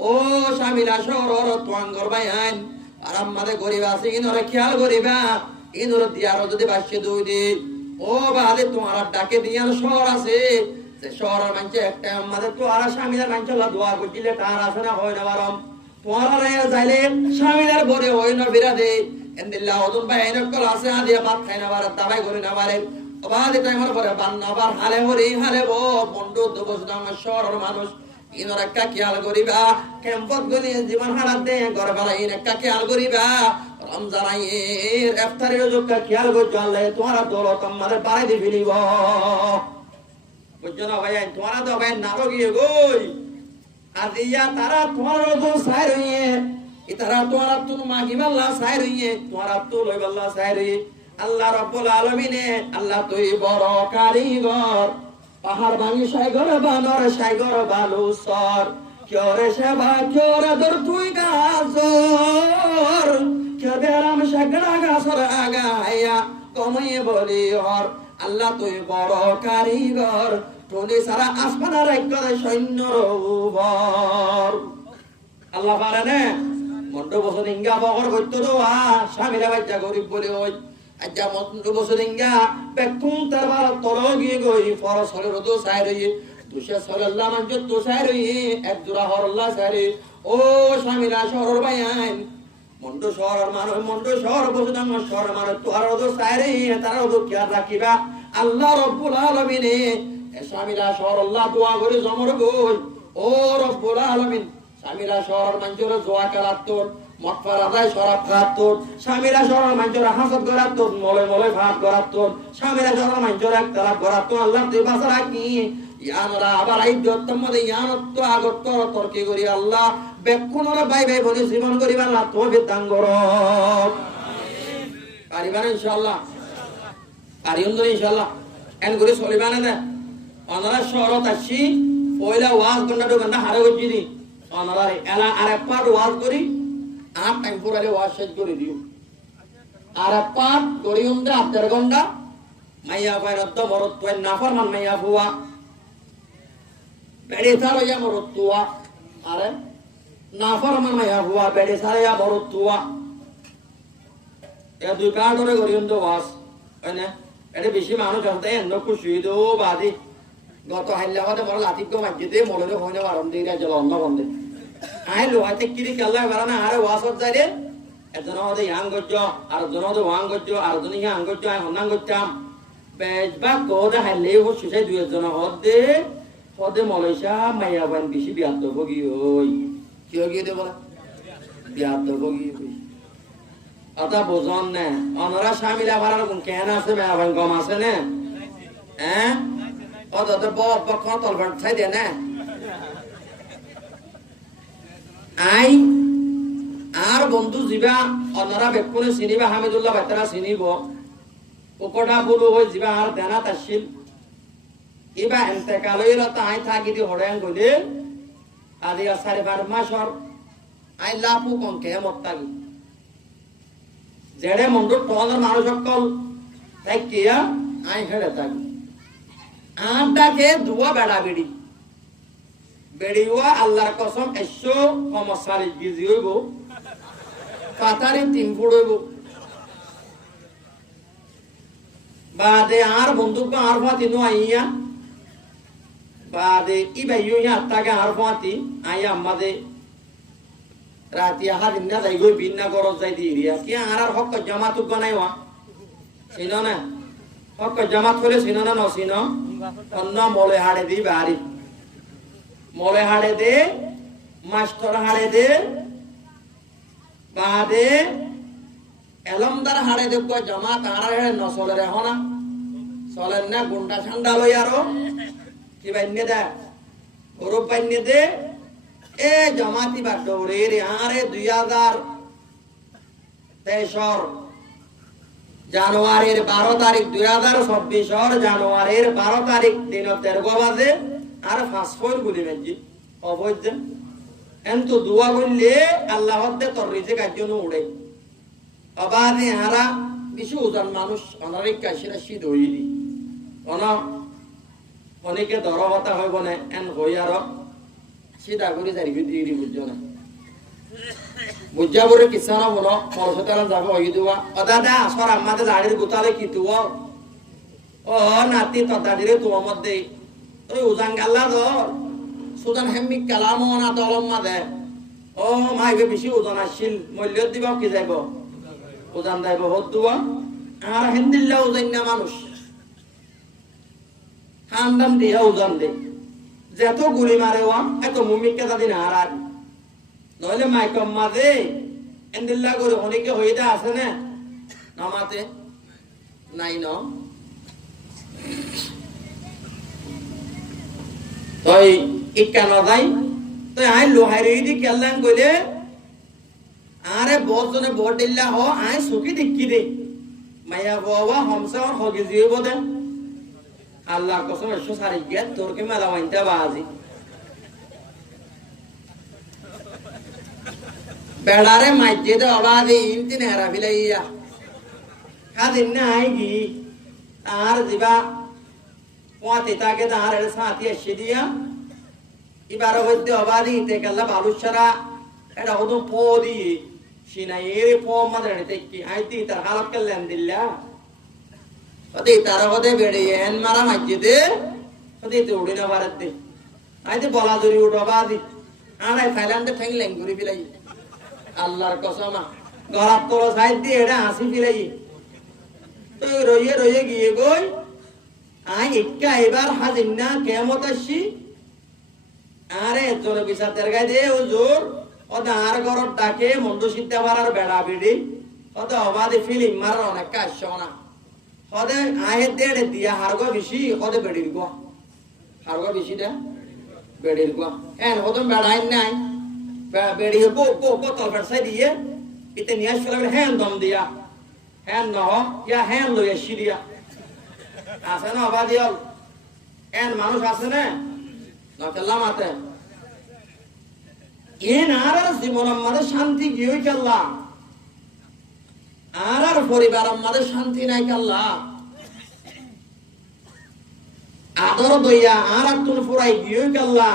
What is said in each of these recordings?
ও স্বামীরা শহর তোয়াঙ্গর ভাই আইন আর আমাদের গরিব আছে ইনরে খেয়াল করিবা ইনর দিয়ারও যদি বাসছে দুই দি ও বাদে তোমার ডাকে দিয়ার শহর আছে যে শহরের মানুষে একটা আমাদের তো আর স্বামীরা মানুষ দোয়া করছিলে তার আছে না হয় না বারম তোমার যাইলে স্বামীদের বরে হয় না বিরাদে এন্দিল্লাহ ওদুন ভাই আইন কল আছে না দিয়ে ভাত খাই না বারে দাবাই করি না বারে বাদে টাইমের পরে বান্নাবার হালে হরি হালে বো বন্ধু দুবছর আমার শহরের মানুষ ইনর একটা খেয়াল করিবা কেম্পত গনি জীবন হারাত দে ঘর বাড়া ইন একটা খেয়াল করিবা রমজান আইয়ের ইফতারের যোগটা খেয়াল করছো আল্লাহ তোমার দৌলত আমাদের বাড়াই দিয়ে ফেলিব বুঝছো না ভাই তোমার তো ভাই নারো গিয়ে গই আর ইয়া তারা তোমার তো সাই রইয়ে ইতারা তোমার তো মাগিবাল্লা সাই রইয়ে তোমার তো লইবাল্লা সাই রইয়ে আল্লাহ রাব্বুল আলামিনে আল্লাহ তুই বড় কারিগর পাহাড় ভাঙি সাগর বানর সাগর বালু সর কিয়রে সেবা কিয়রে দর তুই গাজর কিয়রে রাম সাগরা গাছর আগাইয়া কমাইয়ে বলি হর আল্লাহ তুই বড় কারিগর টনি সারা আসমানের রাজ্যের সৈন্যর উপর আল্লাহ পারে না মন্ড বছর ইঙ্গা বকর করতো তো স্বামীরা বাচ্চা গরিব বলে ওই আজ্জা মন্ড বছর ইঙ্গা বেকুন তার বার তল গিয়ে গই ফরস হলে রোদ সাই রই দুশে সল্লাহ মাঞ্জ তো সাই রই এক জোড়া হরল্লাহ সাই ও স্বামীরা শহর ভাই আইন মন্ড শহর মানুষ মন্ড শহর বসে আমার শহর মানুষ তোর রোদ সাই রই তার রোদ খেয়াল রাখিবা আল্লাহ রব্বুল আলামিনে স্বামীরা শহর আল্লাহ দোয়া করে জমর গই ও রব্বুল আলামিন স্বামীরা শহর মানুষের জোয়া কালাত্তর মকফার আদায় শরাব খাত্তর স্বামীরা শহর মানুষের হাসদ গড়াত্তর মলে মলে ভাত গড়াত্তর স্বামীরা শহর মানুষের এক তালাক গড়াত্তর আল্লাহ তুই বাসা রাখি ইয়ানরা আবার এই দত্তম মধ্যে ইয়ানত আগত তর্কি করি আল্লাহ বেকুনরা বাই বাই বলে জীবন করিবা আল্লাহ তো বিধান করো পারিবা না ইনশাআল্লাহ পারিউন তো ইনশাআল্লাহ এন করে চলিবা না অনারা শহরত আসি পয়লা ওয়াজ ঘন্টা হারে গজি দি অনারা এলা আর পাট ওয়াজ করি আর টাইম পুরালে ওয়াজ শেষ করে দিও আর পাট করি উন্দা 1.5 ঘন্টা মাইয়া বাইরত বরত তুই নাফরমান মাইয়া ফুয়া বেড়ে সারয়া বরত তুয়া আরে নাফরমান মাইয়া ফুয়া বেড়ে সারয়া বরত তুয়া এ দুই কাটরে করি উন্দা ওয়াজ এনে এটা বেশি মানুষ আছে এন্ন খুশি দো বাদি গত হাইলা হতে বড় লাতিক মাঝে মলরে হইনে আরাম দিয়ে জল অন্য বন্ধে আই লোহাতে কিরি কেল্লা বারানা আরে ওয়াসত যাইরে এজন হতে ইয়াং গজ্জ আর জন হতে ওয়াং গজ্জ আর জন ইয়াং গজ্জ আই হন্নাং গজ্জাম বেজবা কোদা হাইলে হো সুসাই দুই জন হতে মলেশা মাইয়া বান বেশি বিয়াত বগি ওই কি গিয়ে দে বলা বিয়াত বগি আতা বোঝন না অনরা স্বামীরা ভাড়ার কোন কেন আছে মাইয়া বান কম আছে না হ্যাঁ অত তো বক কতল ভাট ছাই দে না আই আর বন্ধু জিবা অনরা বেকুনে চিনিবা হামিদুল্লাহ বাতরা চিনিব ওকটা বুলু হই জিবা আর দেনা তাসিল ইবা এন্তেকালইর তাই থাকি দি হড়াং গলে আদি 4.5 মাসর আই লাপু কোন কে মত্তাগি জেডে মন্ডু টলার মানুষ সকল তাই কিয়া আই হেড়ে থাকি আডাকে দুয়া বেড়া বেড়ি বেড়িওয়া আল্লাহর কসম 140 কেজি হইব কাতারে 3 ফুট হইব বাদে আর বন্দুক আর ফাতি নো আইয়া বাদে ইবাইও ইয়া তাকে আর ফাতি আইয়া আমাদের রাতি হাদিন না যাই গই বিন্না গরজ যাই দিরিয়া কি আর হক জামাত বানাইওয়া চিনো না হক জামাত করে চিনো না নচিনো অন্য মলে হাড়ে দি বাড়ি মলে হাড়ে দে মাস্টার হাড়ে দে বাদে এলমদার হাড়ে দেখব জমা তারা হেড়ে নচলে রে হনা চলেন না গুন্ডা ঠান্ডা লই আরো কি বাইনে দে গরু বাইনে দে এ জমাতি বা দৌড়ে রে আরে 2023 জানুয়ারির 12 তারিখ 2024 জানুয়ারির 12 তারিখ দিন 13 বাজে আর ফাসফল গুলি মেজি অবৈধ এন্ত দুয়া বললে আল্লাহ হদ্দে তোর রিজিক আজন্য উড়ে অবাধে হারা কিছু ওজন মানুষ অনারিক কাশিরা শীত হইলি অনেকে দর হতা হইব না এন হই আর সিধা করে যাই দিদি বুঝছো না বুঝা বলে কিসানা বলো মরসতারা যাবো ওই দেওয়া ও দাদা আসর আমাদের দাড়ির গুতালে কি তুও ও নাতি তোর দাদিরে তোমার মধ্যে ওই উজান গাল্লা ধর সুদান হেমিক কালাম না দলম মাদে ও মাইবে বেশি ওজন আসছিল মূল্য দিব কি যাইব ওজন যাইব হত দুয়া আর হিন্দিল্লা ওজন না মানুষ খানদান দিয়া ওজন দে যেত গুলি মারে ওয়া এত মুমিককে দাদিন হারার নইলে মাইকম মাঝে হিন্দিল্লা করে অনেকে হইতা আছে না নামাতে নাই ন তই ইকা নদাই তই আই লোহারি দি কেল্লাং কইলে আরে বজনে বড় দিল্লা হ আই সুকি দিকি দে মায়া বাবা হামসা আর হগে জিব দে আল্লাহ কসম এসো সারি গিয়া তোর কে মেলা মাইনতা বাজি বেড়ারে মাইজে দে অবাদে ইনতিন হেরা ফিলাইয়া কাদিন না আইগি আর দিবা পোয়াতে তাকে তার এর সাথে এসে দিয়া এবার হইতে অবাদি তে গেল বালুছরা এটা হতো পো দি সিনা এর পো মাদের তে কি আইতি তার হালক কেলেন দিল্লা ওতে তার হতে বেড়ে এন মারা মাইজে ওতে তে উড়ি না ভারতে আইতে বলা দরি উড় অবাদি আরে থাইল্যান্ডে ঠেং লেঙ্গুরি বিলাই আল্লাহর কসমা গলাপ তোর সাইড দিয়ে এটা হাসি ফিলাই তো রইয়ে রইয়ে গিয়ে গই আই একা এবার হাজির না কেমত আসি আরে তোর বিচার গাই দে ও জোর ওদা আর ঘরত ডাকে মন্দ সিদ্ধা পারার বেড়া বেড়ি ওদা অবাদে ফিলিং মারার অনেক কাজ না ওদে আহে দেড়ে দিয়া হারগো বেশি ওদে বেড়ির গো হারগো বেশি দে বেড়ির গো হ্যাঁ ওদম বেড়াই নাই বেড়ি কো কো কো তোর বেড়সাই দিয়ে ইতে নিয়ে আসলে হ্যাঁ দম দিয়া হ্যাঁ ন ইয়া হ্যাঁ লইয়া সিরিয়া আছে না অবাদিয়াল এন মানুষ আছে না নকেল্লাম আতে এন আর জীবন আমাদের শান্তি কি হই কেল্লা আর পরিবার আমাদের শান্তি নাই কেল্লা আদর দইয়া আর তুন ফুরাই কি হই কেল্লা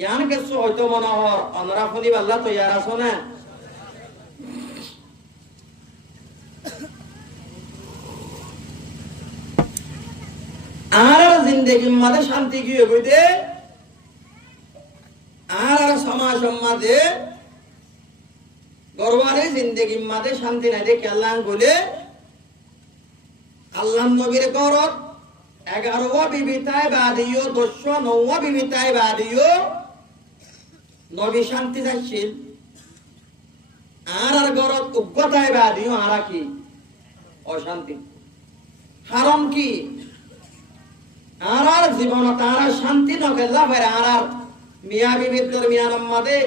ইয়ান কিছু হয়তো মনোহর অনরা ফনি বাল্লা তো ইয়ার আছো না আর জিন্দগির মাঝে শান্তি কি হইতে আর সমাজ মাঝে গরবারে জিন্দগির মাঝে শান্তি নাই দে কেল্লাং বলে আল্লাহ নবীর করত 11 বিবিতায় বাদিও 209 বিবিতায় বাদিও নবী শান্তি চাইছিল আর গরত উগ্রতায় বাদিও আর কি অশান্তি হারাম কি আর জীবন তারা শান্তি নকেল্লা ফের আর মিয়া বিবির দরমিয়ান মাদে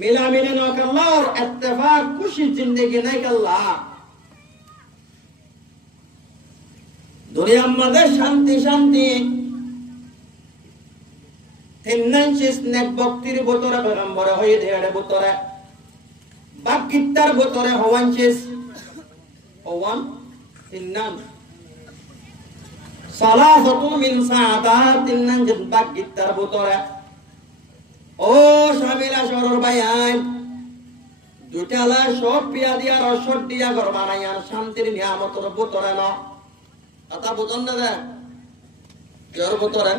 মিলামিনে নকেল্লা আর ইত্তেফাক খুশি জিন্দেগি নাই কেল্লা দুনিয়ার মাঝে শান্তি শান্তি তিন্নাঞ্চিস নেক বক্তির বোতরে পেগম্বরে হয়ে দেড়ে বোতরে বাকিত্তার বোতরে হওয়াঞ্চিস হওয়ান তিন্নান সালাসাতু মিন সাআদাতিন নানজিত বাকিত্তার বোতরে ও শামিলা শরর বায়ান দুটালা সব পিয়া দিয়া রসদ দিয়া ঘর বানাইয়ার শান্তির নিয়ামতের বোতরে ন কথা বুঝন না দে জোর বোতরে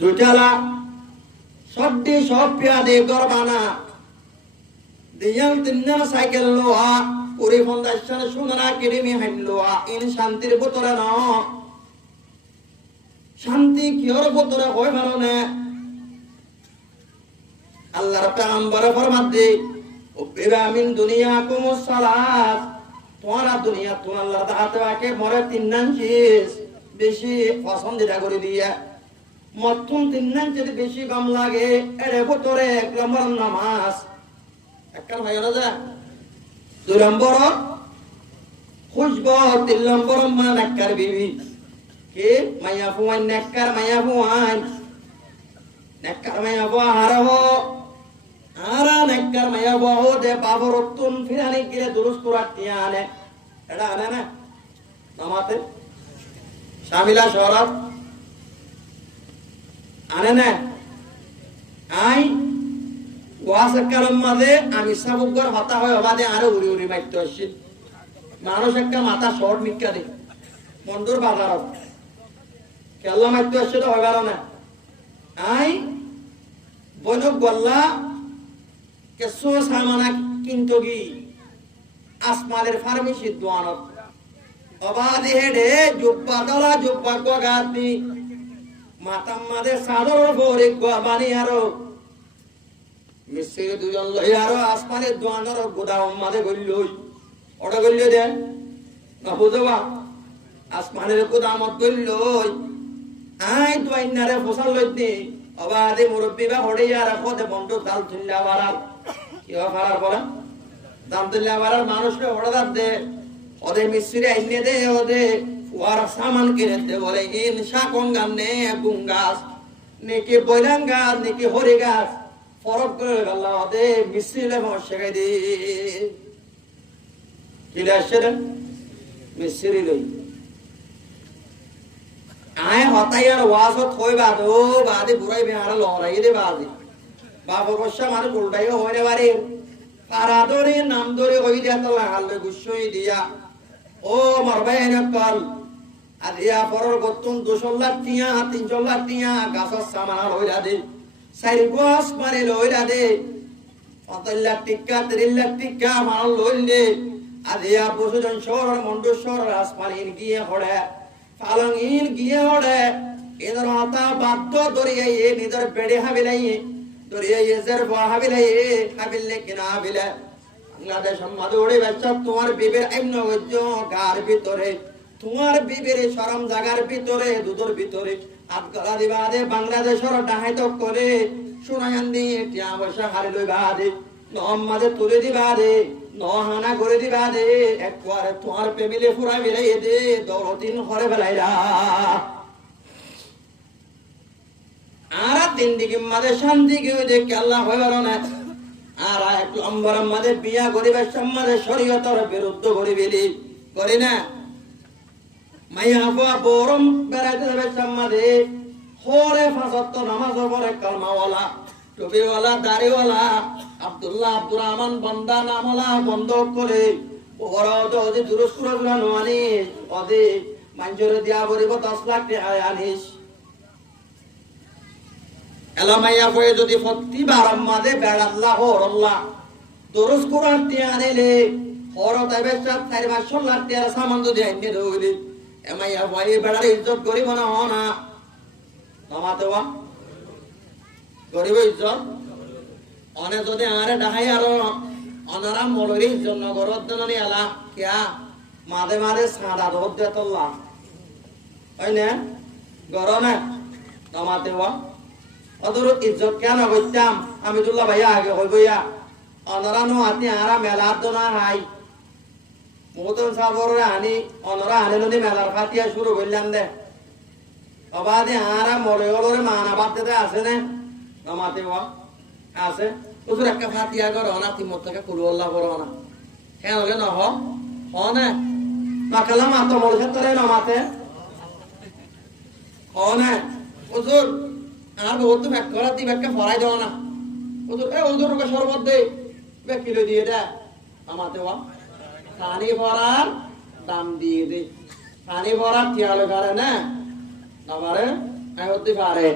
দুটালা সবটি সব পিয়া দিয়ে ঘর বানা দিয়াল তিনজন সাইকেল লোহা পুরি ফাউন্ডেশন সোনারা কিরিমি হাইম লোহা ইন শান্তির বোতরে ন শান্তি কিয়র বোতরে হয় ভালো না আল্লাহর পেগম্বর ফরমাত দে ও বিরামিন দুনিয়াকুমুস সালাত তোমারা দুনিয়া তোমার আল্লাহ হাতে আকে মরে তিন শেষ বেশি পছন্দিতা করে দিয়া মতুন তিন যদি বেশি কম লাগে এরে বোতরে 1 নম্বর নামাজ একখান ভাই না যা 2 নম্বর খুশব 3 নম্বর মা নাকার বিবি কে মায়া ফুয়ান নাকার মায়া ফুয়ান নাকার মায়া ফুয়া হারো আরা নাকার মায়া বহু দে বাবরতুন ফিরানি গিরে দুরুস্ত রাতিয়া আনে এটা আনে না নামাতে শামিলা শরত আনে না আই ওয়াসকারম মাঝে আমি সাবুকর হতা হয় অবাদে আরো উড়ি উড়ি মারতে আসছি মানুষ একটা মাথা শর্ট মিক্কা দে মন্ডুর বাজার কেল্লা মারতে আসছে তো হইবার না আই বনক গল্লা কেসো সামানা কিন্তু কি আসমানের ফার্মেসি দোয়ানত অবাদে হেডে জুব্বা দলা জুব্বা গাতি মাতাম মাঝে সাদর ভরে বানি আরো মিস্ত্রি দুজন লই আরো আসমানের দোয়ানোর গোদাম মাঝে গল্লই ওটা গল্লে দে না বুঝবা আসমানের গোদামত গল্লই আই দোয়াইনারে ফসল লইতে অবাদে মুরব্বি বা হড়ে আর পদে বন্ধ জাল তুল্লা বাড়ার কি ফারার বলে জাল তুল্লা বাড়ার মানুষকে হড়ে দে ওদের মিস্ত্রি আইনে দে ওদে ফুয়ার সামান কিনে দে বলে ইনশা কঙ্গান নে গুঙ্গাস নেকি বৈরাং গাছ নেকি হরি গাছ ফরক করে গেল ওদে মিস্ত্রি শেখাই দে কি আসছে রে মিস্ত্রি লই আয় হতাই আর ওয়াজত হই বাদ ও বাদে বুড়াই বেহারা লড়াই দে বাদে বাবা বর্ষা মানুষ উল্টাইও হইলে বাড়ি পারা ধরে নাম ধরে হই দিয়া তো লাগালে গুসই দিয়া ও মারবাই না কল আদিয়া পরর গতুন 200 লাখ টিয়া 300 লাখ টিয়া গাছর সামান হইরা দে সাইর গোস মারে লইরা দে 5 লাখ টিকা 3 লাখ টিকা মাল লইলে আদিয়া বসুজন শহর মন্ডশ্বর আসমানিন গিয়ে হড়ে পালংইন গিয়ে হড়ে এদের হাতা বাধ্য দরিয়াই নিজের বেড়ে হাবিলাই দরিয়াই এজের হাবিলাই হাবিলে কিনা হাবিলে বাংলাদেশ মাদুড়ে বাচ্চা তোমার বিবের আইন ঐজ্য গার ভিতরে তোমার বিবের শরম জাগার ভিতরে দুধর ভিতরে হাত গলা দিবা দে বাংলাদেশের ডাহাইত করে সোনায়ান দিয়ে টিয়া বসা হারে লইবা দে নমাজে তুলে দিবা দে নহানা করে দিবা দে একবার তোমার ফ্যামিলি পুরা মিলাই দে দৌড়দিন ঘরে বেলাইরা আর তিন দিকে মাঝে শান্তি কেউ দেখে আল্লাহ হইবার না আর এক নম্বর আমাদের বিয়া করিবার সম্মানে শরীয়তের বিরুদ্ধ করিবিলি করি না মাইয়া হওয়া বরম বেড়াইতে যাবে সম্মানে হরে ফাঁসত্ব নামাজ পড়ে কালমাওয়ালা টুপিওয়ালা দাড়িওয়ালা আব্দুল্লাহ আব্দুর রহমান বন্দা নামওয়ালা বন্ধ করে ওরা ওদের দুরস্কুর আনিস ওদের মাঞ্জরে দিয়া বলিব 10 লাখ টাকা আনিস এলামাইয়া কয়ে যদি প্রতিবার আমাদের বেড়াল্লাহ হরল্লাহ দরজ কোরআন দিয়ে আনিলে হরত এবেসাত 4-5 লাখ টাকা সামান যদি আইনে ধইলি এমাইয়া কয়ে বেড়ার ইজ্জত করিব না না নামাতে ওয়া করিব ইজ্জত অনে যদি আরে ডাহাই আর অনারা মলরি ইজ্জত নগরত দননি আলা কিয়া মাদে মাদে সাদা ধর দে তোল্লা হয় না গরনে নামাতে ওয়া অদর ইজ্জত কেন করতাম হামিদুল্লাহ ভাইয়া আগে হইবইয়া অনরা নো আতি আরা মেলা তো না হাই মতন সাবরে আনি অনরা আনে নদী মেলার ফাতিয়া শুরু করলাম দে অবাদে আরা মরে গলরে মানা বাদতে আছে না নামাতে ওয়া আছে ওদের একটা ফাতিয়া করো না তিমত থেকে কুল আল্লাহ করো না কেন হলে না হ না মাকালাম আত মল ক্ষেত্রে নামাতে হ না ওদের আর বহুত ব্যাক করা দি ব্যাককে ফরাই দাও না ওদের ওকে শরবত দে ব্যাক কিলো দিয়ে দে আমাতে ওয়া পানি ভরার দাম দিয়ে দে পানি ভরার তিয়ালে পারে না না পারে আই হতে পারে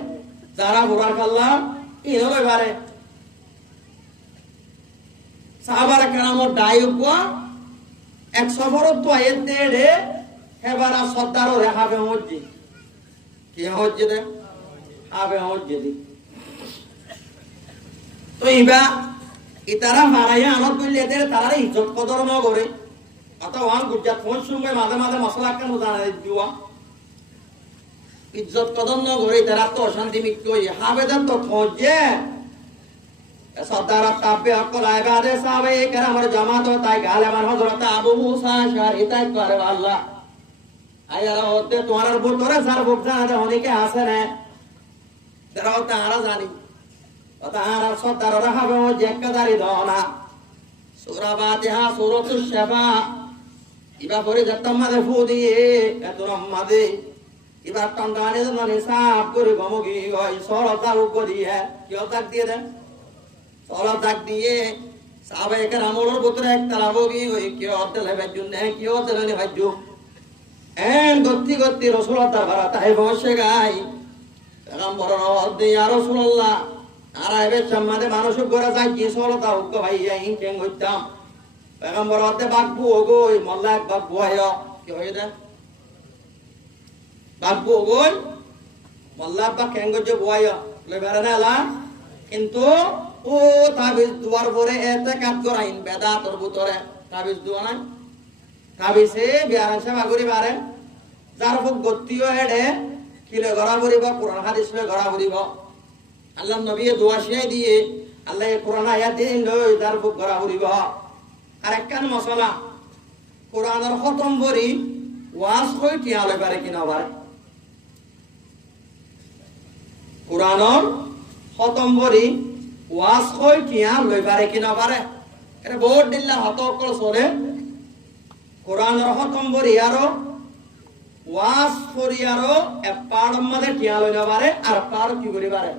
যারা ভরার খাল্লা ই হলে পারে সাহাবার কেরামত ডাইবা 100 বড় তো আয়ের দেড়ে হেবারা সর্দারও রেহাবে হজ্জি কি হজ্জি দে আবে হজ্জি দি তো ইবা ইতারা মারাইয়া আনত কইলে এদের তারা ইজ্জত কদর ন করে অত ওয়ান গুজরাট ফোন শুনবে মাঝে মাঝে মশলা কেন জানাই দিওয়া ইজ্জত কদর ন করে তারা তো অশান্তি মিট কই হাবেদার তো খোঁজে সর্দার তাবে অকল আইবাদে সাহাবে কেরামের জামাত তাই গালে মান হযরত আবু মুসা আশআরী তাই করে আল্লাহ আয়ারা হতে তোমার ভিতরে সার বুঝা না অনেকে আছে না তারা তারা জানি তারা সর্দার রাহাবে যে কাদারি দনা সূরা ফাতিহা সূরাতুশ শাফা ইবা পরে যতমাদে ফু দিয়ে এত রহমাদে এবার টনটানি মানে সাপ করে গমগি হয় সরতা করিয়ে কেউ তাক দিয়ে দেন সরব তাক দিয়ে সাহাবা এখানে আমলের ভিতরে একটা লাভবি ওই কেউ অর্ধেলে ভাজ্যু নেই কেউ অর্ধেলে ভাজ্যু এন গতি গতি রসুলতার ভাড়া তাই বসে গাই এখন বড় অর্ধে আর রসুল্লাহ আর এবার সম্মানে মানুষ করে যাই কি সরতা উগ্র ভাইয়া ইনকেন করতাম এখন বড় অর্ধে বাঘবু ওগোই মল্লা এক বাঘবু আয় কি হয়ে দেন বাঘবু ওগোই মল্লা বা কেঙ্গজ বুয়াইয়া লেবারে না কিন্তু ও তাবিজ দুয়ার পরে এতে কাজ করাইন বেদা তোর ভিতরে তাবিজ দুয়া নাই তাবিজে বিয়ার সেবা করি পারে যার খুব গতিও হেডে কিলে গড়া করিব কোরআন হাদিস লয়ে গড়া করিব আল্লাহ নবী দোয়া শিয়াই দিয়ে আল্লাহ কোরআন আয়াত দিন লই যার খুব গড়া করিব আর একখান মশলা কোরআনের খতম করি ওয়াজ কই টিয়া লই পারে কিনা পারে কোরআনের খতম করি ওয়াজ কই টিয়া লই পারে কিনা পারে এটা বহুত দিল্লা হত অকল চলে কোরআনের খতম করি আরো ওয়াজ করি আরো এপাড় মধ্যে টিয়া লই না পারে আর পাড় কি করি পারে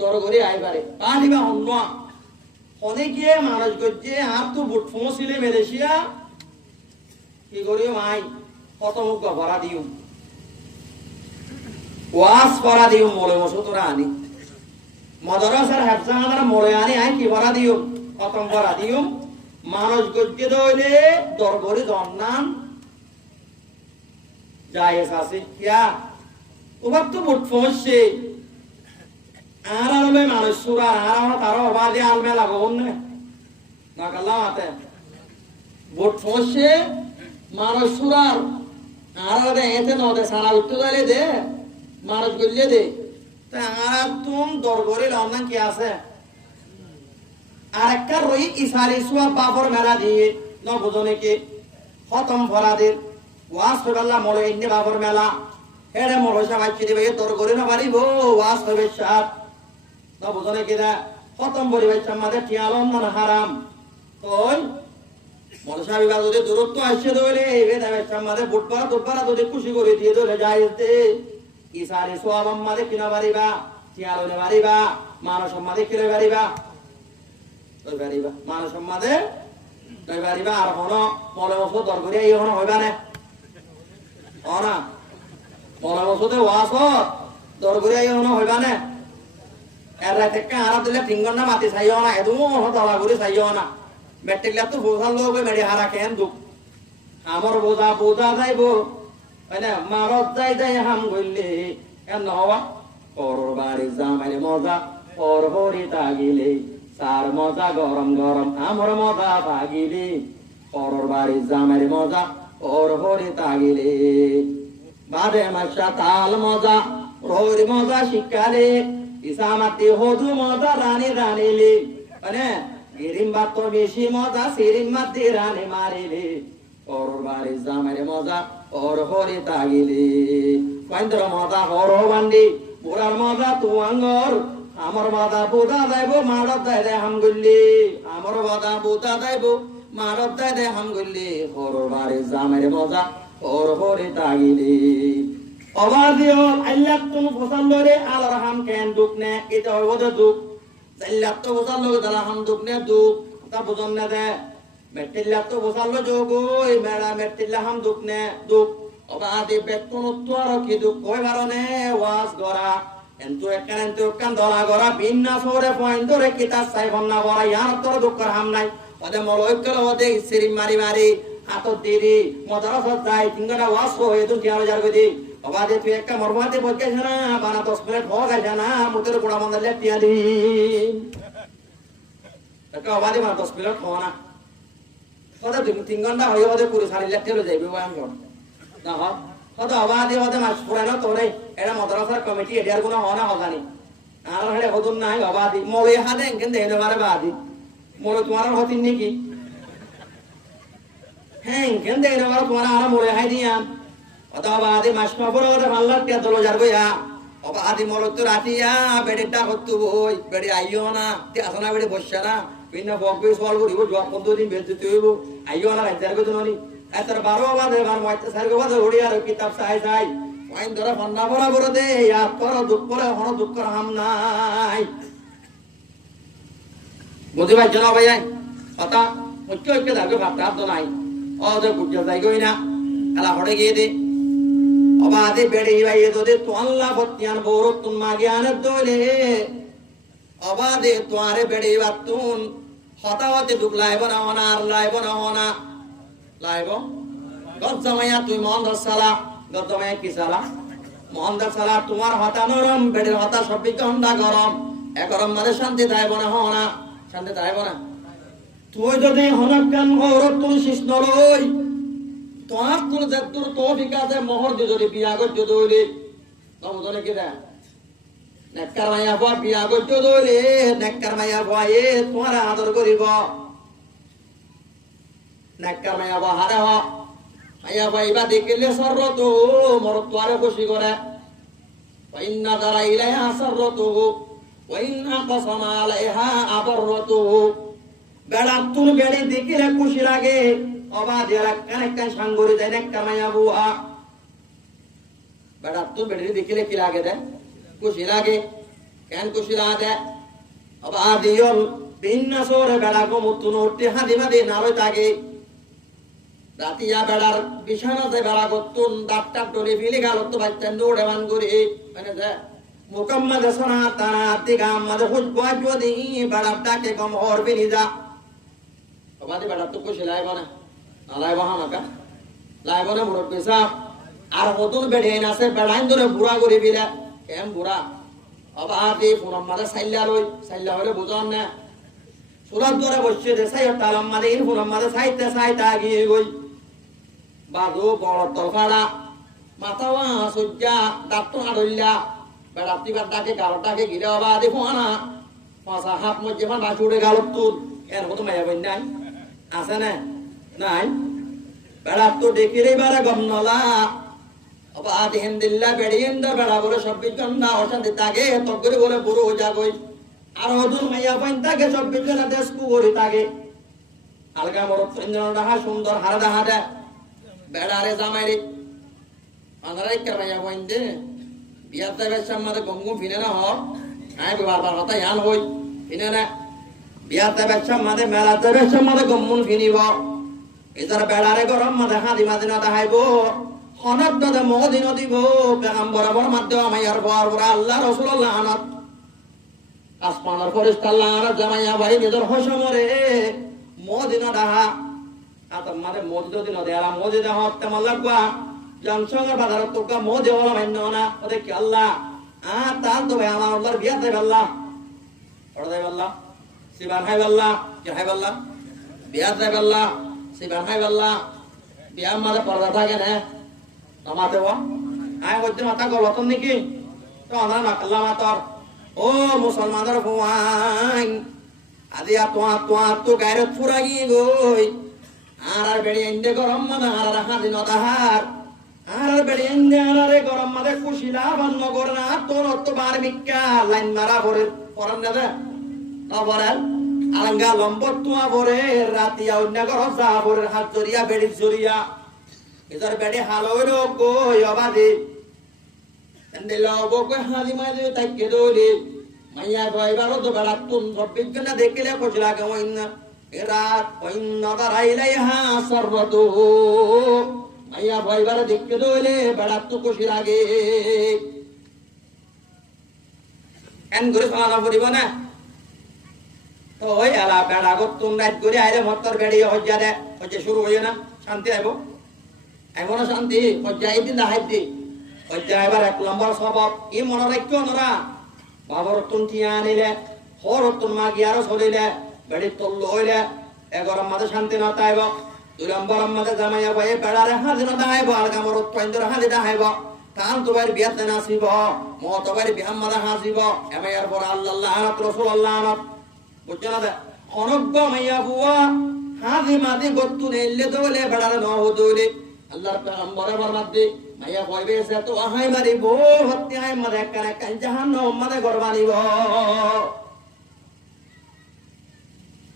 দর করি আই পারে পাড়িবা অন্য অনেকে মানুষ গজ্জে আর তো বুট ফোঁসিলে মেলেছিয়া কি করিও মাই খতম ভরা দিও ওয়াজ ভরা দিও মলে মশো তোরা আনি মদরসার হেফসানার মলে আনি আই কি ভরা দিও খতম ভরা দিও মানুষ গজ্জে দইলে দরগরি দন্নান জায়েজ আছে কিয়া ওবার তো বুট ফোঁসছে আর আলমে মানুষ সুরা আর আমরা তারও অবাধে আলমে লাগাবো না কাল্লা মাতে বুট ফোঁসছে মানুষ সুরার আর এতে নদে সারা উঠতে গেলে দে মানুষ গলিয়ে দে তা আর তুম দরগরি লন্ডন কি আছে আর একটা রই ইসারি সুয়া বাবর মেলা দিয়ে ন বুঝনে কি খতম ফরাদের ওয়াজ হইবাল্লা মরে ইন্নে বাবর মেলা হেড়ে মরে সামাইছি দিবে দরগরি না পারিব ওয়াজ হইবে সাত ন বুঝনে কি দা খতম পরিবেশ আমাদের টিয়ালম না হারাম কই মনসা বিভাগ যদি দূরত্ব আসছে ধরে এইবে দেবে আমাদের বুটপাড়া দুটপাড়া যদি খুশি করে দিয়ে ধরে যাইতে ইসারে সোয়াব আমাদের কিনা পারিবা চিয়ালনে পারিবা মানুষ আমাদের কিনে পারিবা ওই পারিবা মানুষ আমাদের ওই পারিবা আর হনো মনে বসো দরকারি এই হনো হইবা না না মনে বসোতে ওয়াস দরকারি এই হনো হইবা না এর রাতে কারা দিলে ফিঙ্গর না মাটি চাইও না এদু হতালা করে চাইও না মেট্রিক তো বোঝা লোক মেরে হারা কেন দুঃখ আমার বোঝা বোঝা যাইব মারত যাই যাই হাম গইলে কেন হওয়া ওর বাড়ি জামাইলে মজা ওর হরি তাগিলে সার মজা গরম গরম আমার মজা ভাগিলে ওর বাড়ি জামাইলে মজা ওর হরি তাগিলে বাদে মাসা তাল মজা রোর মজা শিকালে ইসামাতি হদু মজা রানী রানিলে মানে গিরিম বাত বেশি মজা সিরিম মাতি রানী মারিলে ওর বাড়ি জামাইলে মজা ওর হরি তাগিলে কেন্দ্র মজা হর বান্ডি বুড়ার মজা তুয়াঙ্গর আমার মজা বুদা যাইব মারত দাই দে হাম গল্লি আমার মজা বুদা যাইব মারত দাই দে হাম গল্লি হর বাড়ি জামাইলে মজা ওর হরি তাগিলে অবাদিও আল্লাহ তুমি ফসাল্লরে আলার হাম কেন দুঃখ নে এটা হইব দে দুঃখ আল্লাহ তো ফসাল্লরে দালা হাম দুঃখ নে দুঃখ তা বুঝন না দে মেট্টিল্লা তো ফসাল্লো যোগই মেড়া মেট্টিল্লা হাম দুঃখ নে দুঃখ অবাদি বেতন উত্তর কি দুঃখ কই বারনে ওয়াজ গরা এন্তু একখান দলা গরা বিন্না সরে পয়েন্ট ধরে কিতাব সাইবন না গরা ইয়ার তোর দুঃখর হাম নাই ওদে মলয়কল ওদে সিরি মারি মারি হাতত দিরি মদরসত যাই তিনটা ওয়াজ হয়ে তুই 10000 কই অবাদে তুই একটা মরমাতে বলকে না বানা 10 মিনিট হয়ে গেছে না মুতের গোড়া মন্দ লেটিয়া দি একটা অবাদে বানা 10 মিনিট হওয়া না ওদে 3 ঘন্টা হয়ে ওদে পুরো সারি লেটিয়া যাইবে ওয়াম কর না হয় ওদে অবাদে ওদে মাস পুরানো তোরে এটা মাদ্রাসার কমিটি এডিয়ার গুনা হয় না হজানি আর হেডে হদুন নাই অবাদি মোরে হাদে কেন দেনে বারে বাদি মোরে তোমার হতিন নাকি হ্যাঁ কেন দেনে বারে তোমার আর মোরে হাই দিয়াম অবাদি মাস পর ওদে ভাল্লা টিয়া দলো যার গয়া অবাদি মোরে তো রাতিয়া বেডেটা হতু বই বেডে আইও না তে আসনা বেডে বসছা না বিন বকবে সওয়াল করিব জবাব 15 দিন বেজতে হইব আইও না রাজার গো জননি এতর 12 বাদে বার মইতে সারগো বাদে ওড়িয়ার কিতাব চাই চাই মাইন ধরে ফন্না বরাবর দে ইয়াত কর দুঃখ করে হন দুঃখ হাম নাই বুঝি ভাই জানা ভাই কথা ঐক্য ঐক্য থাকবে ভাবটা তো নাই ও যে বুঝতে যাই গই না এলা হড়ে গিয়ে দে অবাধে বেড়ে ভাই যদি তো আল্লাহ বতিয়ান বড় তুন মাগিয়ান দোলে অবাধে তোয়ারে বেড়ে বাতুন হতাওয়াতে দুঃখ লাইব না হনা আর লাইব না হনা লাইব গজ্জামাইয়া তুই মন্দার সালা গজ্জামাইয়া কি সালা মন্দার সালা তোমার হতা নরম বেড়ের হতা সব ঠান্ডা গরম একরম মানে শান্তি থাইব না হনা শান্তি থাইব না তুই যদি হনকান হরত তুই শিষ্ণ লই তোমার কোন জাতুর তৌফিক আছে মোহর দি যদি বিয়া করতে দইলে তমদনে কি দে নেককার মাইয়া বয়া বিয়া করতে দইলে নেককার মাইয়া বয়া এ তোমার আদর করিব নেককার মাইয়া বয়া হারে হ মাইয়া বয়া ইবা দেখিলে সররত মোর তোয়ারে খুশি করে ওয়াইন্না দারা ইলাইহা সররতু ওয়াইন্না কসমা আলাইহা আবররতু বেড়া তুন বেড়ি দেখিলে খুশি লাগে অবাধে কানেকটা সাঙ্গরে দেয় নেককার মাইয়া বুয়া বেড়া তুন বেড়ি দেখিলে কি লাগে দেয় খুশি লাগে কেন খুশি লাগে অবাধিয়ল ভিন্ন সরে বেড়া গোমুতুন উঠতে হাঁদি মাদি নাড়ে থাকে রাতিয়া বেড়ার বিছানাতে বেড়া করতুন দাঁতটা ডলে ফিলে গেল তো বাচ্চা দৌড়ে মান করে মানে মোকাম্মদে সোনা তারা দিগা আমাদের হুজবা যদি বেড়ার ডাকে কম হরবে নিজা অবাধে বেড়ার তো খুশি লাগবে না লাইব হামাকা লাইব না মুরব্বী সাহেব আর নতুন বেড়ে আছে বেড়াইন ধরে বুড়া করে বিলে কেম বুড়া অবাধে ফুরম মাদে সাইল্লা হলে বুঝন না সুরত ধরে বসছে যে সাই তালাম মাদে ইন ফুরম মাদে সাইতে গিয়ে গই বাদু বড় তলফাড়া মাথাওয়া সজ্জা দাঁত আড়ল্লা বেড়াতি ডাকে গালটাকে গিরে অবাধে ফোয়ানা পাঁচা হাত মধ্যে বাসি উঠে গালত তুল এর মতো মায়া বই নাই আছে না নাই বেড়া তো দেখিলে বেড়া গম নলা অবাধে হেন্দিল্লা বেড়িয়েন দা বেড়া বলে 24 ঘন্টা অশান্তি তাকে তকরে বলে পুরো যাগই আর হদুর মাইয়া বইন তাকে 24 ঘন্টা দেশ কুগরি তাকে আলগা বড় চন্দ্রনাহা সুন্দর হারা দেখা দে বেড়ারে জামাইরে আন্ধারাই কে মাইয়া বইন দে বিয়াতে বেশাম মাদে গমগম ফিনে না হ আই বারবার কথা ইয়ান হই ফিনে না বিয়াতে বেশাম মাদে মেলাতে বেশাম মাদে গমমুন ফিনিব এটার বেড়ারে গরম মাদে হাদি মাদে না দেখাইব হনত দে মদিন দিব পেগাম্বর বর মাধ্যমে আমায়ার বর বর আল্লাহ রাসূলুল্লাহ আনাত আসমানের ফেরেশতা আল্লাহ আনাত জামাইয়া ভাই নিজের হসমরে মদিনা দাহা আতম মাদে মদিনা দে আলা মদিনা হত তেমন লাগবা জংশনের বাজার তোকা মদে ওলা মান্য না ওদের কি আল্লাহ তার তো ভাই আমার আল্লাহর বিয়া দেব আল্লাহ ওরা দেব আল্লাহ সিবান হাই আল্লাহ কি হাই আল্লাহ বিয়া দেব আল্লাহ সিবান হাই আল্লাহ বিয়া মাদে পর্দা থাকে না আমাতে ওয়া আয় হইতে মাতা গলতন নাকি তো আনা না আল্লাহ মাতার ও মুসলমানদের ফুয়ান আদিয়া তো গায়রত ফুরাগি গই আর বেড়ি এন্ডে গরম মাদা আর হাদি নদাহার আর বেড়ি এন্ডে আর গরম মাদে খুশিলা বন্ধ করে না তো বার বিক্কা লাইন মারা পরে পরান না তারপরে আলঙ্গা লম্বত তোয়া পরে রাতিয়া অন্য গরম যা পরে হাত জরিয়া বেড়ি জরিয়া এটার বেড়ে হাল হইলো কই অবাধে এন্ডেল বকো হাদি মাঝে তাকে দইলে মাইয়া ড্রাইভারও তো বেড়া তুন 24 ঘন্টা দেখিলে খুশি লাগে ওইনা রাত ওইনা দারাইলাইহা সররতু মাইয়া ড্রাইভার দেখতে দইলে বেড়া তো খুশি লাগে এন করে সালা পড়িব না তো ওই আলা বেড়া গো তুন রাত করে আইলে মত্তর বেড়ি হজ্জা দে হজ্জা শুরু হইও না শান্তি আইবো এমন শান্তি হজ্জাই দিন দাহাই দি হজ্জা এবার 1 নম্বর সবক ই মনে রাখিও নরা বাবার তুন টিয়া আনিলে হর তুন মাগি আরো চলিলে বেড়ি তল্ল হইলে এগরম মাঝে শান্তি না তাইব 2 নম্বর মাঝে জামাইয়া ভাই বেড়ারে হাজি না দাহাইব আলগা মর পয়েন্দ্র হাজি দাহাইব কান তো ভাই বিয়াতে নাসিব মত ভাই বিহাম মাদা হাসিব এমাইয়ার পর আল্লাহ আনাত রাসূলুল্লাহ আনাত বুঝছ না অনগ্য মাইয়া বুয়া হাজি মাদি গত্তু নেইলে দলে বেড়ারে ন হদইলে আল্লাহর পেগম্বরের বরমাদি মাইয়া কইবে সে তো আহাই মারিব হত্যা আই মারে কানে কান জাহান্নাম মারে গরবানিব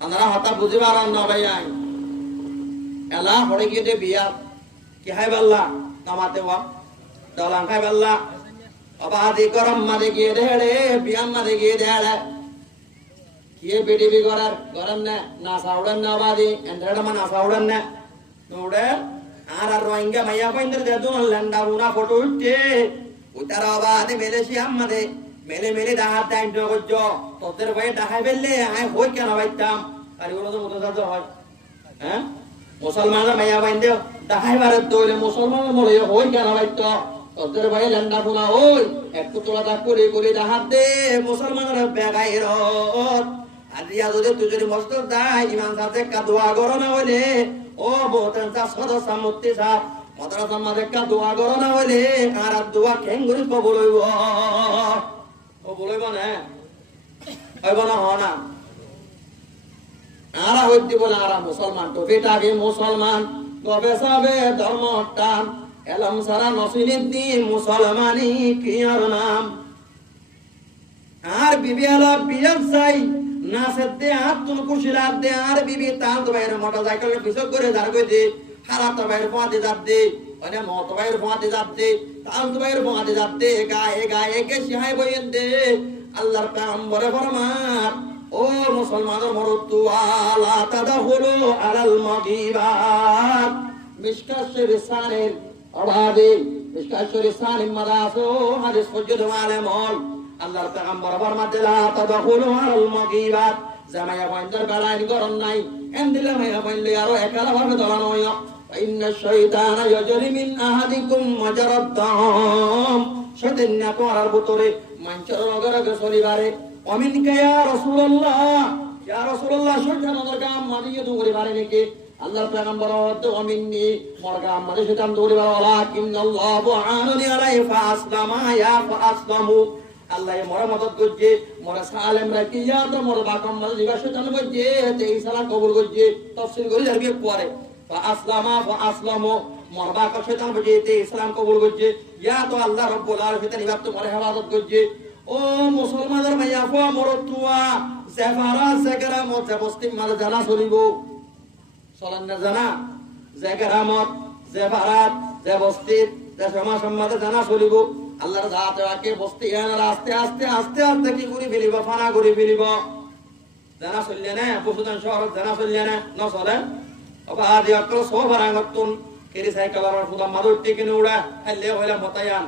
আমরা হতা বুঝিবার না ভাই আই এলা হড়ে গিয়ে বিয়া কি হাই বাল্লা কামাতে ওয়া দলাং খাই বেল্লা অবাদি গরম মাঝে গিয়ে দেড়ে বিয়াম মাঝে গিয়ে দেড়ে কি পিটিপি করার গরম না সাউডেন না অবাদি এন্ডারে মানে সাউডেন না নোড়ে আর রোহিঙ্গা মাইয়া কইন্দের দেদু লন্ডা উনা ফটো উঠছে উতার অবাদি মেলেশিয়া মাঝে মেলে মেলে ডাহাত টাইম করছ তোদের ভাই ডাহাই ফেললে আয় হই কেন বাইতাম আর এগুলো তো মতো হয় হ্যাঁ মুসলমানরা মাইয়া বাইন্দে ডাহাই বারে দৌড়ে মুসলমানের মরে হই কেন বাইত তোদের ভাই লেন্ডা শোনা ওই একটু তোলা তা করে করে ডাহাত দে মুসলমানরা বেগাই রত আর রিয়া যদি তুই যদি মস্ত দাই ইমান সাথে কা দোয়া করো না হইলে ও বহুতেন চা সদস্য মুক্তি সাহ মাদ্রাসা মাঝে কা দোয়া করো না হইলে আর দোয়া খেঙ্গুরি কবুল হইব বলইব না হইব না হ না আরা হইতে বলে আরা মুসলমান টপিটাকে মুসলমান কবে সবে ধর্ম টান এলম সারা নসিনুদ্দিন মুসলমানি কিয়ার নাম আর বিবি আলা বিয়ার চাই না সেতে হাত তুল কুশিলাত দে আর বিবি তাল তো বাইরে মোটরসাইকেল পিছক করে দাঁড় করে দে হারা তো বাইরে পৌঁছে যাবে মানে মত বাইরে পৌঁছে যাবে তাল তো বাইরে পৌঁছে যাবে গায়ে গায়ে কে সিহাই বইয়েন দে আল্লাহর পেগম্বরে ফরমান ও মুসলমানের মরতু আলা তাদাহুলু আলাল মাগিবাত মিশকাশের সানের অবাদে মিশকাশের সানের মাদাসো হাদিস ফুজুদ মালামল আল্লাহর পেগম্বর ফরমান লা তাদাহুলু আলাল মাগিবাত জামায়া বন্দর গালাইন গরম নাই এন্দিলা মায়া বইলে আরো একালা ভাবে দলানো হয় ইন্না শাইতানা ইয়াজরি মিন আহাদিকুম মাজারাদ দাম শয়তান না করার ভিতরে মানচর নগরকে চলিবারে অমিনকে ইয়া রাসূলুল্লাহ শয়তান নগরগাম মাদিয়ে দৌড়ে বারে নাকি আল্লাহর পয়গম্বর তো অমিননি মরগাম মাদি শয়তান দৌড়ে বারে ওয়ালাকিন্নাল্লাহু আনানি আলাইহি ফাসলামা ইয়া ফাসলামু আল্লাহ মোর মদদ করছে মোর সালেম রাখি ইয়া তো মোর বাকম মাদি দিবা শয়তান করছে তে ইসলাম কবুল করছে তাফসীর করে আরবি পড়ে ফাসলামু মোর বাকম শয়তান করছে তে ইসলাম কবুল করছে ইয়া তো আল্লাহ রাব্বুল আলামিন ইবাদত মোর হেফাজত করছে ও মুসলমানদের মাইয়া ফা মরতুয়া সেফারা সেগরা মত বস্তি মার জানা চলিব চলেন না জানা জেগরামত জেফারাত যে বস্তি যে সমাজ সম্মাদে জানা চলিব আল্লাহর জাত রাখে বস্তি এনার আস্তে আস্তে আস্তে আস্তে কি করে ফেলিব ফানা করে ফেলিব জানা চললে না পশুদান শহর জানা চললে না ন চলে অবাদি অকল সোফার আঙতুন কেরি সাইকেল আর ফুদা মাদুর টিকিনে উড়া খাইলে হইলা মতায়ান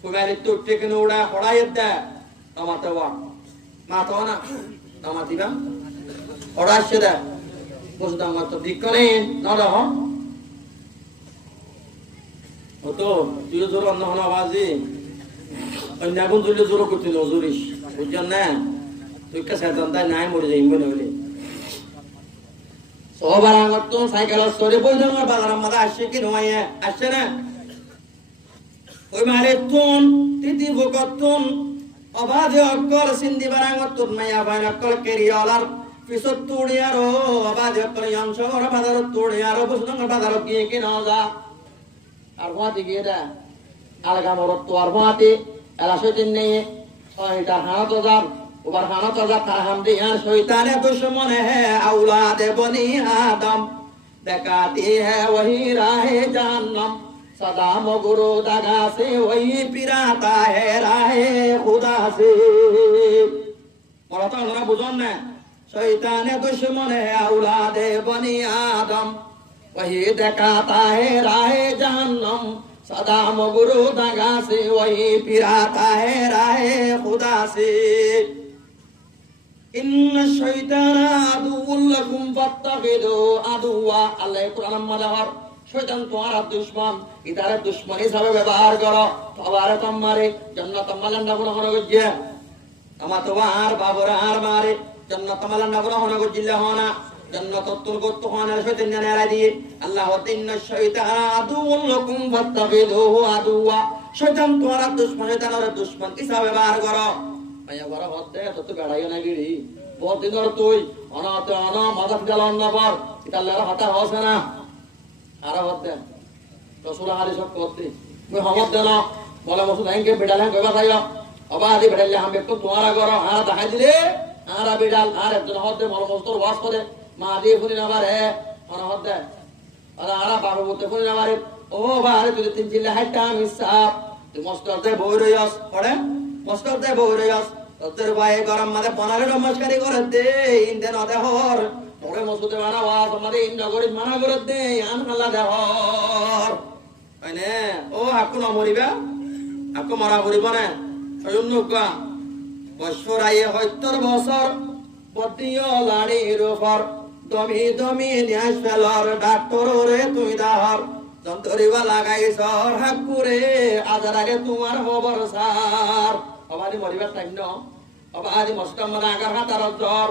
ফুগারিত টিকিনে উড়া হড়াইত দে আমাতে ওয়া মা তো না আমাতিবা হড়াইছে দে পশুদান মত দিকনে না রহ ওতো তুই জোর অন্য হনা বাজি অন্য আগুন তুই জোর করতে নজুরিস বুঝছেন না তুই কা শয়তান তাই নাই মরে যাইব নইলে সবার আগত সাইকেল সরে বই না বাজার মাথা আসছে কি নয় আসছে না ওই মারে তুন তিতি ভকতুন অবাধে অকল সিন্ধি বারাঙ্গত মায়া বাইন অকল কেরিয়ালার পিছত তুড়িয়ারো অবাধে অকল ইয়াংশর বাজার তুড়িয়ারো বুঝনঙ্গ বাজার গিয়ে কি না যা আর ভাতি গিয়ে দা আলগা মরত তো আর ভাতি এলা সইতিন নেই এটা হাত যাব ওবার খানা তো যা তাহাম দিয়ার শয়তানে दुश्मन है औलाद बनी आदम दिखाती है वही राह जहन्नम सदा मगरू दगा से वही पिराता है राह खुदा से বলা তো আমরা বুঝুন না শয়তানে दुश्मन है औलाद बनी आदम वही दिखाता है राह जहन्नम सदा मगरू दगा से वही पिराता है राह खुदा से ইন্না শাইতানা আদুউল লাকুম ফাত্তাখিযু আদুওয়া আল্লাহ কোরআন মাদার শয়তান তোমার দুশমন ইদারে দুশমন হিসাবে ব্যবহার করো তবারে তোমারে জান্নাত মালান্ডা গুলো হলো গিয়ে আমা তো আর বাবরা আর মারে জান্নাত মালান্ডা গুলো হলো গিয়ে হনা জান্নাত তুল গত হনা শয়তান জানা দিয়ে আল্লাহ ইন্না শাইতানা আদুউল লাকুম ফাত্তাখিযু আদুওয়া শয়তান তোমার দুশমন শয়তানের দুশমন হিসাবে ব্যবহার করো আয়া বড় হতে তো গাড়াইও না গিরি বহুত দিন ধরে তুই অনাতে অনা মাদার জ্বালান না পার এটা আল্লাহর হাতে হসে না আর হতে রসুল হারি সব করতে তুই হমত দেনা বলে মসুদ হ্যাঙ্গে বেড়াল হ্যাঁ কইবা খাইও অবা আদি বেড়ালে আমি একটু তোমারা করো আর দেখাই দিলে আর বেড়াল আর একজন হতে মল মস্তর ওয়াশ করে মা দিয়ে ফুনি না পারে অনা হতে আর আর বাবু বলতে ফুনি না পারে ও বারে তুই তিন চিল্লা হাইটা মিসাব তুই মস্তরতে বই রইস পড়ে মস্তরতে বই রইস তোদের ভাই গরম মাঝে 15 নমস্কারি করে দে ইন্দে নদে হর তোরে মসুদে বানাওয়া তোমাদের ইন নগরী মানা করে দে আন আল্লাহ দে হর তাইনে ও আকু ন মরিবা আকু মরা মরিব না সয়ুন কা বছর আইয়ে 70 বছর বদিও লাড়ির উপর দমি দমি ন্যাস ফেলর ডাক্তর রে তুই দাহর যন্ত্রিবা লাগাইছর হাকুরে আজার আগে তোমার খবর সার অবাদি মরিবার টাইম ন অবাদি মস্ত মানে আগার হাতার জ্বর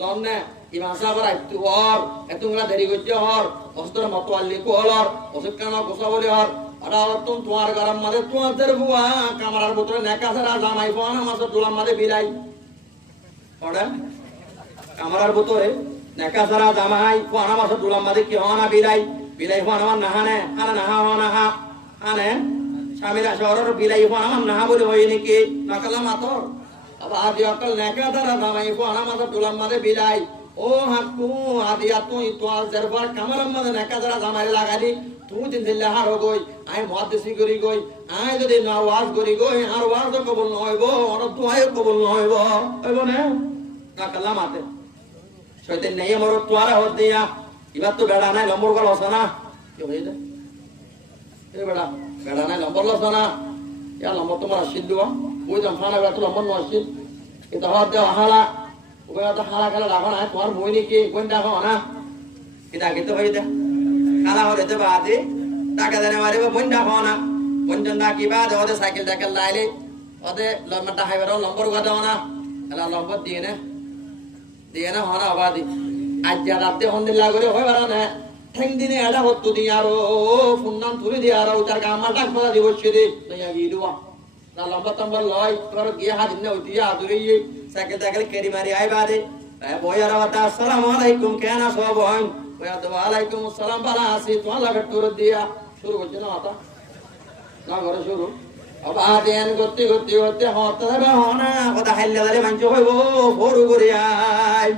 জন্নে ইমান সাহেবের আইতু হর এতুংলা দেরি করছে হর অস্তর মতোয়াল্লি কোহলর অসুকান গোসাবলি হর আরাওতুন তোমার গরম মাঝে তোমাদের বুয়া কামারার ভিতরে নেকাছাড়া জামাই ফোন মাসে তুলার মাঝে বিলাই পড়ে কামারার ভিতরে নেকাছাড়া জামাই ফোন মাসে তুলার মাঝে কি হনা বিলাই বিলাই ফোন আমার নাহানে আনা নাহা হনা হা আনে স্বামীরা শহরের বিলাই ফোন আমার নাহা বলে হয় নাকি নকলা মাতর আবার আদি অকল নেকাছাড়া জামাই ফোন মাসে তুলার মাঝে বিলাই ও হাকু আদিয়া তুই তোয়াল জেরবার কামারার মাঝে নেকাছাড়া জামাই লাগালি তুই দিন দিল্লা হার গই আই মহাদেশি করি গই আই যদি না ওয়াজ করি গই আর ওয়াজ কবুল নহইব আর তুই কবুল নহইব হইব না নকলা মাতে শয়তান নেই আমার তোয়ারা হদ দিয়া এবার তো বেড়া নাই লম্বর গল আছে না কি হইছে এ বেড়া বেড়া নাই লম্বর লস না ইয়া লম্বর তোমার আসিল দিও ওই তো ফানা বেড়া তো লম্বর ন আসিল এটা হদ দেও হালা ওই তো হালা খেলা রাখো না তোমার মই নাকি কোন দেখো না এটা কিন্তু হইছে কালা হইতে বাদে টাকা দেনে মারিব বন দেখো না বন না কি বাদ ওদে সাইকেল টাইকেল লাইলে ওদে লম্বরটা হাইবার লম্বর গা দাও না এলা লম্বর দিয়ে না হনা আবাদি আজ যা রাতে হন্দিল্লা করে হয় বারা না ঠেং দিনে এটা হতো দি আর ফুন্নান তুলি দি আর তার কামাল ডাক পড়া দিব ছেড়ে তাইয়া গি দুয়া না লম্বা তম্বা লয় তোর গিয়ে হাত দিনে হইতি আদুরে সাইকেল টাইকেল কেরি মারি আই বাদে বয়ার ওয়াতা আসসালামু আলাইকুম কেনা সব হন বয়া তো ওয়ালাইকুম আসসালাম বালা আসি তো আল্লাহ ভেটুর দিয়া শুরু হচ্ছে না মাতা না ঘরে শুরু অবাদেন গতি গতি হতে হতে হবে হনা কথা হাইলে দারে মানছ হইব বড় করে আই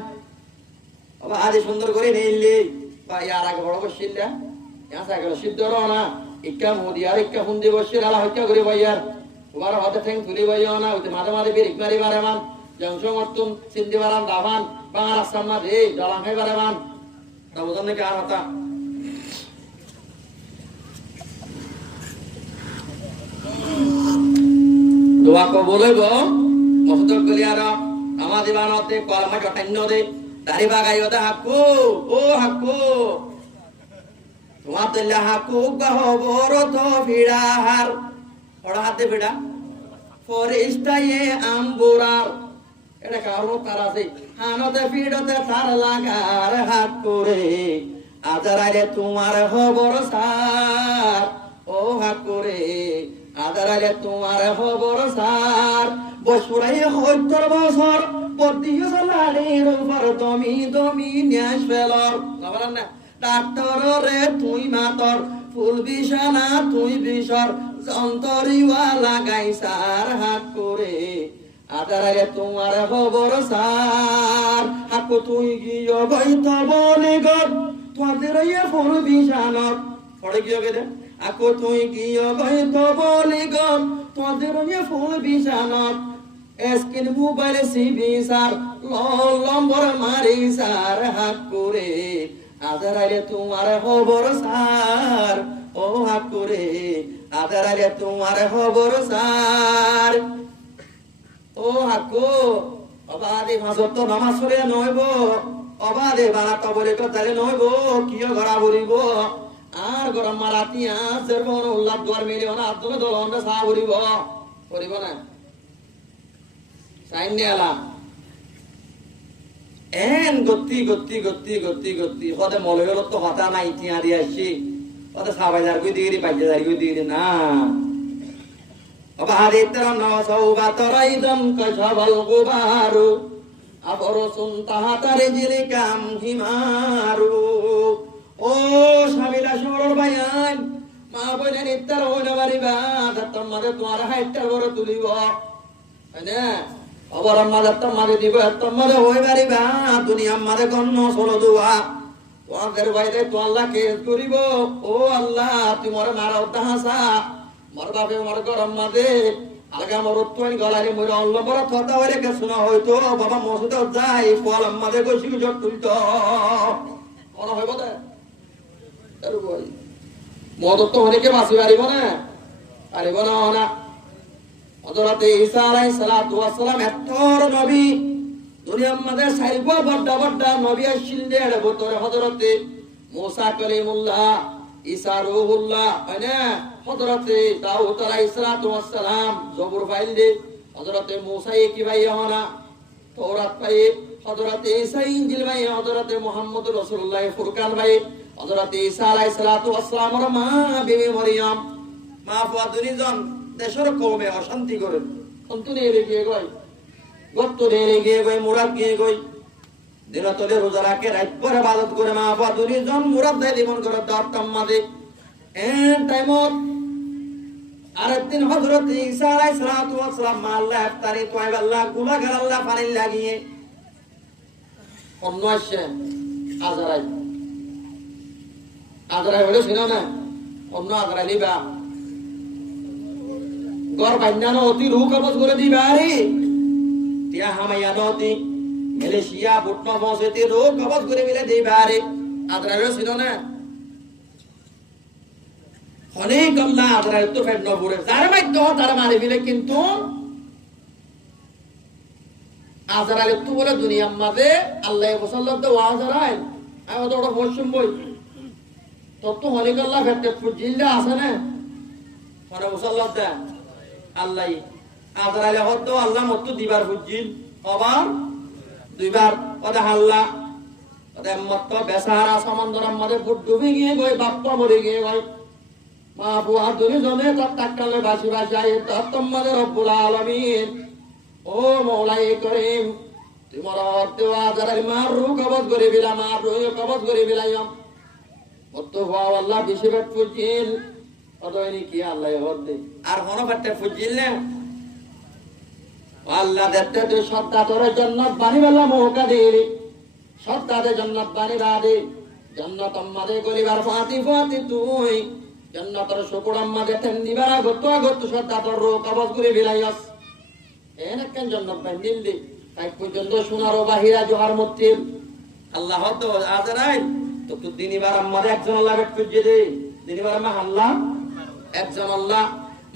অবাদে সুন্দর করে নেইলি বা ইয়ার আগে বড় বসিল না ইয়া সাইকেল সিদ্ধ রনা ইক্কা মুদি আর ইক্কা হুন্দি বসিল আলা হত্যা করে বইয়ার ওবার হতে ঠেং তুলি বইয়া না ওতে মাঝে মাঝে বিরিক মারি বারে মান জংশ মতুম সিন্ধি বারাম দাভান বাংলা সাম্মা দে দলাং হে বারে মান তা বুঝন নাকি আর হতা দোয়া কবুল হইব মসদক গলিয়ার আমাদের বানতে কলমা জটান্য দে দাড়ি বাগাইও দে হাকু ও হাকু তোমার দিল্লা হাকু গহবর তো ভিড়াহার ওড়া হাতে ভিড়া ফরিস্তায়ে আম্বুরার এটা কারো তার আছে হানতে ভিড়তে তার লাগার হাত করে আজারারে তোমার খবর সার ও হাকুরে আদারালে তোমার খবর সার বছরাই 70 বছর বদিও লাড়ির উপর দমি দমি ন্যাস ফেলর বলেন না ডাক্তার রে তুই মাতর ফুল বিছানা তুই বিছর যন্তরিওয়া লাগাই সার হাত করে আদারালে তোমার খবর সার হাকু তুই গিয়ে বইত বলে গদ তোদের ফুল বিছানা পড়ে গিয়ে গেলে আকো তুই গিয়ে বইত বলি গম তোদের ফুল বিছানত স্ক্রিন মোবাইল সিবি সার লম্বর মারি সার হাত করে আদারালে তোমার খবর সার ও হাত করে আদারালে তোমার খবর সার ও হাকো অবাদে মাসত নামাজ পড়ে নইব অবাদে বানা কবরে কথালে নইব কিয় ঘরা বলিব আর গরম মারাতি আসের বড় উল্লাহ দুয়ার মেরে না তুমি দলন্ডা সা বলিব করিব না সাইন নিয়ালা এন গতি গতি গতি গতি গতি হতে মলে হলো তো হতা নাই ইতিয়া দি আসি হতে সাবাইদার কই দিগরি পাইদার কই দিগরি না অবাদে তরন সৌবা তরাইদম কশবল গুবারু আবরসুন তাহাতারে জিরে কাম হিমারু ও স্বামীরা সরল ভাইয়ান মা বোনের ইত্তার হইনা পারিবা তোমাদের তোমার হাইটটা বড় তুলিব না অবরম মাদের তোমাদের দিব তোমাদের হই পারিবা দুনিয়া মারে গণ্য সলো দুয়া তোমাদের বাইরে তো আল্লাহ কেস করিব ও আল্লাহ তোমার মারা উদ্দাহাসা মোর বাপে মোর গরম মাঝে আলগা মোর তুই গলারে মোর অল্ল বড় কথা হইরে কে শোনা হয়তো বাবা মসজিদে যাই কলম মাঝে বসি জট তুলতো কোন হইব দে এর বই মদ তো হরিকে বাসি পারিব না না হযরত ঈসা আলাইহিস সালাতু ওয়াস সালাম এতর নবী দুনিয়ার মধ্যে সাইবা বড় নবী আসিলেন এর ভিতরে হযরত মুসা কালিমুল্লাহ ঈসা রূহুল্লাহ মানে হযরত দাউদ আলাইহিস সালাতু ওয়াস সালাম জবর পাইলে হযরত মুসা কি ভাই হনা তওরাত পাই হযরত ঈসা ইনজিল ভাই হযরত মুহাম্মদ রাসূলুল্লাহ ফুরকান ভাই হযরত ঈসা আলাইহিস সালাতু ওয়াস সালামের মা বিবি মরিয়ম মা ফুয়াদুনি জন দেশের কওমে অশান্তি করে অন্তরে গিয়ে গই গত্তরে গিয়ে গই মুরাদ গিয়ে গই দিনতলে রোজা রাখে রাত পরে ইবাদত করে মা ফুয়াদুনি জন মুরাদ দেয় জীবন করে দাঁতম মাদে এন টাইমত আরেকদিন হযরত ঈসা আলাইহিস সালাতু ওয়াস সালাম আল্লাহ ইফতারি তোয় আল্লাহ গুনাহগার আল্লাহ পানি লাগিয়ে অন্য আসে আজরাই হলো ছিল না অন্য আজরাই লিবা গর বান্যানো অতি রূহ কবজ করে দিবা আরে তিয়া হামাইয়া নতি মালয়েশিয়া বুটনো বসেতে রূহ কবজ করে মিলে দিবা আরে আজরাই হলো ছিল না অনেক আল্লাহ আজরাই তো ফেড নবুরে যার মাইত তার মারি দিলে কিন্তু আজরাই তো বলে দুনিয়ার মাঝে আল্লাহ মুসাল্লাত ওয়াজরাই আমি তো ওটা পশ্চিম বই তত অনেক আল্লাহ ফেটে ফুজিল্লা আছে না মানে মুসাল্লাত দে আল্লাহ আজরাইলে হতো আল্লাহ মত দিবার ফুজিল আবার দুইবার ওটা হাল্লা ওটা মত বেসারা সমন্দরার মাঝে বুট ডুবে গিয়ে গই বাপ্পা মরে গিয়ে গই মা বুয়া দুইজনে তার টাক্কালে বাসি বাসায় তম্মাদের রব্বুল আলামিন ও মওলাই করিম তোমার দেওয়া যারা মার রূহ কবজ করে বিলা মার রূহ কবজ করে বিলাইম অত ভাও আল্লাহ বেশিরভাগ ফুজিল অদয়নি কি আল্লাহ হদে আর হনবাটে ফুজিল না আল্লাহ দেখতে তুই সত্তাতর জান্নাত বানি বলা মৌকা দিলি সত্তাতে জান্নাত বানি রাদে জান্নাত আমাদে গলিবার ফাতি তুই জান্নাতের শুকর আমাদে তেন দিবার আগত সত্তাতর রূহ কবজ করে বিলাইস এনেকেন জান্নাত বানি দিলি তাই পর্যন্ত সোনারো বাহিরা জোহার মতিল আল্লাহ তো আজরাইল তো তুই দিনবার আমাদের একজন আল্লাহ বেটে দে দিনবার মা আল্লাহ একজন আল্লাহ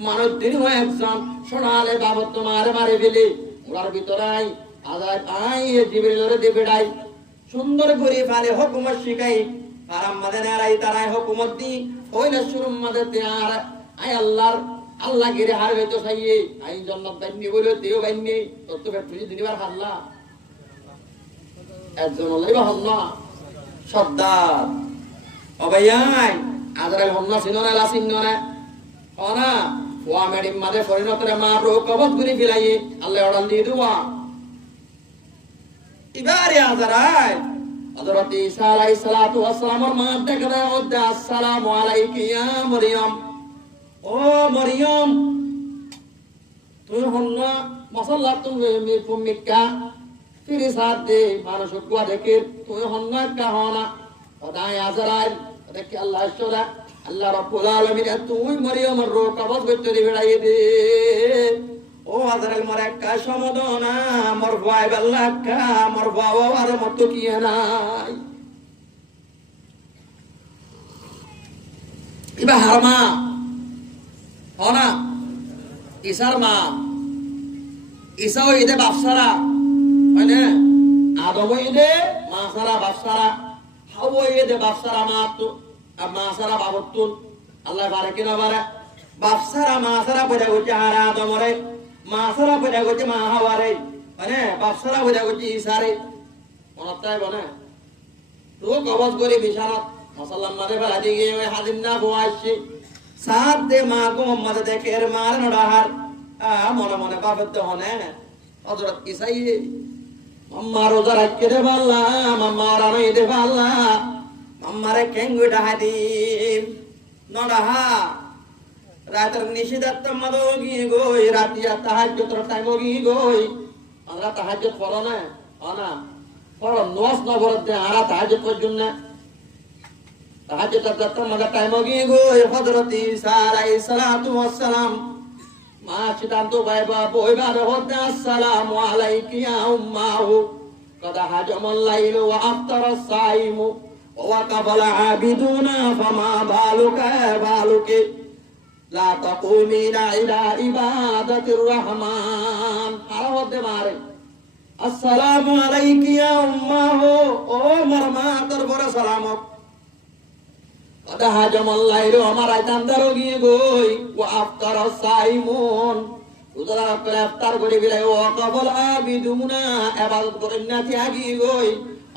মানুষ দিন হয় একজন সোনালে বাবত তোমারে মারে দিলি ওর ভিতরাই আজাই আই জিবরিলরে দে বেড়াই সুন্দর করে ফালে হুকুমত শিখাই আর আমাদের আরাই তারাই হুকুমত দি হইলে শুরুম মাঝে তে আর আই আল্লাহ গিরে হারবে তো সাইয়ে আই জান্নাত দাইনি বলে দেও বাইনি তো বেটে দিনবার আল্লাহ একজন আল্লাহ সর্দার অবাইয়াই আজরাইল হন্না সিননা লাসিননা ওনা ওয়া মেডিম মাদে পরিণতরে মা রূহ কবজ করে ফিলাই আল্লাহ অর্ডার দিয়ে দুয়া ইবারে আজরাইল হযরত ঈসা আলাইহিস সালাতু ওয়াস সালামের মা দেখে ওদে আসসালামু আলাইকি ইয়া মরিয়ম ও মরিয়ম তুই হন্না মাসাল্লাহ তুমি ফুমিকা ফিরে সাথ দে মানুষ কুয়া দেখে তুই হন্না কাহনা ওদাই আজরাইল দেখে আল্লাহ শোরা আল্লাহ রাব্বুল আলামিন তুই মরিয়মের রূহ কবজ করতে বেড়াইয়ে দে ও আজরাইল মরে কা সমাধানা মর ভাই আল্লাহ কা মর বাবা আর মত কি নাই ইবা হারমা হনা ঈসার মা ঈসা হইতে বাপসারা মানে আদম হইতে মা সারা বাপসারা হাওয়া হইতে বাপসারা মা তো মা সারা বাবতুল আল্লাহ বারাকে না বারা বাপসারা মা সারা পড়ে গেছে আর আদমরে মা সারা পড়ে গেছে মা হাওয়ারে মানে বাপসারা পড়ে গেছে ঈসারে মনতাই বনে তো কবজ করে বিশারত মুসলমান মাঝে ফেলা দিয়ে ওই হাজিম না বয়সী সাত দে মা গো মোহাম্মদ দেখে এর মার নড়াহার মনে মনে বাবত হনে হযরত ঈসাই মাম্মা রোজা রাখতে দে বাল্লা মাম্মা রানাই দে বাল্লা মাম্মারে কেঙ্গুটা হাদিম নড়াহা রাতের নিষেধাত্ম মদ গিয়ে গই রাতিয়া তাহাজ্জুদের টাইম গিয়ে গই আমরা তাহাজ্জুদ পড়ো না পড়ো নস নবরত দে আরা তাহাজ্জুদ পর্যন্ত তাহাজ্জুদ মাগা টাইম গিয়ে গই হযরত ঈসা আলাইহিস সালাতু ওয়াস সালাম মা সিদ্ধান্ত বাইবা বইবারে হতে আসসালামু আলাইকি ইয়া উম্মাহু قد هجم الليل وأفطر الصائم ووقف العابدون فما بالك لا تقومين إلى عبادة الرحمن حرود ماري السلام عليك يا أمه أو مرما تربر سلامك قد هجم الليل ومرأة تندرقي قوي وأفطر الصائمون উদরা করে ইফতার করে বিলাই ও কবল আবিদুনা ইবাদত করেন না ত্যাগী গই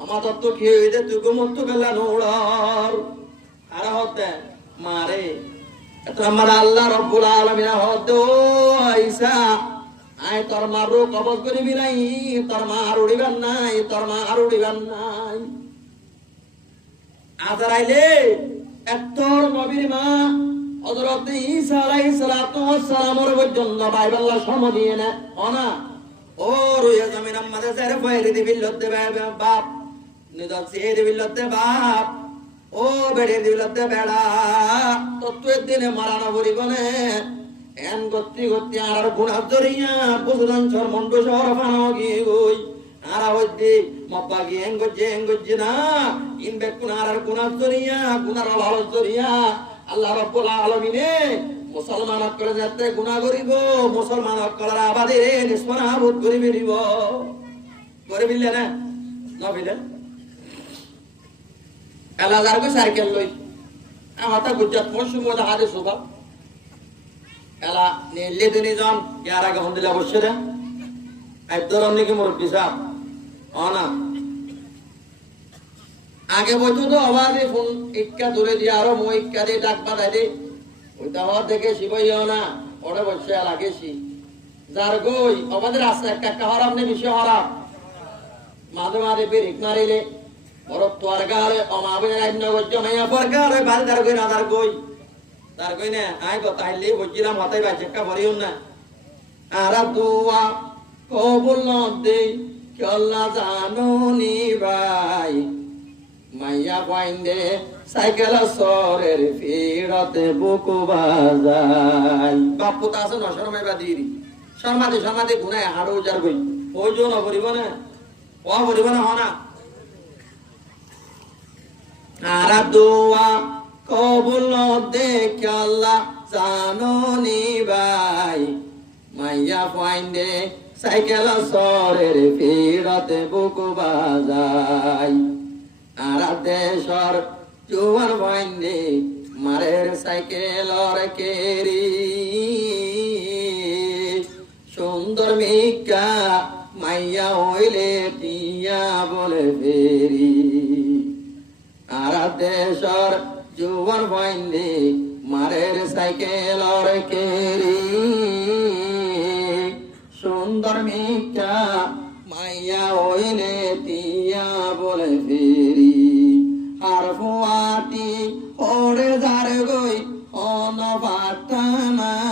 আমার তো কি হইতে তুই গুমত বেলা নোড়র আর হতে মারে এত আমার আল্লাহ রাব্বুল আলামিন হতে ঈসা আয় তোর মারু কবজ করে বিলাই তোর মা আর উড়িবেন নাই আজরাইলে এত্তর নবীর মা হযরত ঈসা আলাইহিস সালাতু ওয়াস সালামের পর্যন্ত বাইবেল্লাহ সমদিয়ে না অনা ও রুয়া জমিন আমাদের যারে বাইরে দিবিল্লতে বাপ নিদসি দিবিল্লতে বাপ ও বেড়ে দিবিল্লতে বেড়া তো তুই দিনে মারানো বলিবনে এন গতি আর গুনাহ জরিয়া বুঝলাম চর মন্ডু শহর বানো গিয়ে গই আরা হইদি মব্বা গিয়ে এঙ্গজে না ইনবে কুনার আর গুনাহ জরিয়া গুনার ভালো জরিয়া আল্লাহ রাব্বুল আলামিনে মুসলমান করে যাতে গুনাহ করিব মুসলমান করার আবাদে নিষ্পনাবুদ করি বেরিব করে বিলে না নবিলে আল্লাহ যারকে সাইকেল লই আমাতা গুজরাট পশু মদা হাদে সুবা এলা নেলে দিনে জন ইয়ারা গহন দিলা বসে রে একদরম নাকি মুরব্বি সাহেব অনা আগে পর্যন্ত আওয়াজে ফোন ইক্কা ধরে দিয়ে আরো মই ইক্কা দিয়ে ডাক বাঁধাই দে ওইটা হওয়ার দেখে শিবাইও না ওরে বসে লাগেছি যার গই আমাদের রাস্তা একটা হরাম নে বেশি হরাম মাঝে মাঝে বেরিক মারিলে বড় তোর গালে অমাবে রাজ্য গজ্জ মাইয়া পর গালে বাড়ি দার গই না তার কই না আই কথাইলে বজিলাম হাতে বাজেকা ভরিও না আরা দুয়া কবুল ন দে কি আল্লাহ জানো নি ভাই মাইয়া পাইন্দে সাইকেল সরের ফিরতে বুকু বাজাই বাপু তা আছে না শর্মাই বাদিরি শর্মাতে গুনায় হাড়ো যার গই ওই জন্য ভরিব না হনা আরা দোয়া কবুল দেখে আল্লাহ জানো নি ভাই মাইয়া পাইন্দে সাইকেল সরের ফিরতে বুকু বাজাই আরা দেশর জুয়ার বাইন্দে মারের সাইকেলর কেরি সুন্দর মিকা মাইয়া হইলে টিয়া বলে ফেরি আরা দেশর জুয়ার বাইন্দে মারের সাইকেলর কেরি সুন্দর মিকা মাইয়া হইলে টিয়া বলে ফেরি আর ফুয়াতি ওরে যার গই অন বাটানাই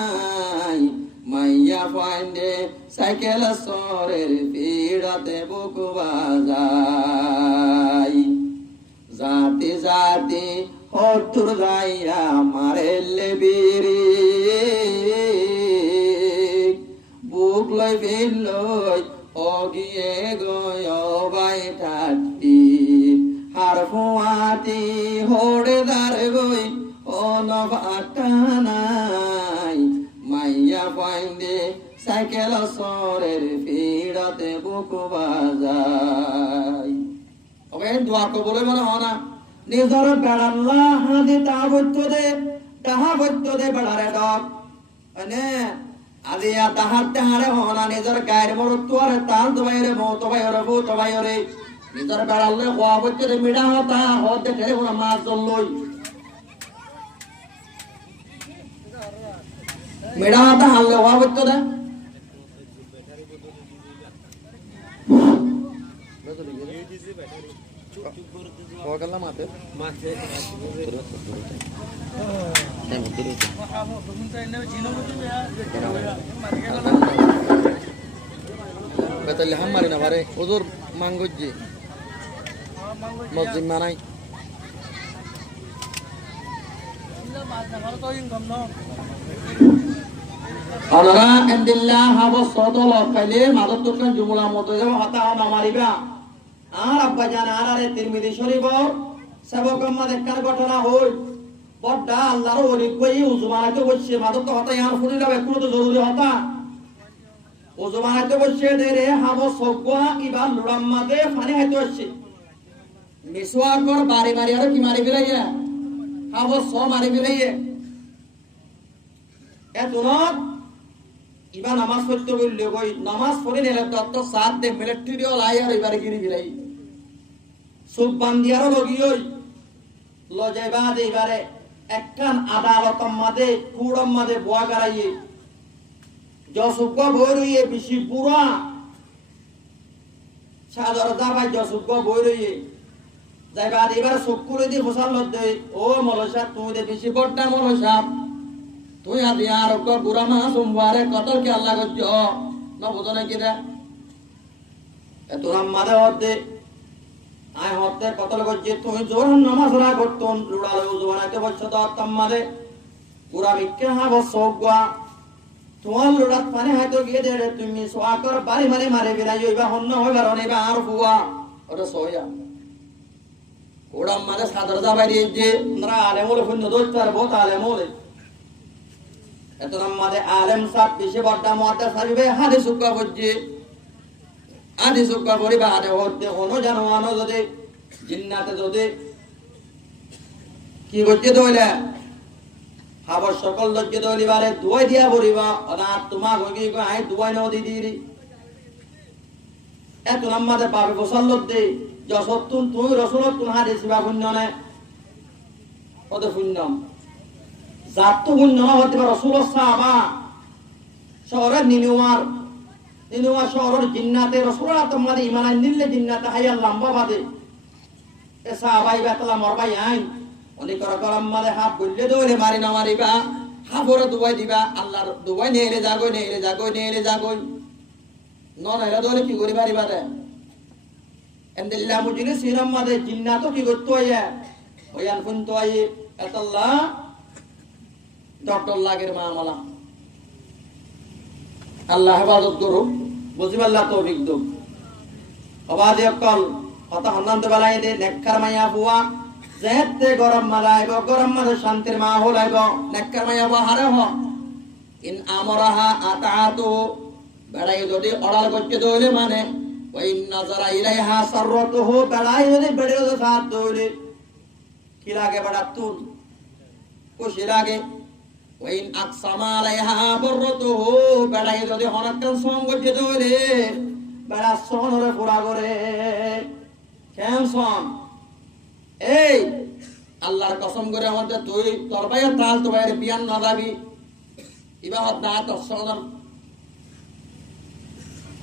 মাইয়া পাইন্দে সাইকেল সরের ভিড়াতে বুকু বাজাই জাতি হতুর গাইয়া মারেলে বিরি বুক লই বিল লই অগিয়ে গয় বাই ঠাটি আর ফুয়াতি হোড়ে দার গই অন বাটানাই মাইয়া পাইন্দে সাইকেল সরের ভিড়াতে বুকু বাজাই ওকে দোয়া কবুল মনে হনা নিজর বেড়াল্লাহ হাদি তাহা বৈত্য দে বেড়ারে ডক মানে আদিয়া তাহার তাহারে হনা নিজর গায়ের মরু তোরে তাল দবাইরে মত বাইরে ভূত বাইরে নিজর বেড়াল্লাহ কোয়া বৈত্য দে মিডা হতা হতে ঠেরে কোন মাছ জললই মিডা হতা হাললে কোয়া বৈত্য দে ಹೋಗಲ್ಲ ಮಾತೆ বেতালে হাম মারি না পারে ওদর মাঙ্গজি মসজিদ মানাই Alora endillah habo sodolo kaile madot tukan jumla moto jabo hata hama mariba আর আব্বা জান আরারে তিরমিজি শরীফর সেবকম মাদে কার ঘটনা হই বড়ডা আল্লাহর ওলি কই উযু বানাইতে বসে মাদত হতা ইয়ার ফুলি লাবে কোনো তো জরুরি হতা উযু বানাইতে বসে দেরে হাবো সগবা ইবা লুড়াম মাদে পানি হাইতে বসে মিসওয়াক কর বাড়ি বাড়ি আর কি মারি বিলাইয়া হাবো স মারি বিলাইয়া এতনত ইবা নামাজ পড়তে বললে কই নামাজ পড়ে নিলে দত্ত সাত দে মিলিটারি ও লাই আর এবারে গিরি বিলাই সুব বান্দিয়ারও লগি ওই লজাইবা দে এবারে একখান আদালতম মাদে কুড়ম মাদে বুয়া গারাইয়ে জসুক বইরইয়ে বেশি পুরা সাদর দাবাই জসুক বইরইয়ে যাইবা দে এবারে চকুরে দি হোসাল লদে ও মলসা তুই দে বেশি বড়টা মলসা তুই আদি আর বুড়া মা সোমবারে কতল কে আল্লাহ গজ্জ না বুঝো না কি রে এত মাদে হতে আয় হতে কতল গজ্জে তুই জোর নামাজ না করতন লুড়ালে উজু বানাইতে বসছো তো তাম্মাদে পুরা বিক্কে হা বসগা তোমার লুড়াত পানি হয়তো গিয়ে দে তুমি সোয়াকর বাড়ি মারে মারে বিলাই হইবা হন্ন হইবার অনেবা আর বুয়া ওটা সোয়া ওড়াম মানে সাদর দাবাই যে আমরা আলেমুল ফুন্ন দোস্তার বহুত আলেমুল এত নামাদে আলেম সাহেব বেশি বড়টা মুআদ্দাস সাহেবে হাদিস উক্কা বজ্জে হাদিস উক্কা বড়িবা আদে হতে হনো জানোয়ানো যদি জিন্নাতে যদি কি গজ্জে দইলা হাবর সকল লজ্জে দইলিবারে দুয়াই দিয়া বড়িবা অনা তোমা গগি গো আই দুয়াই নদি দিরি এত নামাদে পাবে বসাল্লতে যসতুন তুই রাসূলুল্লাহ হাদিস বা গুণনে ওদে ফুন্নাম জাত গুণ হতে পারে রাসূলুল্লাহ সাহাবা শহরের নিনুয়ার শহরের জিন্নাতে রাসূলুল্লাহ তোমাদের ঈমান নিলে জিন্নাতে হায়াল লম্বা বাদে এ সাহাবাই বাতলা মরবাই আইন অনেক রকম মালে হাফ বললে দৌড়ে মারি না মারিবা হাফরে দুবাই দিবা আল্লাহর দুবাই নেরে জাগই নন এরা দৌড়ে কি করি মারিবা রে এন্দিল্লাহ মুজিনে সিরাম মাদে জিন্নাতো কি করতে হয় ওয়ান কুনতো আই আল্লাহ ডক্টর লাগের মামলা আল্লাহ হেফাজত করু বুঝিবাল্লাহ তৌফিক দো অবাদে অকল কথা হন্নান্তে বালাই দে নেককার মাইয়া বুয়া যেতে গরম মালাইব গরম মাঝে শান্তির মাহৌল আইব নেককার মাইয়া বুয়া হারে হ ইন আমরাহা আতাআতু বেড়াই যদি অড়াল করতে দইলে মানে ওই নজরা ইলাইহা সাররাতুহু বেড়াই যদি বেড়ে সাথ দইলে কি লাগে বেড়াতুন খুশি লাগে ওইন আকসামা আলাইহা বররতুহু বেড়াই যদি হনকান সঙ্গজে দইলে বেড়া সনরে পুরা করে কেমন এই আল্লাহর কসম করে আমাদের তুই তোর ভাই তাল তো ভাইয়ের বিয়ান না যাবি ইবাহত না তো সনর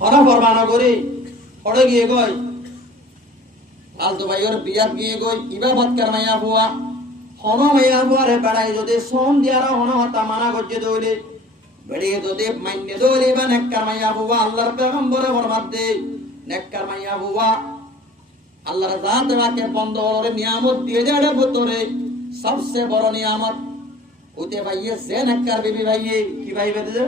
হরা ফরমানা করি পড়ে গিয়ে গই তাল তো ভাইয়ের বিয়াত গিয়ে গই ইবাহত কর মাইয়া বুয়া হনো মাইয়া বুয়ারে বেড়াই যদি সোম দিয়ারা হনো হতা মানা গজ্জে দইলে বেড়িয়ে যদি মাইনে দইলে বা নেককার মাইয়া বুয়া আল্লাহর পেগম্বরে ফরমাত দে নেককার মাইয়া বুয়া আল্লাহর জাত রাকে বন্ধ করে নিয়ামত দিয়ে যাবে ভিতরে সবচেয়ে বড় নিয়ামত ওতে ভাইয়ে যে নেককার বিবি ভাইয়ে কি ভাইবে দে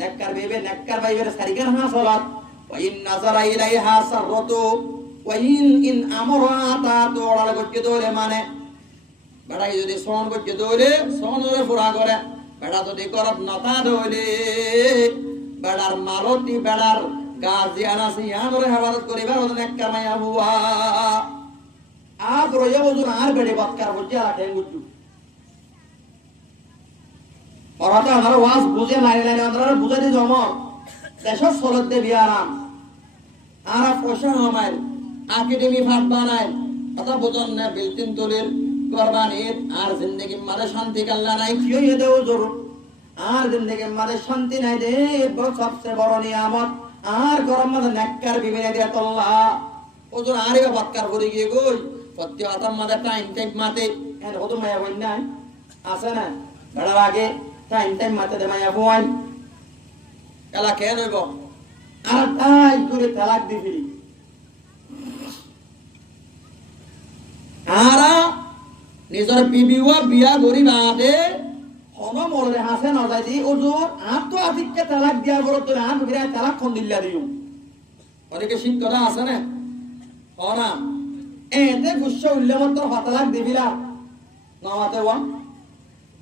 নেককার বিবি নেককার ভাইবের সারিকার হা সালাত ওয়া ইন নাজারা ইলাইহা সাররাতু ওয়া ইন আমরা তা তোড়াল গজ্জে দইলে মানে বেড়াই যদি সোন গজ্জে দইলে সোনরে পুরা করে বেড়া যদি করত নতা দইলে বেড়ার মালতি বেড়ার গাজি আনাসি আনরে হেফাজত করিবার ওদের নেককার মাইয়া বুয়া আজ রয়ে ওজন আর বেড়ে বাতকার বুঝে রাখে গুজু পড়াতে আমার ওয়াজ বুঝে নাইলে আমরা বুঝে দি জমা দেশ সলত দে বিয়ারাম আর পয়সা আমায় একাডেমি ফাট বানায় কথা বুঝন না বিলতিন তোলের কুরবানির আর জিন্দেগি মাঝে শান্তি কাল্লা নাই কি হয়ে দেও জরুর আর জিন্দেগি মাঝে শান্তি নাই দে সবচেয়ে বড় নিয়ামত আর গরম মাঝে নেককার বিবিনে দিয়ে তল্লা ওজন আরে বাতকার করে গিয়ে গই সত্যি আতাম মাঝে টাইম মাতে এর ওতো মায়া বই নাই আছে না বেড়ার আগে টাইম মাতে দে মায়া বই এলা কেন হইব আর তাই করে তালাক দিবি আর নিজের বিবিও বিয়া করি বাদে হন মরে হাসে নজাই দি ওজোর আপ তো আজিককে তালাক দিয়া বড় তোরে আপ বিরা তালাক খন দিল্লা দিও অনেকে শিক্ষা আছে না হনা এতে গুচ্ছ উল্লেমত হতালাক দিবিলা নমাতে ওয়া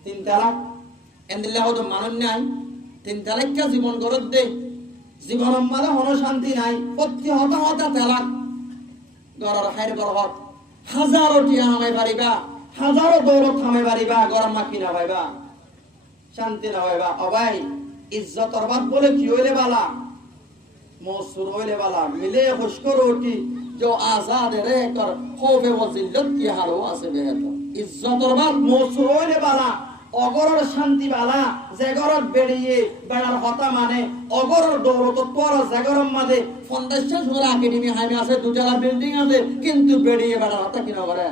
তিন তালাক এন্দিল্লা হতো মানুষ নাই তিন তালাককে জীবন গরত দে জীবন মানে হন শান্তি নাই প্রতি হতা হতা তালাক গরর হাইর গরহত হাজারো টিয়া হামাই পারিবা হাজারো দৌলত হামাই পারিবা গরম মাখি না পাইবা শান্তি না পাইবা অবাই ইজ্জতর বাদ বলে কি হইলে বালা মসুর হইলে বালা মিলে খুশকর ওটি जो आजाद रह कर खौफे व जिल्लत की हालवा से बेहतर इज्जतर बात मौसू होइले बाला অগরর শান্তি বালা জেগরত বেড়িয়ে বেড়ার হতা মানে অগরর দৌলত পর জেগরম মাঝে ফাউন্ডেশন সুরা একাডেমি হাইমে আছে দুতলা বিল্ডিং আছে কিন্তু বেড়িয়ে বেড়ার হতা কিনা করে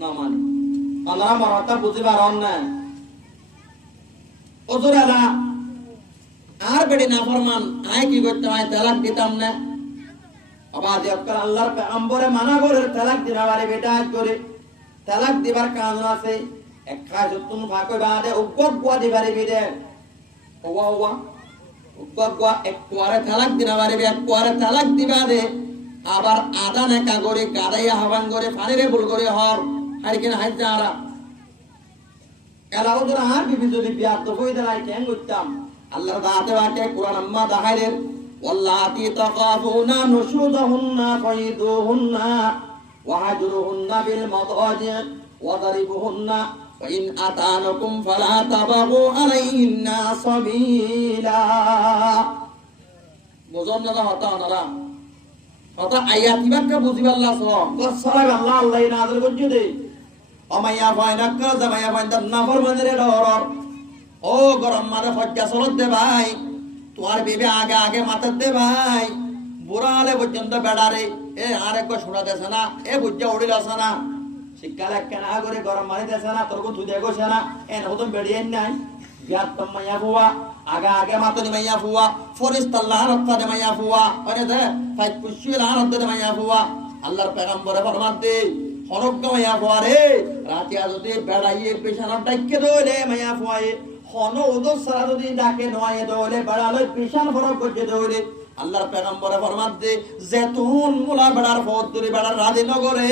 না মানে আমরা মারতা বুঝিবার না ওজুরালা আর বেড়ি না ফরমান আয় কি করতে হয় তালাক দিতাম না আবাদ আক্কাল আল্লাহর পেগম্বরে মানা করে তালাক দিবারে বেটা করে তালাক দিবার কারণ আছে এক কাজ তুমি ভাকই বাদে উগ্গগা দিবারে বিদে ওয়া ওয়া উগ্গগা এক কোয়ারে তালাক দিবারে বে এক কোয়ারে তালাক দিবাদে আবার আদানে কাগরে গাদাইয়া হাবান করে পানিরে ভুল করে হর হারিকেন হাইজারা এলাও ধরে আর বিবি যদি বিয়া তো কই দেলাই কেন করতাম আল্লাহর দাতে বাকে কুরআন আম্মা দাহাইরের واللاتي تخافون نشوزهن فعظوهن واهجروهن بالمضاجع واضربوهن وإن أطعنكم فلا تبغوا عليهن سبيلا বুঝুন না হতা ওনারা হতা আয়াত কিভাবে বুঝিবে আল্লাহ সাল্লাল্লাহু আল্লাহ আল্লাহ নাযিল করছে দে অমাইয়া ফায়নাকা জামাইয়া ফায়দা নাফরমানের ডর ও গরম মারে হজ্জা সরত দে ভাই তোর বেবে আগে আগে মাথার দে ভাই বুড়া হলে পর্যন্ত বেড়ারে এ আর একবার শোনা দেছে না এ বুঝা উড়িল আসে না শিক্ষালে কেনা করে গরম মারি দেছে না তোর তুই দেখোছে না এ নতুন বেড়িয়ে নাই বিয়াত তো মাইয়া ফুয়া আগে আগে মাতনি মাইয়া ফুয়া ফরিস্ত আল্লাহ রক্ষা দে মাইয়া ফুয়া আরে দে ফাইট কুশিল আর দে মাইয়া ফুয়া আল্লাহর পয়গম্বরে ফরমান দে হরক মাইয়া ফুয়া রে রাতিয়া যদি বেড়াইয়ে পেছানো ডাইকে দইলে মাইয়া ফুয়ায়ে হন ওদর সারা যদি ডাকে নয় দইলে বেড়ালে পেছান ফরক করতে দইলে আল্লাহর পয়গম্বরে ফরমান দে জেতুন মুলা বেড়ার পথ ধরে বেড়ার রাজনগরে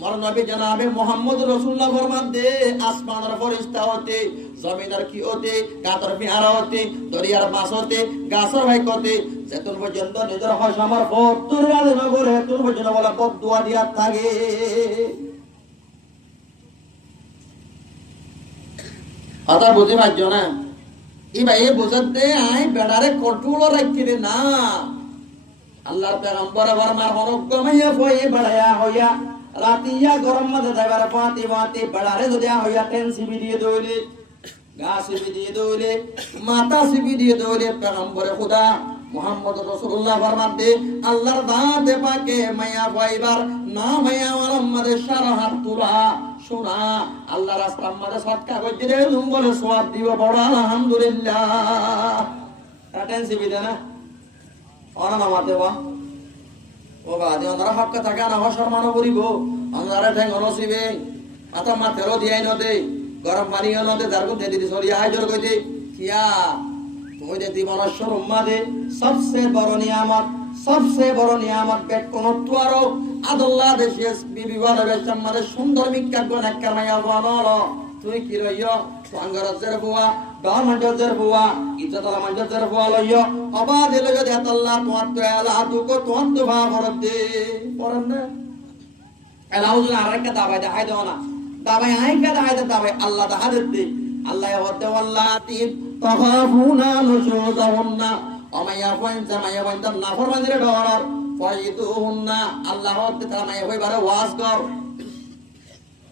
মর নবী জনাবে মুহাম্মদ রাসূলুল্লাহ ফরমান দে আসমানের ফেরেশতা হতে জমিনের কি হতে কাতর বিহারা হতে দরিয়ার মাছ হতে গাছর ভাই হতে জেতুন পর্যন্ত নিজের হসামার পথ ধরে রাজনগরে তোর পর্যন্ত বলা পথ দোয়া দিয়া থাকে কথা বুঝে পারছো না এই ভাই বুঝতে আই বেড়ারে কন্ট্রোল রাখতে না আল্লাহর পয়গম্বর ফরমান হরক মাইয়া ফয়ে বেড়ায়া হইয়া রাতিয়া গরম মধ্যে যাইবার পাতি পাতি বেড়ারে যদি হইয়া টেন সিবি দিয়ে দইলে গা সিবি দিয়ে দইলে মাথা সিবি দিয়ে দইলে পয়গম্বরে খোদা মুহাম্মদ রাসূলুল্লাহ ফরমান দে আল্লাহর দাতে পাকে মাইয়া ফইবার না মাইয়া আমাদের সারা হাত তুলা শোনা আল্লাহ রাস্তার মধ্যে সৎকা করতে রে বলে সওয়াব দিব বড় আলহামদুলিল্লাহ টাটেন সিবি দে না ওনা নামাতে বা ও বাদে ওনারা হক থাকা না সম্মান করিব ওনারা ঠ্যাং নসিবে আতা মাতেরও দিয়াই নদে গরম পানি নদে দারগু দে দিদি সরিয়া হাজর কইতে কিয়া তুই দে জীবনশ্বর উম্মাদে সবচেয়ে বড় নিয়ামত বেট কোন তুয়ারো আদাল্লাহ দেশে বিবিবাদ বেশম মানে সুন্দর মিক্কা কোন একটা মাইয়া বানালো তুই কি রইও সাঙ্গরাজের বুয়া দামাজের বুয়া ইজ্জতলা মানজের বুয়া লইও অবাদ লইও দে আল্লাহ তোমার তো আলা তুকো তোমার তো ভা করতে পড়ন না আলাউজ আরেকটা দাবাই দেখাই দাও না দাবাই আইকা দেখাই দাবাই আল্লাহ দেখা দিতে আল্লাহ ওয়াতে ওয়াল্লাতি তাখাফুনা নুশুজাহুন্না অমাইয়া পয়েন্ট মাইয়া পয়েন্ট নাফরমানের ডর ফাইদুহুন্না আল্লাহ ওয়াতে তারা মাইয়া হইবারে ওয়াজ কর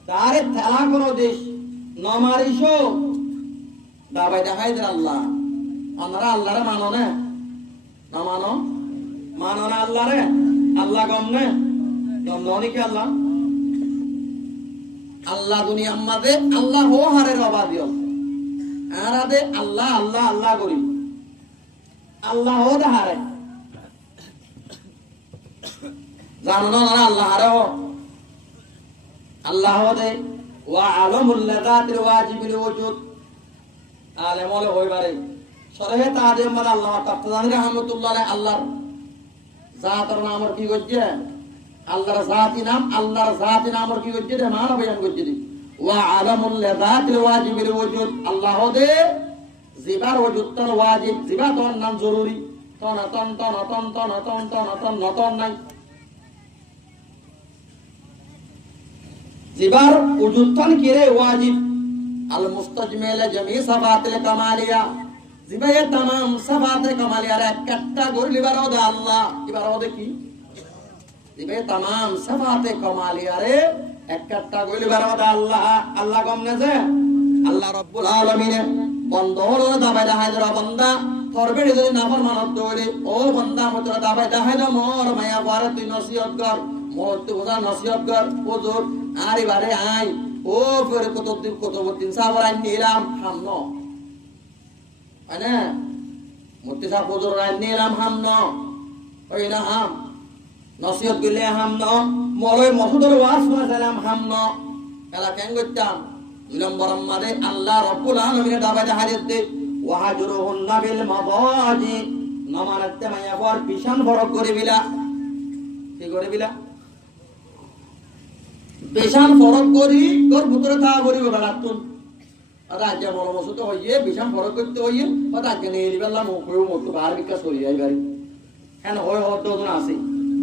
তারে থালা কোন দেশ নমারিশো দাবাই দেখাই দে আল্লাহ আমরা আল্লাহরে মানো না না মানো না আল্লাহরে আল্লাহ গম না গম ননি কি আল্লাহ দুনিয়া আমাদে আল্লাহ হো হারের অবাদিও আরাদে আল্লাহ আল্লাহ আল্লাহ করি আল্লাহ হো হারে জানো না আল্লাহ হারে হো আল্লাহ দে ওয়া আলামুল লাযাতিল ওয়াজিবিল ওজুদ আলেম হলে হইবারে শরহে তাজিম মানে আল্লাহ তাআলা রাহমাতুল্লাহ আলাইহি আল্লাহর জাতের নামের কি করছে আল্লাহর জাতি নামের কি করছে রে মানা বয়ান করছে ওয়া আলামুল লাযাতিল ওয়াজিবিল ওজুদ আল্লাহ দে জিবার ওজুদ তন ওয়াজিব জিবা তন নাম জরুরি তন নাই জিবার ওজুদ তন কিরে ওয়াজিব আল মুস্তাজমিল জামি সাফাতিল কামালিয়া জিবায়ে तमाम সাফাতে কামালিয়ার একটা গরি লিবার ওদা আল্লাহ এবার ওদে কি জিবায়ে तमाम সাফাতে কামালিয়ারে একটা গরি লিবার ওদা আল্লাহ গমনে যে আল্লাহ রাব্বুল আলামিন বন্ধ হলো দাবাই দাহাই দরা বান্দা করবে যদি নাফরমানত দইলে ও বান্দা মত দাবাই দাহাই দা মোর মায়া বারে তুই নসিহত কর মোর তুই বুঝা নসিহত কর হুজুর আরে বারে আই ও ফেরে কতদিন সাবর আই নিলাম হামনো আনে মুত্তি সাহেব হুজুর আই নিলাম হামনো ওই না হাম নসিহত গিলে হামনো মোরই মসুদর ওয়াজ শুনাছিলাম হামনো এলা কেন করতাম বিলম্বরম মাদে আল্লাহ রাব্বুল আলামিন দাবাই দাহাই দে ওয়াহাজুরুহুন্না বিল মাদাজি নামানাতে মায়া পর পিছন ফরক করে বিলা কি করে বিলা বিশান ফরক করি তোর ভিতরে তা করিবে বেলাতুন আদা আজ বড় মসুদ হইয়ে বিশান ফরক করতে হইয়ে আদা আজ নেই বেলা মুখেও মুখ বাহার বিকাশ করি যাই বাড়ি কেন হয় হতো না আছে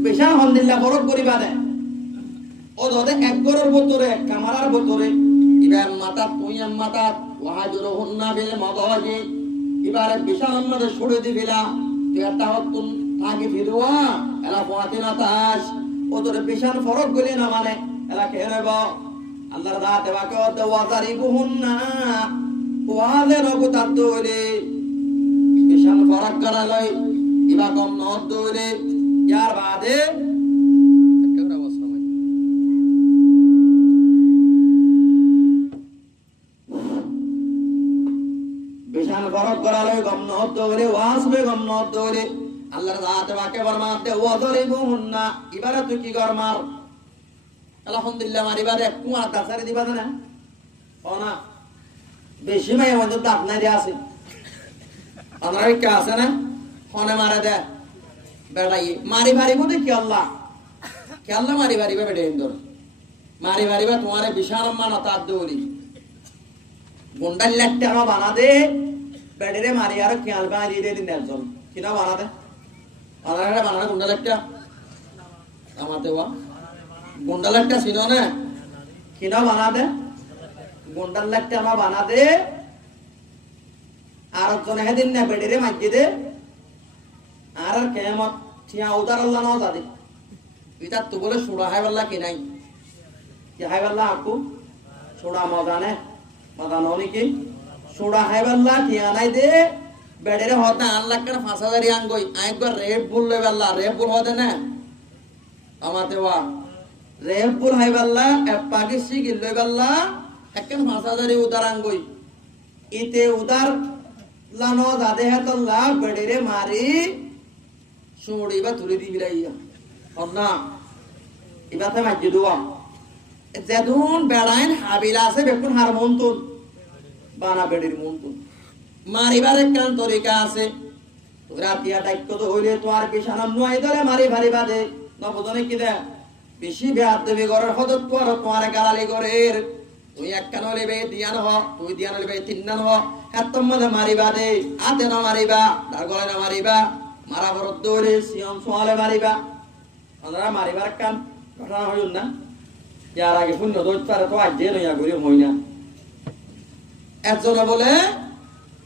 বিশান আলহামদুলিল্লাহ ফরক করিবা দে ও দতে এক গরের ভিতরে এক কামারার ভিতরে ইবাম মাতা তুইয়াম মাতা ওয়াহাজুরুহুন্না বিল মাদাজি ইবারে বিশান আমাদের ছড়ে দিবিলা তেটা হতুন থাকি ফিরওয়া এলা ফাতিনা তাস ও তোরে বিশান ফরক গলি না মানে এলা কে নেব আল্লাহর দাতে বাকে ওয়াজারিবুহুন্না ওয়ালে নগু তাদুলে বিশান ফরক করালই ইবা কম নদুলে ইয়ার বাদে একটা অবস্থা হয় বিশান ফরক করালই কম নদুলে ওয়াসবে কম নদুলে আল্লাহর দাতে বাকে ফরমাতে ওয়াজারিবুহুন্না ইবারে তুই কি গরমার আলহামদুলিল্লাহ মারিবারে একটু আটা সারি দিবা না ও না বেশি মাই মধ্যে দাঁত নাই দিয়ে আছে আমরা কে আছে না ফোনে মারা দে বেড়াই মারি মারিব দেখি আল্লাহ কে আল্লাহ মারি মারিবে বেড়ে ইন্দর মারি মারিবা তোমারে বিশাল মানা তার দৌড়ি গুন্ডাল লাগতে আমার বানা দে বেড়ে মারি আর খেয়াল বাড়ি দিয়ে দিন একজন কিনা বানা দে বানারে গুন্ডাল একটা আমার দেওয়া গুন্ডাল একটা ছিল না কিনা বানা দে গুন্ডাল একটা আমার বানা দে আর একজন হেদিন না বেড়ে মাঝে দে আর কেমত ঠিয়া উদার আল্লাহ নাও দাদি এটা তো বলে সুড়া হাই বাল্লা কি নাই কি হাই বাল্লা আকু সুড়া মজা নে মজা ননি কি সুড়া হাই বাল্লা ঠিয়া নাই দে বেড়ে হতে 8 লাখ টাকা 5000 আঙ্গই একবার রেড বুল লে বাল্লা রেড বুল হতে না আমাতে ওয়া রেপুর হাইবাল্লা পাকিস্তানি গিলবাল্লা একখান 5000 উদার আঙ্গই ইতে উদার লানো দাদে হাতল্লা বেড়ে মারি সুড়ি বা তুলি দি বিলাইয়া অন্না ইবাতে মাঝে দুয়া যেদুন বেড়াইন হাবিলা আছে বেকুন হার মন্তুন বানা বেড়ির মন্তুন মারিবার একখান তরিকা আছে রাতিয়া দায়িত্ব তো হইলে তো আর বিশানাম নয় ধরে মারি ভারি বাদে নবদনে কি দে বেশি বেয়াদ দেবে ঘরের হদত পর তোমার গালালি ঘরের তুই একখান হলিবে দিয়ান হ তুই দিয়ান হলিবে তিনদান হ এত মধ্যে মারিবা দে হাতে না মারিবা তার গলায় না মারিবা মারা বরদ দৌড়ে সিয়ম সোয়ালে মারিবা ওনারা মারিবার কান ঘটনা হইল না ইয়ার আগে শূন্য দৌড় পারে তো আজ নইয়া ঘুরে হই না একজন বলে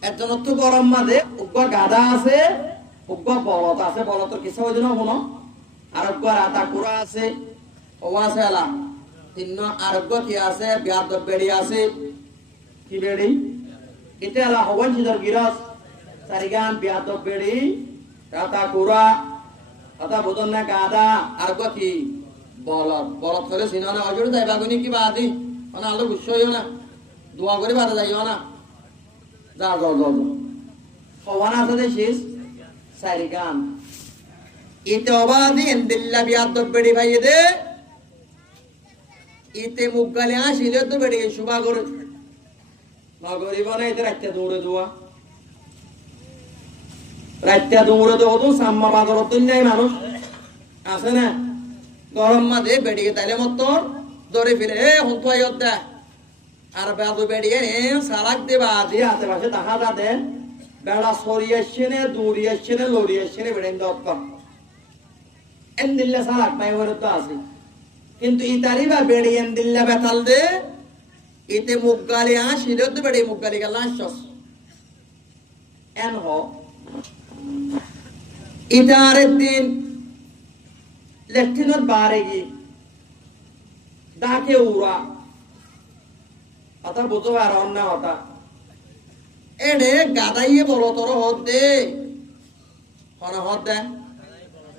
একজন তো গরম মাঝে উগ্র গাদা আছে উগ্র বলত আছে বলত কিছু হইল না মনো আরোগ্য রাতা কুড়া আছে ওয়াছে আলা তিন আরোগ্য কি আছে বিয়াদ বেড়ি আছে কি বেড়ি এটা আলা হবন সিদর গিরস সারিগান বিয়াদ বেড়ি রাতা কুড়া আতা বদন না গাদা আরোগ্য কি বলত বলত করে সিনানে অজুড়ে যাইবা গুনি কি বাদি মানে আলো গুচ্ছ হইও না দোয়া করে বাদা যাইও না যা যাও যাও হওয়ান আছে দে শেষ সারিগান এটা অবাধি এন্দিল্লা বিয়াদ বেড়ি ভাইয়ে দে ইতে মুখ গালে আসিলে তো বেড়ে শুভা করে নগরী বলে এতে রাত্রে দৌড়ে দেওয়া রাত্রে দৌড়ে দেওয়া তো সাম্মা বাদর তো নাই মানুষ আছে না গরম মাঝে বেড়িয়ে তাইলে মত দৌড়ে ফিরে হন তো আয়োধ্যা আর বেদু বেড়িয়ে সারাক দেবা দিয়ে হাতে পাশে দেখা যাতে বেড়া সরিয়ে আসছে না দৌড়িয়ে আসছে না লড়িয়ে আসছে না বেড়ে দত্তম এন দিল্লা সারাক নাই ওর তো আছে কিন্তু ইতারি বা বেড়ি এন দিল্লা বেতাল দে ইতে মুখ গালি আসিল তো বেড়ে মুখ গালি গেল আসছস এন হ ইতারের দিন লেফটেন্যান্ট বারে গি ডাকে উড়া কথা বুঝো আর অন্য হতা এডে গাদাইয়ে বলো তোর হদ দে হদ দে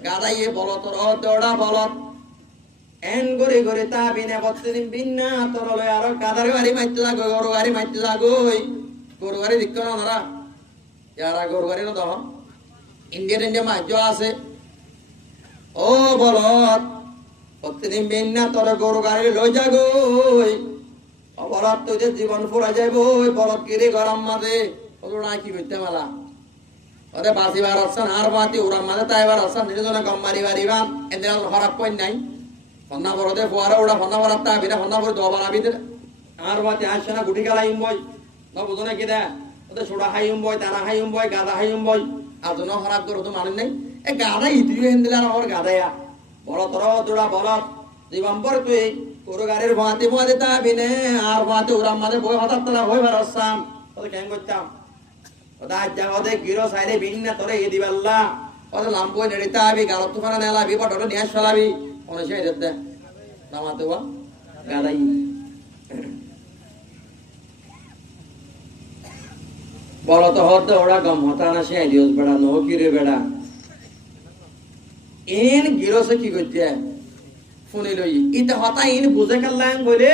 গাদাইয়ে বলো তোর হদ ওড়া বলত এন গরে গরে তা বিনে বত্রিন বিন্না তোর লয় আর গাদার গাড়ি মাইতে লাগো গরু গাড়ি মাইতে লাগোই গরু গাড়ি দিক্ক না ওরা যারা গরু গাড়ি না দাও ইন্ডিয়া মাইজ আছে ও বলত বত্রিন বিন্না তোর গরু গাড়ি লই যাগোই বলত তুই জীবন ফুরা যাইব ওই বলত গিরি গরম মাঝে ওরা কি করতে মেলা ওদের বাসিবার অপশন আর বাতি ওরা মাঝে তাইবার অপশন নিজনে গম মারি বাড়িবা এদের খারাপ কই নাই ফন্না বড়দে ফুয়ারা ওরা ফন্না বড় তা বিনা ফন্না বড় দোবার আবিদের আর বাতি আসছে না গুটি গালাইম বই ন বুঝনে কি দে ওদের ছোড়া হাইম বই তারা হাইম বই গাদা হাইম বই আর জন খারাপ করে তো মানুষ নেই এ গাদা ইতিও হেন্দিলা আমার গাদায়া বড় তোর দোড়া বলত জীবন পর তুই গরু গাড়ির ভাঁতি ভাঁতি তা বিনে আর ভাঁতি ওরা মাঝে বই হঠাৎ তোরা হই বারসাম ওদের কেন করতাম ওদের আজ যা ওদের গিরো সাইডে বিন না তোরে এ দিবাল্লা ওদের লাম্বই নেড়িতে আবি গাড় তুফানা নেলাবি বটটো নিয়ে চলাবি অনেক সেই যেতে নামাতে বা গাদাই বলো তো হতে ওরা গম হতা না সে দিওস বেড়া নো কিরে বেড়া এন গিরোসে কি করতে শুনি লই ইতে হতা ইন বুঝে কাল্লাং বলে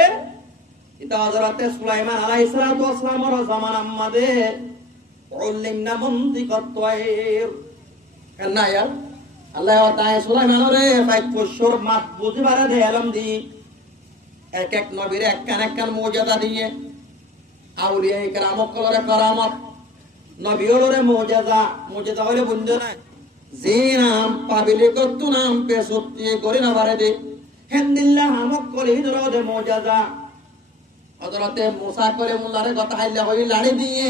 ইতে হযরতে সুলাইমান আলাইহিস সালাতু ওয়াস সালামের জামান আম্মাদে উল্লিমনা মন্তিকাত তায়র কেন ইয়া আল্লাহ তাআলা সুলাইমানরে ফাইক বছর মাত বুঝিবারে দেলাম দি এক এক নবীর এক কান মুজিজা দিয়ে আউলিয়া ইকরাম কলরে কারামত নবীওরে মুজিজা হইলে বুঝছ না যে নাম পাবিলে কত নাম পে সত্যি করে না পারে দে হেন্দিল্লাহ আমক করে হিজরতে মুজিজা হযরতে মুসা করে মুল্লারে কথা হাইলা হই লাড়ি দিয়ে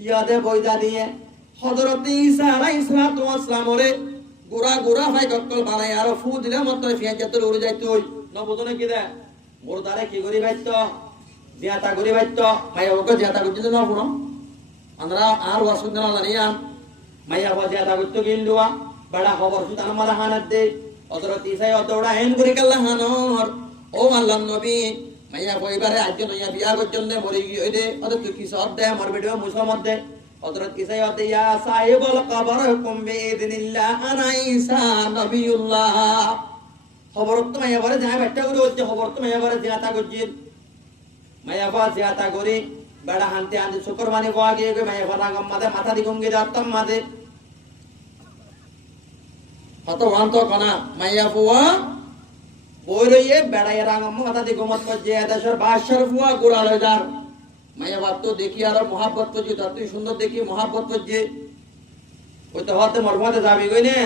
ইয়াদে বইদা দিয়ে হযরতে ঈসা আলাইহিস সালাতু ওয়াস সালামরে গুরা গুরা ভাই কক্কল বানাই আর ফু দিলে মাত্র ফিয়াজতে উড়ে যাইতো ন বুঝনে কি দে মোর দারে কি করি বাইতো জিয়াতা করি বাইতো ভাই ওকে জিয়াতা করতে না পুরো আমরা আর ওয়াসুদ না জানিয়া মাইয়া বাজে জিয়াতা করতে গিলুয়া বড় খবর সুতান মালা হানাত দে হযরত ঈসা অতড়া হেন করে কাল্লা হানর ও আল্লাহর নবী মাইয়া কইবারে আজ নয়া বিয়া করজন্য মরি গই দে ওদের কি সব দে আমার ভিডিও মুসলমান দে হযরত ঈসা অতে ইয়া সাহিবুল কবর কুম বিইذنিল্লাহ আনা ঈসা নবিয়ুল্লাহ খবর তো মাইয়া বারে যায় বাচ্চা করে হচ্ছে খবর তো মাইয়া বারে জিয়াতা করজিল মাইয়া বা জিয়াতা করি বড় হানতে আনতে শুকর মানে কোয়া গিয়ে মাইয়া বারা গম মাদে মাথা দিগঙ্গে যাতম মাদে কত ওয়ান তো কোনা মাইয়া বুয়া বইরইয়ে বেড়াই রাগম মাথা দিগমত করছে দেশের বাদশার বুয়া গোড়ালে যার মাইয়া বাত তো দেখি আর মহাব্বত করছে তুই সুন্দর দেখি মহাব্বত করছে ওই তো হতে মরফাতে যাবি কই না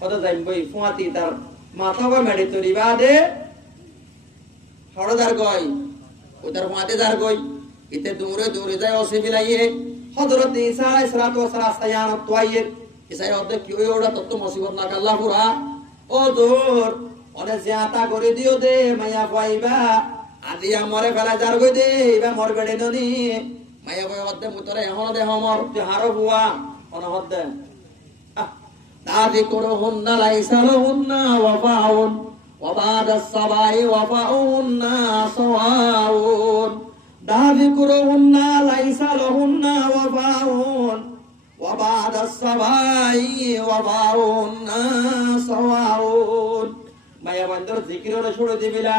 কত যাইম বই ফুয়াতি তার মাথা কই মেডি তরি বাদে হড়দার কই ওই তার ফুয়াতে যার কই ইতে দূরে দূরে যায় ওসে বিলাইয়ে হযরত ঈসা আলাইহিস সালাতু ওয়াস সালাম সায়ানত তোয়াইয়ের ঈসা অর্ধেক কি ওড়া তত মুসিবত না আল্লাহ পুরা ও দূর ওরে জিয়াতা করে দিও দে মাইয়া কইবা আদিয়া মরে ফেলা যার কই দে এবা মর বেড়ে ননি মাইয়া কই অর্ধে মুতরে এখন দে হমর তুই হারো বুয়া অন হদ্দে দাদি করহুন্না লাইসা লাহুন্না ওয়াফাউন ওয়াবাদাস সাবাই ওয়াফাউন্না সাওয়াউন দাদি করহুন্না লাইসা লাহুন্না ওয়াফাউন ওয়াবাদাস সাবাই ওয়াফাউন্না সাওয়াউন মায়া বন্দর জিকিররে ছড়ে দিবিলা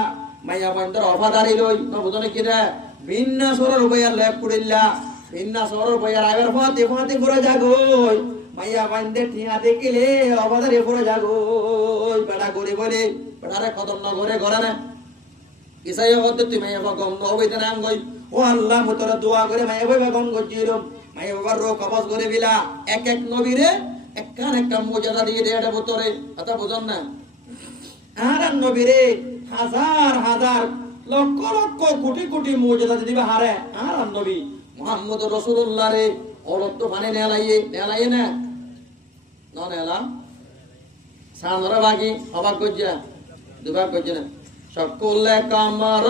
মায়া বন্দর অফাদারি লই ন বুঝনে কি রে ভিন্ন সরর বয়ার লেপ কুড়িল্লা ভিন্ন সরর বয়ার আগের ফাতে ফাতে করে যাগই মাইয়া বন্দে ঠিয়া দেখিলে অফাদারি করে যাগই বেড়া করে বলে বেড়ারে কদম না করে ঘরে না ইসাই হতে তুমি মাইয়া গম নবে না গই ও আল্লাহ মতরা দোয়া করে মাইয়া বাবা গম গজিরম মাইয়া বাবার রো কবজ করে বিলা এক এক নবীরে একখান একটা মর্যাদা দিয়ে দেয় এটা ভিতরে কথা বুঝুন না আর নবীরে হাজার হাজার লক্ষ লক্ষ কোটি কোটি মর্যাদা দিবে হারে আর নবী মুহাম্মদ রাসূলুল্লাহ রে অলত্ত পানে নেলাইয়ে না নেলা সামরা বাকি অবাক করছে দুবার করছে না সকলে কামার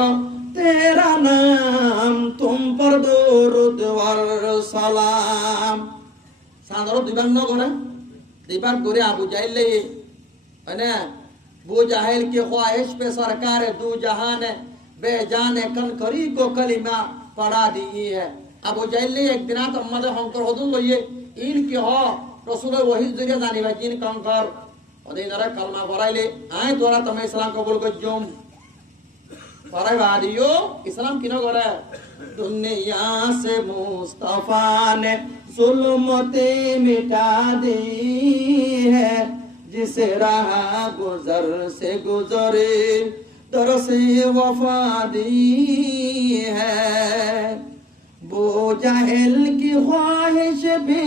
তেরা নাম তুম পর দুরুদ ওয়ার সালাম সাদর দুবার ন করে দুবার করে আবু জাহেল ले है ना वो जाहिल की ख्वाहिश पे सरकार दो जहान बेजाने कन करी को कलिमा पढ़ा दी है अबू जाहिल एक दिन अम्मद हंकर होदुल लइए इनकी हो रसूल वही जरिया जानी बा जिन कंकर ओदिनरा कलमा पढ़ाइले आय तोरा तमे इस्लाम कबूल करजुम पढ़ाई बादियो इस्लाम किनो करे दुनिया से मुस्तफा ने जुल्मते मिटा दी है जिसे राह गुजर से गुजरे तरसे वफा दी है वो जाहिल की ख्वाहिश भी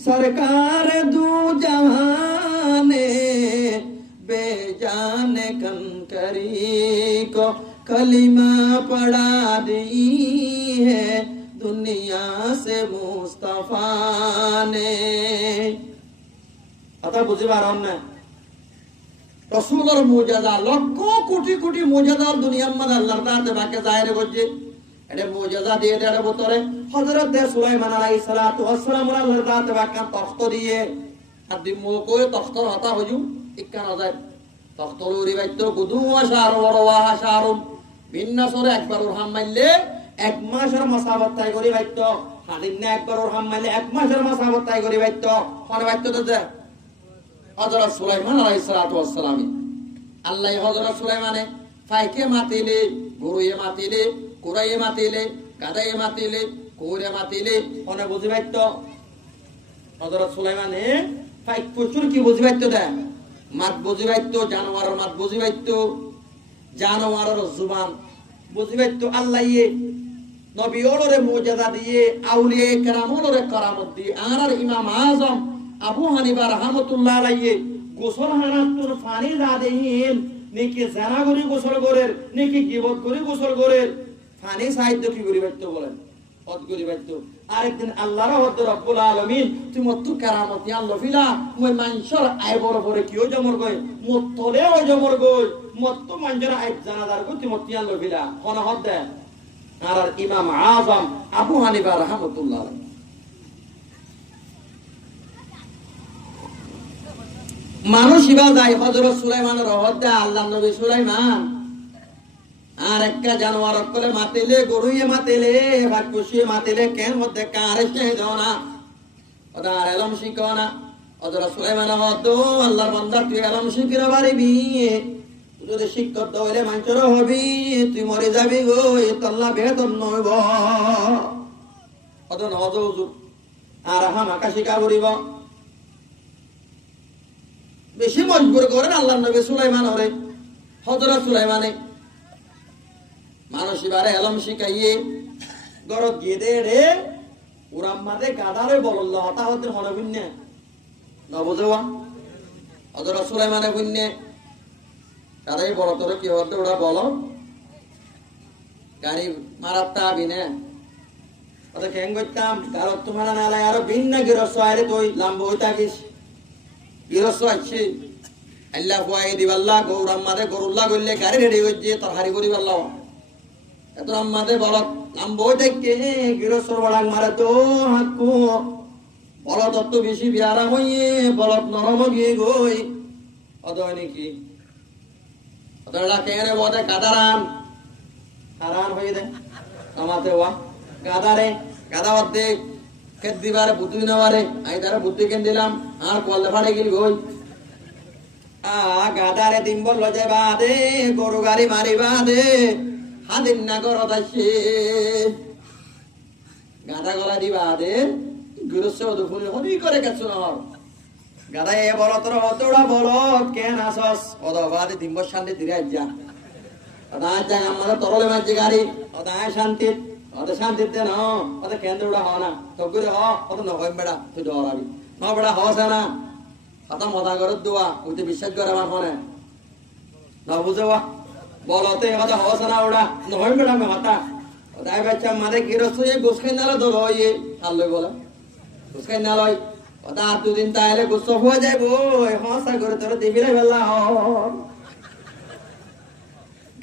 सरकार दू जहाने बेजान कन करी को कलिमा पढ़ा दी है दुनिया से मुस्तफा ने কথা বুঝতে পারন না রাসূলের মুজিজা লক্ষ কোটি কোটি মুজিজা দুনিয়ার মধ্যে আল্লাহর দাতে বাকে জাহির করছে এটা মুজিজা দিয়ে দেড় বছরে হযরত সুলাইমান আলাইহিস সালাতু ওয়াস সালাম আল্লাহর দাতে বাকে তখত দিয়ে আর দিমো কই তখত হতা হজু 51000 তখতর রিবাইত গুদু আশার ওয়া আশারুম বিন্নাসরে একবার রহম মাইলে এক মাসের মাসাবাত তাই করি বাইত হাদিন না একবার রহম মাইলে এক মাসের মাসাবাত তাই করি বাইত কোন বাইত তো হযরত সুলাইমান আলাইহিস সালাতু ওয়াস সালাম আল্লাহ হযরত সুলাইমানে ফাইকে মাতিলে গরুয়ে মাতিলে কুরাইয়ে মাতিলে গাদায়ে মাতিলে কোরে মাতিলে কোনে বুঝিবাইতো হযরত সুলাইমানে ফাইক প্রচুর কি বুঝিবাইতো দে মাত বুঝিবাইতো জানোয়ারের মাত বুঝিবাইতো জানোয়ারের জুবান বুঝিবাইতো আল্লাহ ইয়ে নবী ওলরে মুজিজা দিয়ে আউলিয়া কেরামরে কারামত দিয়ে আর ইমাম আযম আবু হানিফা রাহমাতুল্লাহ আলাইহি গোসল হানাতুন পানি দাদেহিন নেকি জানা করি গোসল করের নেকি গীবত করি গোসল করের পানি সাহিত্য কি করি বাইতো বলেন অদ করি বাইতো আরেকদিন আল্লাহর হদ রব্বুল আলামিন তুমি মত কারামত ইয়া আল্লাহ ফিলা মই মানসর আই বড় বড় কিও জমর গয় মতলে ও জমর গয় মত মানজরা আই জানাদার গয় তুমি মত ইয়া আল্লাহ ফিলা কোন হদ দে আর ইমাম আযম আবু হানিফা রাহমাতুল্লাহ আলাইহি মানুষ ইবা যায় হযরত সুলাইমানের রহদা আল্লাহর নবী সুলাইমান আর একটা জানোয়ার করে মাতিলে গরুয়ে মাতিলে বাকুশিয়ে মাতিলে কেন মধ্যে কারে সে দাওনা ওদা এলম শিখানা হযরত সুলাইমান হদ আল্লাহর বান্দা তুই এলম শিখিরা পারবি যদি শিক্ষক দইলে মানচর হবি তুই মরে যাবি গো এ আল্লাহ বেতন নইব ওদা নওয়াজ হুজুর আর হাম আকাশে কা করিব বেশি মজবুর করেন আল্লাহর নবী সুলাইমান ওরে হযরত সুলাইমানে মানুষ এবারে এলম শিখাইয়ে গরত গিয়ে দে রে উরাম মাঝে গাদারে বলল হতা হতে মনে বুঝনে না বুঝবা হযরত সুলাইমানে বুঝনে তারাই বড় তোরে কি হতে ওরা বলো গাড়ি মারাত্তা বিনে ওটা কেন করতাম কারো তোমার না লাই আরো ভিন্ন গিরস আরে তুই লাম্ব হইতাকিস গিরস আছে আল্লাহ ফুয়াই দিবাল্লাহ গৌরাম মাদে গরুল্লাহ গল্লে গাড়ি রেডি হইছে তোর হারি করি বললাম এত আমাদের বলত লাম্ব হইতাকে গিরসর বড়াং মারে তো হাকু বলত তো বেশি বিয়ারাম হইয়ে বলত নরম গিয়ে গই অদয় নাকি অদয়টা কেনে বদে কাদারাম হারান হয়ে দে আমাতে ওয়া গাদারে গাদা বদে কেদ দিবারে বুদ্ধি নবারে আই তারে বুদ্ধি কেন দিলাম আর কল ফাড়ে গিল গই আ গাদারে দিন বল লজে বাদে গরু গাড়ি মারি বাদে হাদিন না করত আসে গাদা গলা দি বাদে গুরুস দুফুনি হদি করে গেছো না গাদা এ বল তোর হতড়া বল কেন আসস ওদা বাদে দিন বল শান্তি দিরে যা ওদায় জায়গা আমাদের তরলে মাঝে গাড়ি ওদায় শান্তি ওদের শান্তিতে না ওদের কেন্দ্র উড়া হওয়া না তগুরে হ অত নকম বেড়া তুই ডরাবি ন বেড়া হসে না হাতা মজা করে দোয়া ওইতে বিশ্বাস করে আমার ফোনে না বুঝে বলতে কথা হসে না ওড়া নকম বেড়া আমি হাতা ওদায় বাচ্চা মাঝে গিরস্ত গুসখাই নালে দল হয়ে আল্লই বলে গুসখাই নালয় ওটা আর দুদিন তাইলে গুস্ত হয়ে যাইব হসা করে তোর দিবি রে বেলা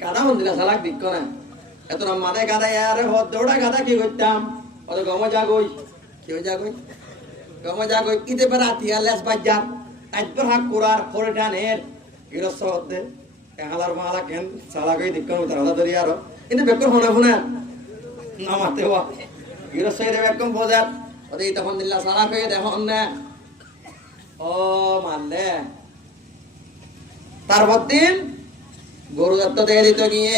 গাদা মন্দিরা সালাক দিক না এত মাথায় গাদা আরে দৌড়া গাদা কি করতাম অত গম যাগই কেউ যাগই গম যাগই ইতে পারে আতিয়া লেস বাজার একবার হাক করার ফোরে টানের গিরস্ত হতে হালার মালা কেন সালাকই দিক উতার হতা ধরি আরো কিন্তু বেকর হনে ফোনে নামাতে হওয়া গিরস্ত দেবে একদম বোঝার ওদের তখন দিল্লা সালাক হয়ে দেখুন না ও মানলে তারপর দিন গরু দত্ত দিয়ে দিত গিয়ে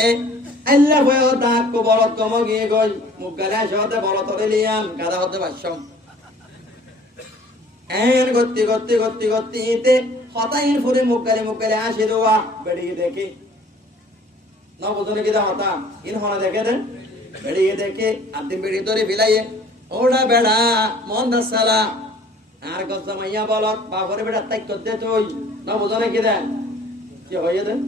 আল্লাহ ভয় দাঁত কো বলত কম গিয়ে গই মুখ গালে আসতে বলত লিয়াম গাদা হতে পারছম এর গতি গতি গতি গতি ইতে হতাইন ফুরে মুখ গালে আসি দেওয়া বেড়িয়ে দেখি ন বুঝনে কি দা হতা ইন হনা দেখে দেন বেড়িয়ে দেখে আদিম বেড়ি ধরে বিলাইয়ে ওড়া বেড়া মন দাসালা আর গছ মাইয়া বলত বাবরে বেড়া তাই করতে তুই ন বুঝনে কি দেন কি হইয়ে দেন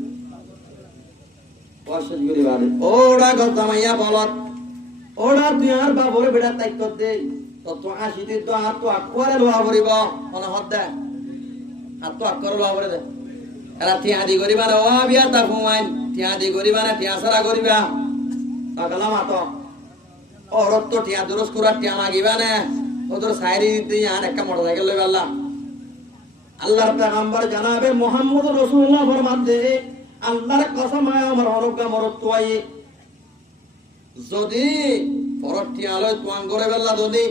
ওড়া গছ মাইয়া বলত ওড়া তুই আর বাবরে বেড়া তাই করতে তত আসি তুই তো হাত তো আকরে লোয়া ভরিব মনে হত দে হাত তো আকরে লোয়া ভরে দে এরা টিয়া দি করিবা না ও বিয়া তা ফুমাইন টিয়া দি করিবা না টিয়া সারা করিবা তাকালাম আত ওরত তো টিয়া দুরস করা টিয়া মাগিবা না ওদের সাইরি দিতে আর একটা মোটরসাইকেল লইবা আল্লাহর পয়গম্বর জানাবে মুহাম্মদ রাসূলুল্লাহ ফরমাতে আল্লাহর কসম আমার হরগা মরতুয়াই যদি পরটিয়ালয় তুয়াং করে বেলা যদি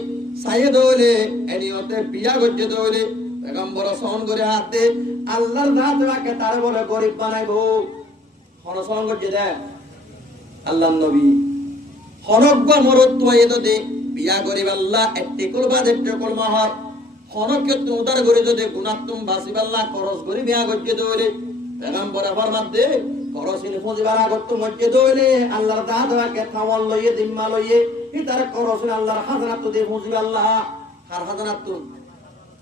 সাইয়েদ হইলে এনিয়তে বিয়া করতে হইলে পয়গম্বর সহন করে হাতে আল্লাহর জাত রাখে তারে বলে গরিব বানাইবো হন সহন করতে দে আল্লাহর নবী হরগা মরতুয়াই যদি বিয়া করিব আল্লাহ একটিকুল বাদ একটিকুল মাহর হনকে তুমি উদার করে যদি গুণাত্তুম বাসিব আল্লাহ খরচ করে বিয়া করতে হইলে পয়গম্বর ফরমাতে খরচিনি ফুজিবার আগত মধ্যে দইলে আল্লাহর দাদাকে থাওয়াল লইয়ে দিম্মা লইয়ে ইতার খরচিন আল্লাহর হাজানাত দি ফুজিব আল্লাহ কার হাজানাত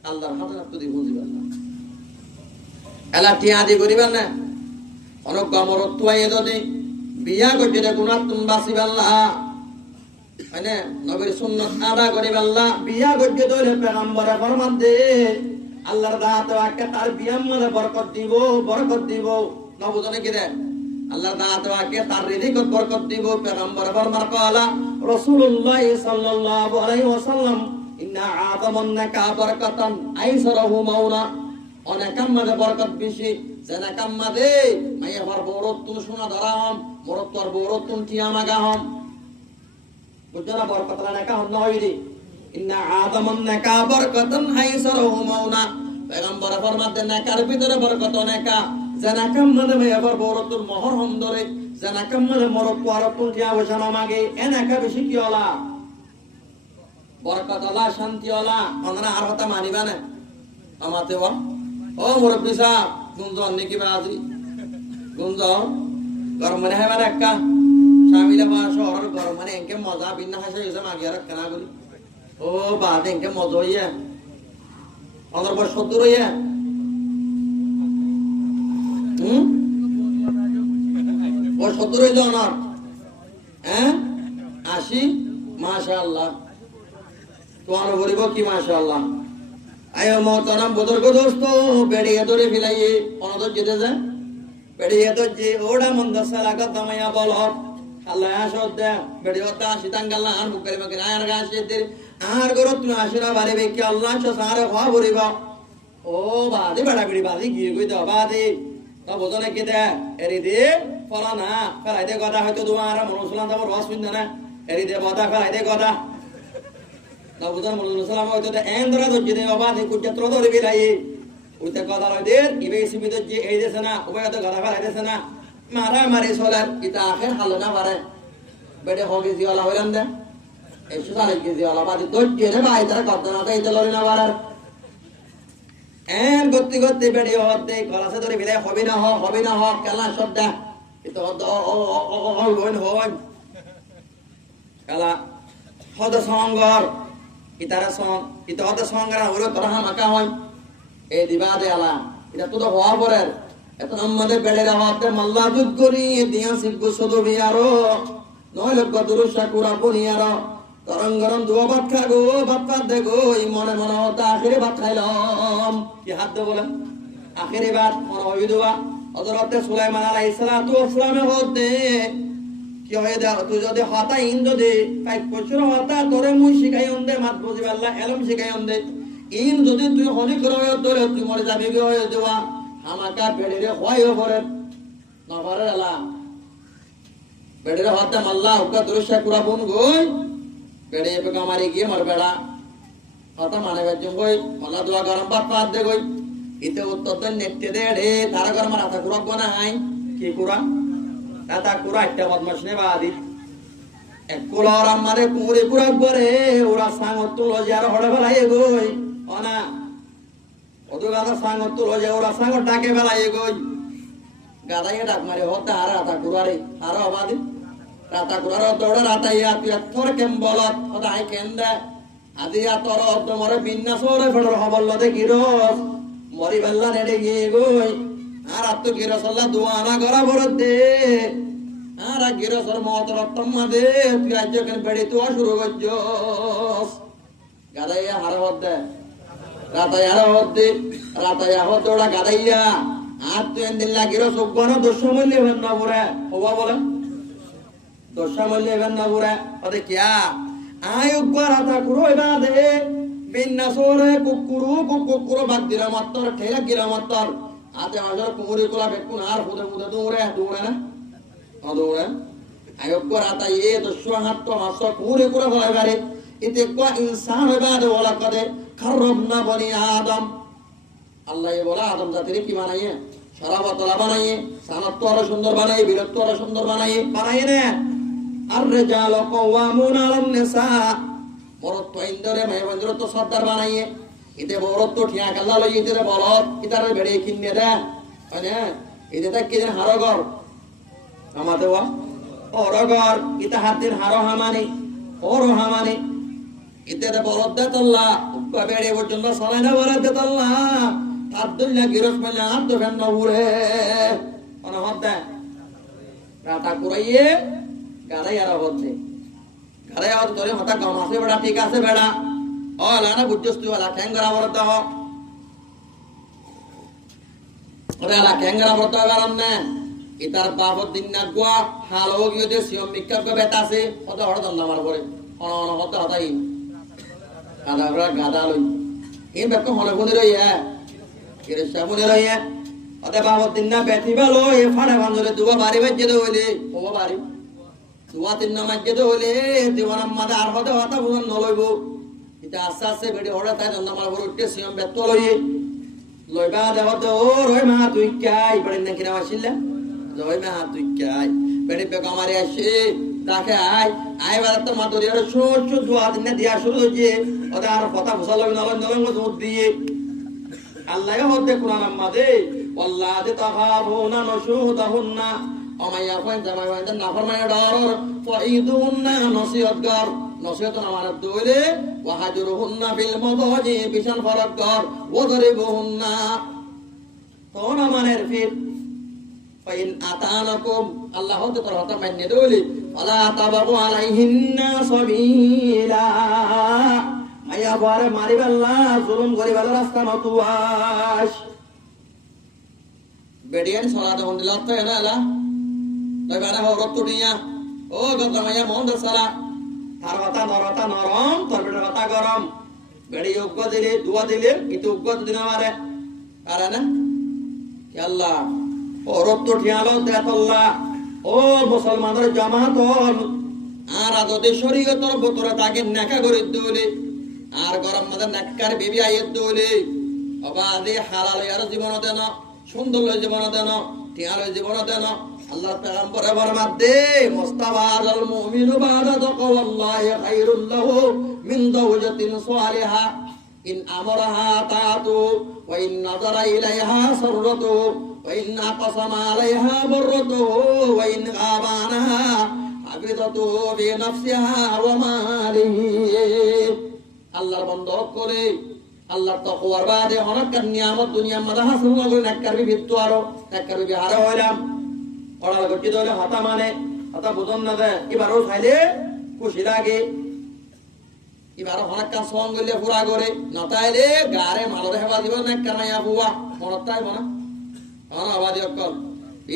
আল্লাহর হাজানাত দি ফুজিব আল্লাহ এলা টিয়া দি করিবা না অনক গমরত তুয়াই যদি বিয়া করতে গুণাত্তুম বাসিব আল্লাহ মানে নবীর সুন্নাত আদা করিব আল্লাহ বিয়া করতে দইলে পয়গম্বর ফরমাতে আল্লাহর দাতাকে তার বিয়ার মধ্যে বরকত দিব নবুজনে কি দেন আল্লাহর দাতাকে তার রিজিকত বরকত দিব পয়গম্বর ফরমান কলা রাসূলুল্লাহ সাল্লাল্লাহু আলাইহি ওয়াসাল্লাম ইন্না আযামান নাকা বরকতান আইসারহু মাওনা অনেকাম মধ্যে বরকত বেশি জেনাকাম মধ্যে মাইয়া হর বরতুন সোনা ধরাম মরতর বরতুন টিয়া মাগা হম বুঝনা বরকত নাকা হন নইরি ইন্না আযামান নাকা বরকতান আইসারহু মাওনা পয়গম্বর ফরমাতে নাকার ভিতরে বরকত নাকা জানাকাম মধ্যে মাইয়া হর বরতুন মোহর হম ধরে জানাকাম মধ্যে মরত ওয়ারতুন টিয়া বসানো মাগে এনাকা বেশি কি হলা বরকত আলা শান্তি আলা আমরা আর হতা মানিবা না আমাতে ও মুরব্বি সাহেব গুঞ্জন নাকি বাজি গুঞ্জন গরম মানে হয় মানে একটা স্বামীরা বা শহরের গরম মানে এনকে মজা বিনা হাসে এসে মাগিয়ে রাখে না বলি ও বাদ এনকে মজা হইয়া 15 বছর 70 হইয়া ও 70 হইল না হ্যাঁ 80 মাশাআল্লাহ তোমার বলিব কি মাশাআল্লাহ আয়ো মোহতারাম বুজুর্গ দোস্ত বেড়িয়ে ধরে ফিলাইয়ে অনদর যেতে যায় বেড়িয়ে তো যে ওড়া মন্দ সালাকা দামাইয়া বল আল্লাহ আসদ দে বেড়িয়ে তো আসি তাঙ্গাল্লা আর মুকরি মকে আর গাছে তে আর গরত তুমি আসিরা বারে বে কি আল্লাহ সো সারে হওয়া বলিব ও বাদি বড়া বিড়ি বাদি গিয়ে কই দাও বাদি তো বুঝনে কি দে এরি দে ফলা না ফলাই দে কথা হয়তো তোমার মনসুলান তোমার রস বিন্দা না এরি দে বাদা ফলাই দে কথা নাবুদান মুহাম্মদ সাল্লাল্লাহু আলাইহি ওয়াসাল্লাম এন্দ্রা দজ্জে দে বাবা দে কুজত্র ধরে বিলাই ওইটা কথা লয় দের ইবে সিমিত যে এই দেছে না ওবে তো গলা ফেলাই দেছে না মারা মারি সোলার ইতা আখের হালো না পারে বেডে হোগে জিওলা হইলাম দে এই সুসালে কি জিওলা বাদি দজ্জে রে ভাই তারা কথা না তাই লরি না পারার এন গতি গতি বেডে হতে গলাসে ধরে বিলাই হবে না হ কেলা শব্দ itu hon hon kala hoda songor itara song itu hoda songara uro toraha maka hon e dibade ala এটা তো হওয়া পরের এখন আমাদের বেড়েরা হতে মাল্লা দুধ করি দিয়া সিগু শুধু বিয়ারো 9 লক্ষ দুরুশা কুরা পুনিয়ারো গরম গরম দুয়া ভাত খাগো ভাত ভাত দেখো এই মনে মনে হতে আখেরে ভাত খাইলাম কি হাত দে বলেন আখেরে ভাত মনে হই দুয়া হযরতে সুলাইমান আলাইহিস সালাতু ওয়াস সালামে হতে কি হয় দা তুই যদি হতা ইন যদি 5 বছর হতা তোরে মুই শিখাই অন্দে মাত বুঝিব আল্লাহ এলম শিখাই অন্দে ইন যদি তুই হলি করে ধরে তুই মরে যাবি কি হয়ে দেওয়া আমাকা বেড়ে হয় করে না পারে আল্লাহ বেড়ে হতে আল্লাহ ওকা দৃশ্য কুরা বন গই বেড়ে বেগা মারি গিয়ে মর বেড়া হতা মানে বেজম গই আল্লাহ দোয়া গরম ভাত পাত দে গই ইতে উত্তর তো নেটে দে রে তারা গরম রাতা কুরা বনাই কি কুরা রাতা কুরা একটা বদমাশ নে বাদি এক কুলার আমারে পুরে কুরা করে ওরা সাঙ্গ তুলো যার হড়ে ফেলাই গই অনা ওদু গাদা সাঙ্গ তুলো যে ওরা সাঙ্গ ডাকে ফেলাই গই গাদাইয়ে ডাক মারে হতে হারা রাতা কুরারে হারা বাদি রাতা কুরার দৌড়ে রাতাইয়া তুই থর কেম বলত ওদা আই কেন্দা আদিয়া তোর তোমারে বিন্যাস ওরে ফেড়র হবল দে গিরস মরি বেল্লা নেড়ে গিয়ে গই আর আত্ম গিরস আল্লাহ দুয়ানা গরা ভরত দে আর গিরসর মত রত্তম দে তুই আজ কেন বেড়ি তুই শুরু করছস গাদাইয়া হারা হতে রাতাইয়া হারা হতে রাতাইয়া হতে ওরা গাদাইয়া আর তুই দিল্লা গিরস উগন দশমল্লি হেন না পুরা হবা বলে দশমল্লি হেন না পুরা ওদে কিয়া আয়ুগ রাতা কুরো বাদে বিন্যাসরে কুকুরু বাদ দিরা মাত্তর ঠেলা গিরা মাত্তর আতে হাজার কুমুরি কোলা বেকুন আর ফুদে ফুদে দৌড়ে না দৌড়ে আয়ুগ রাতা এ দশ হাত তো মাস কুমুরি কোলা বলা বারে ইতে কো ইনসান বাদে ওলা কদে খরবনা বনি আদম আল্লাহ বলা আদম জাতিরে কি বানাইয়ে শরাবতলা বানাইয়ে সানাত তো আরো সুন্দর বানাইয়ে বিরক্ত আরো সুন্দর বানাইয়ে না আর রিজাল কওয়ামুন আলান নিসা বরত ইন্দরে মেহবন্দ্র তো সর্দার বানাইয়ে ইতে বরত তো ঠিয়া কাল্লা লই ইতে বলত ইতারে বেড়ে কিনে দে মানে ইতে তা কিনে হারগর আমাতে ওয়া অরগর ইতে হাত দিন হারো হামানি ওরো হামানি ইতে বরত দে তল্লা উপ্পা বেড়ে পর্যন্ত সলাই না বরত দে তল্লা আব্দুল্লাহ গিরস মাল্লা আব্দ ফেন নবুরে অন হদ্দা রাতা কুরাইয়ে গাদাইয়ারা হচ্ছে গাদাইয়া তোরে হতা কম আছে বেড়া ঠিক আছে বেড়া ও লানা বুঝছস তুই ওলা ক্যাঙ্গরা বরত হ ওরে আলা ক্যাঙ্গরা বরত গারাম না ইতার বাবত দিন না গোয়া হালো গিয়ে দে সিয়ম মিক্কা কো বেতাছে কত হড় দন্দা মার পরে অন হতা হতাই গাদা লই এই বেক হলে বনে রইয়া এর সামনে রইয়া ওতে বাবত দিন না বেথিবা লই ফাড়া বান্দরে দুবা বাড়ি বাজে দে হইলে ও বাড়ি দুয়া তিন নামাজ দে হইলে দিওয়ানাম মাদা আর হতে হতা বুন নলইব এটা আস্তে আস্তে বেড়ে ওড়া তাই দন্দা মার পরে উঠতে সিয়ম বেত লইবা দে হতে ও রই মা তুই কাই পড়ে না কিনা আসিলা রই মা তুই কাই বেড়ে বেক আমারে আসে তাকে আই বার তো মা তোর ছোট দুয়া দিন দিয়া শুরু হইছে ওটা আর কথা বসা লই নলই মুদ দিয়ে আল্লাহ হতে কুরআন মাদে ওয়াল্লাহি তাহাবুনা নশুদাহুন্না আমায়া ফান জামাই ওয়ান নাফরমানে ডর ফাইদুন্না নসিহতগর নসিহত আমানত দইলে ওয়াহাজুরুহুন্না ফিল মাদাজি বিশান ফারাকগর ওয়াদরিবুহুন্না কোন আমানের ফির ফাইন আতানাকুম আল্লাহ হতে তোর হতে মাইনে দইলে ওয়ালা তাবাগু আলাইহিন্না সাবিলা মায়া বারে মারিবাল্লা জুলুম করিবালা রাস্তা নতুয়াস বেডিয়ান সালাতে হন দিলাত তো না আলা তাই বানা হরত তুনিয়া ও গত মায়া মন দসালা তার কথা নরতা নরম তোর বেটা কথা গরম বেডি উগ্গ দিলে দুয়া দিলে ইতু উগ্গ দিনা মারে আরে না কি আল্লাহ হরত তো ঠিয়ালো দেতল্লাহ ও মুসলমানদের জামাত আর আদতে শরীয়তর বতরে তাকে নেকা করে দিলে আর গরম মধ্যে নাক্কার বেবি আইয়ে দৌলে অবাধে হালাল আর জীবন দেন সুন্দর জীবন দেন টিয়াল জীবন দেন আল্লাহর পেগম্বর ফরমাত দে মুস্তাবাদুল মুমিনু বাদা তাকওয়াল্লাহি খায়রুল লাহু মিন দাওজাতিন সালিহা ইন আমরাহা তাতু ওয়া ইন নাযারা ইলাইহা সাররাতু وإن قسم عليها برته وإن غاب عنها حفظته بنفسها وماله আল্লাহর বন্ধ করে আল্লাহর তাকওয়ার বাদে অনেক নিয়ামত দুনিয়া মধ্যে হাসিল করে নাক্কার বিদ্যু আরো নাক্কার বিহার হইলাম ওড়াল গটি ধরে হাতা মানে হাতা বুঝন না দেয় এবারও খাইলে খুশি লাগে এবারও অনেক কাজ সং গলে পুরা করে নতাইলে গারে মালরে হেবা দিব নাক্কার মাইয়া বুয়া মনত তাইব না আবাদি অকল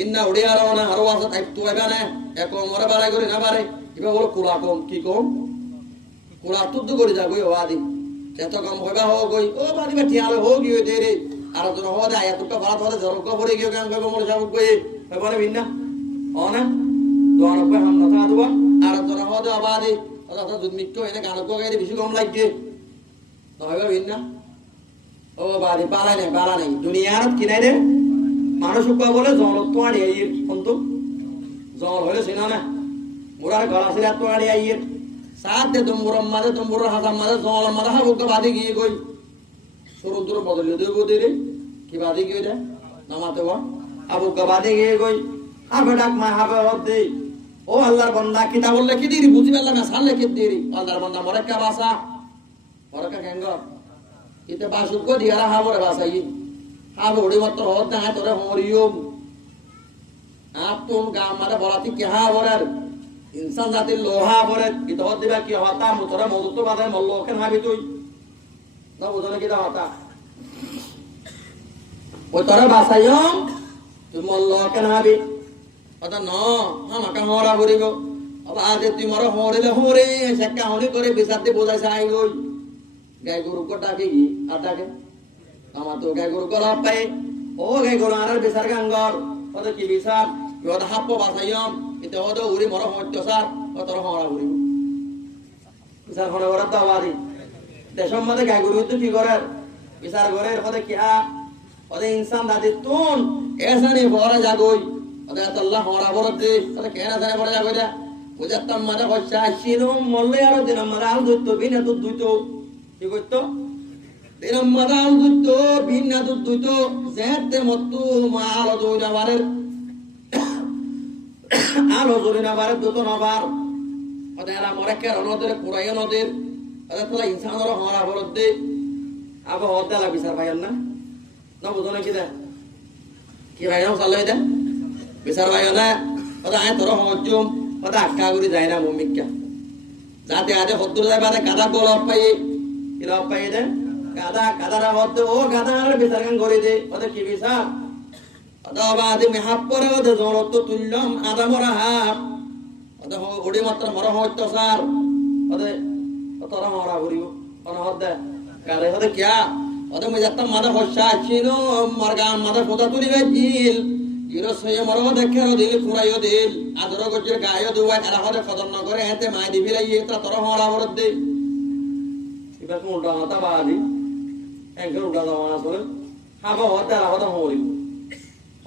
ইন্না উড়িয়ার না আরো আছে টাইপ তো আইবা না এক মরে বাড়াই করে না বাড়ে এবার বলো কুলা কম কি কম কুলা তুদ্দু করে যাবো আবাদি এত কম হইবা হো গই ও বাদি বা টিয়ালে হো গিয়ে দে রে আর তো হো দে আয়া তুকা ভাড়া ধরে জরক পড়ে গিয়ে গান কইব মরে যাব কই বলে বিন্না ও না দোয়ার উপরে হাম না থাকবো আর তো হো দে আবাদি ওটা তো দুধ মিট্টো এনে গান কো গাইলে বেশি কম লাগবে তো হইবা বিন্না ও বাদি পালা নাই দুনিয়ার কিনাই দে মানুষ বলে জল তো আড়ি আইয়ের কিন্তু জল হলে সিনা না মুরার গলা সিরা তো আড়ি আইয়ের সাথে তোমরা হাসাম মাঝে জল মাঝে হাবুকে বাদে গিয়ে গই সরু দূর বদলে দেবো দিলে কি বাদে গিয়ে দেয় নামাতে বা হাবুকে বাদে গিয়ে গই হাবে ডাক মা হাবে হদ দে ও আল্লাহর বন্দা কিতা বললে কি দিরি বুঝি পারলাম না সারলে কি দিরি আল্লাহর বন্দা মরে কা বাসা মরে কা কেঙ্গ ইতে বাসুক দিয়ারা হাবরে বাসাই হাবে ওড়ি মাত্র হদ না তোরে হরিয়ম আপ তুম গাম মারে বলাতি কি হাবরের ইনসান জাতির লোহা বরে ইতো হদ দিবা কি হতা মুতরে মদুত বাদে মল্ল কেন হাবি তুই না বুঝলে কি দা হতা ওই তোরে বাসাইম তুই মল্ল কেন হাবি ওটা ন আমাকে হরা করিব আবার আদে তুই মর হরিলে হরে সেকা হরি করে বিচারতে বোঝাই চাই গই গাই গরু কটাকে কি আটাকে আমার তো গাই গরু কলা পাই ও গাই গরু আর বিচার গাঙ্গর ওটা কি বিচার ওটা হাপ্প বাসাইম এটা ওটা উড়ি মর হইত স্যার ও তোর হরা করিব বিচার হরে ওরা তো আবাদি দেশের মধ্যে গাই গরু তো কি করে বিচার করে ওটা কি ওদের ইনসান দাদি তুন এসানি বড় জাগই ওদের আল্লাহ হরা বড় দে ওটা কেন জানে বড় জাগই দা বুঝাতাম মাঝে হচ্ছে আসিনো মরলে আরো দিন মারা আল দুইতো বিনা দুধ দুইতো কি করতো দিন মারা আল দুইতো বিনা দুধ দুইতো যেতে মতো আলো দুই নাবারের আলো জোরে নাবারের দুটো নাবার ওদের মরে কে নদের পুরাই নদের ওদের তোলা ইনসানের হরা বড় দে আবার হদ্দালা বিচার ভাইয়ের না না বুঝো না কি দে কি ভাই চাল্লাই দে বিচার ভাই না ওটা আয় তোর হজুম ওটা আক্কা করে যায় না মমিকা যাতে আদে হদ্দুর যায় বাদে কাদা গোল পাই কিলা পাই দে কাদারা হদ্দে ও কাদার বিচার গান করে দে ওটা কি বিচার ওটা বাদে মেহাপ পরে ওদের জড়ত তুললাম আদা মরা হাপ ওটা ওড়ি মাত্র মরা হইতো স্যার ওদের তোরা মরা করিব কোন হদ্দে কারে হদে কিয়া ওদের মে যাত্তা মাদা হসা ছিল মারগান মাদা পোতা তুলি গেছিল ইরো সয়ে মরো দেখে দিল পুরাইও দিল আদর গজের গায়ও দুয়া এরা হদে কদর না করে এতে মাই দিবি লাই এটা তোর হরা বরদ দে এবার কোন উল্টা মাথা বাদি এঙ্গেল উল্টা দাও আসলে হাবা হতে আর হদে হইব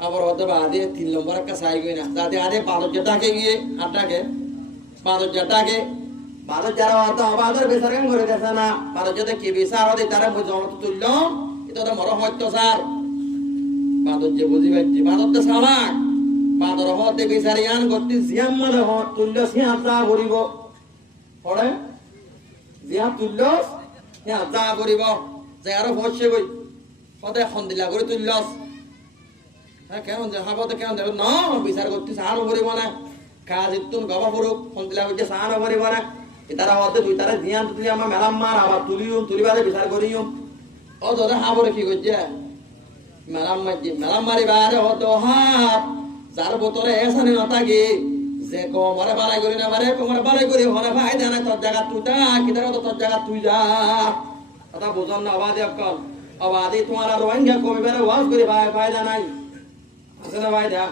আবার হতে বাদি 3 নম্বর একটা সাই গই না যাতে আদে পালক জটাকে গিয়ে আটাকে পালক জটাকে বাদর যারা হতো আবাদের বিচার গান করে দেছে না বাদর যদি কি বিচার হতে তারা জনত তুলল এটা তো মরো হইতো স্যার বাদর যে বুঝি পাচ্ছি বাদর তো সাবাক বাদর হতে বিচারিয়ান গতি জিয়াম মানে হ তুল্য সিয়া যা করিব পড়ে জিয়া তুল্য সিয়া যা করিব যে আরো বসে গই হতে খন্দিলা করে তুল্যস হ্যাঁ কেমন যে হাবতে কেমন দেব না বিচার করতে সাহানো করিব না কাজ ইতুন গবা পড়ুক খন্দিলা করতে সাহানো করিব না তারা হতে তুই তারা জিয়ান তুলি আমার মেলাম মার আবার তুলিবারে বিচার করিও ও তোরা হাবরে কি করছে মেলাম মারি বারে হতো হাপ যার বোতরে এসানি নতাকি যে কোমরে বালাই করি না বারে কোমরে বালাই করি হরে ভাই জানা তোর জায়গা তুই যা কিদার তো তোর জায়গা তুই যা কথা বুঝন না অবাদে অকল অবাদে তোমার আর রোহিঙ্গা কবিবারে ওয়াজ করি ভাই ফায়দা নাই আছে না ভাই দা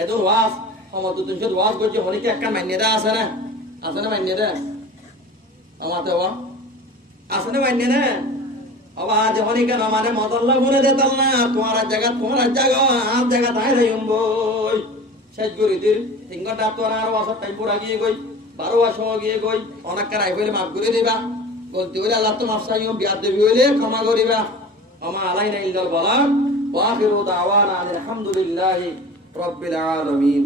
এদুন ওয়াজ সমত তুই ওয়াজ করছে হনিকে একটা মান্যতা আছে না মান্যতা আমাতে ওয়া আছে না মান্যতা অবা যখনই কেন মানে মদল্লা বলে দেতাল না তোমার জায়গা আর জায়গা তাই যাইম বই শেষ করি দির 3 ঘন্টা তোর আর বছর টাইম পুরা গিয়ে গই 12 বছর গিয়ে গই অনেক কারাই হইলে মাফ করে দিবা বলতে হইলে আল্লাহ তো মাফ চাইও বিয়ার দেবী হইলে ক্ষমা করিবা আমার আলাই নাই দল বলা ওয়া আখিরু দাওয়ানা আলহামদুলিল্লাহি রাব্বিল আলামিন।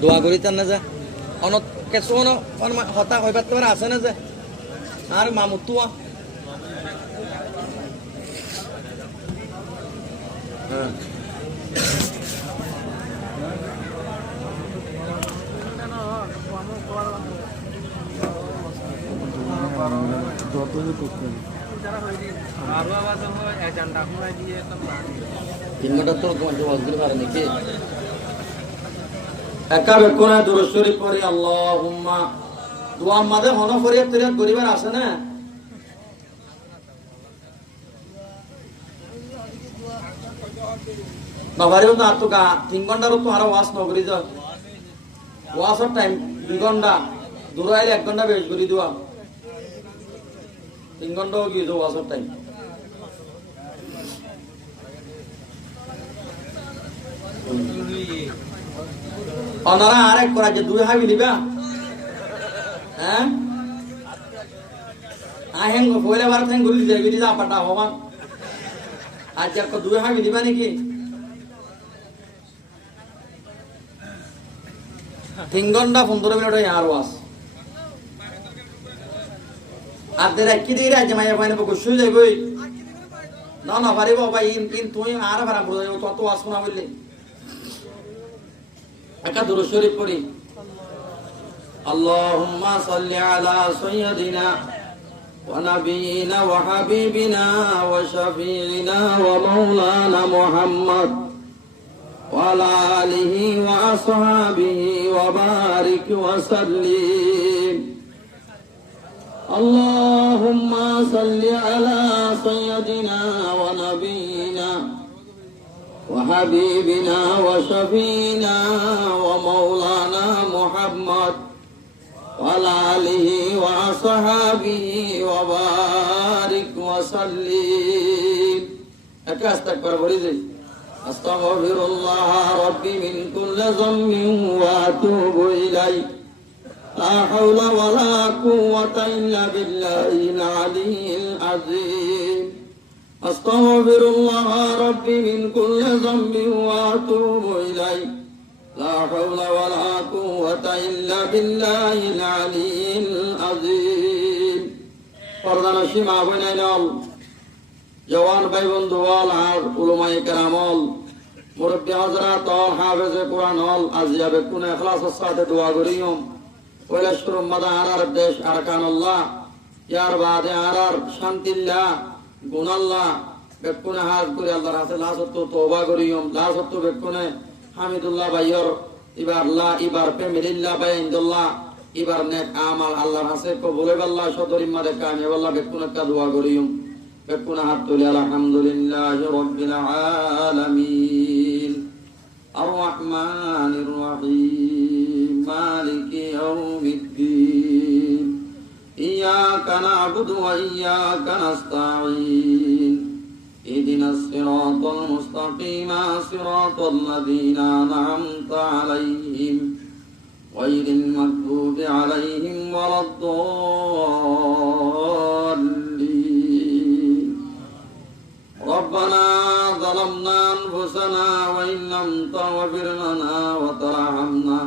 দোয়া করি তার না যা অনত কিছু হতা হইবার তোমার আছে না যে আর মামুর তুয়া তিন ঘন্টা তো তোমার পারে নাকি একা বেকুনা দুরূদ শরীফ পড়ি আল্লাহুম্মা দোয়া মাঝে মনে ফরিয়াদ তরিয়াদ করিবার আছে না বাবারেও না তো গা 3 ঘন্টার তো আরো ওয়াজ নগরি যা ওয়াজের টাইম 2 ঘন্টা দূর আইলে 1 ঘন্টা বেশ করি দোয়া 3 ঘন্টাও কি দোয়া ওয়াজের টাইম ওনারা আরেক করা যে 2 হাবি নিবা হ্যাঁ আহেন কইলে বার থেন গুলি যাই গিরি যা পাটা হবান আজ এক 2 হাবি নিবা নাকি 3 ঘন্টা 15 মিনিট আর ওয়াজ আর তে রাখি দিই রাজ মাইয়া পাইনে বসু যাই গই না না পারিব ভাই ইন তুই আর ভাড়া বড় তত ওয়াজ শোনা বললি একা দুরূদ শরীফ পড়ি আল্লাহুম্মা সাল্লি আলা সাইয়্যিদিনা ওয়া নাবিয়িনা ওয়া হাবিবিনা ওয়া শাফিঈনা ওয়া মাওলানা মুহাম্মদ ওয়া আলা আলিহি ওয়া আসহাবিহি ওয়া বারিক ওয়া সাল্লিম আল্লাহুম্মা সাল্লি আলা সাইয়্যিদিনা ওয়া নাবিয়িনা وحبيبنا وشفينا ومولانا محمد وعلى آله وصحبه وبارك وسلم أستغفر الله أستغفر الله ربي من كل ذنب وأتوب إليه لا حول ولا قوة إلا بالله العلي العظيم أستغفر الله ربي من كل ذنب وأتوب إليه لا حول ولا قوة إلا بالله العلي العظيم فرضنا شمع بين جوان باي بندوال আর উলামায়ে কেরামল মুরব্বি হযরত হাফেজ কুরআন হল আজিয়া বেকুন ইখলাসের সাথে দোয়া করিম ওয়ালা শুরুম মাদার দেশ আরকানুল্লাহ ইয়ার বাদে আরার শান্তিল্লাহ গুনাল্লাহ বেকুনে হাত করে আল্লাহর কাছে লাসত তওবা করিম লাসত বেকুনে হামিদুল্লাহ ভাইয়র ইবার ফ্যামিলিল্লাহ ভাই ইনশাআল্লাহ ইবার নেক আমাল আল্লাহর কাছে কবুল হবে আল্লাহ সদর ইম্মাদে কামিয়াব আল্লাহ বেকুনে কা দোয়া করিম বেকুনে হাত তুলে আলহামদুলিল্লাহি রাব্বিল আলামিন আর রহমানির রহিম মালিকি ইয়াউমিদ্দিন إياك نعبد وإياك نستعين اهدنا الصراط المستقيم صراط الذين أنعمت عليهم غير المغضوب عليهم ولا الضالين ربنا ظلمنا أنفسنا وإن لم تغفر لنا وترحمنا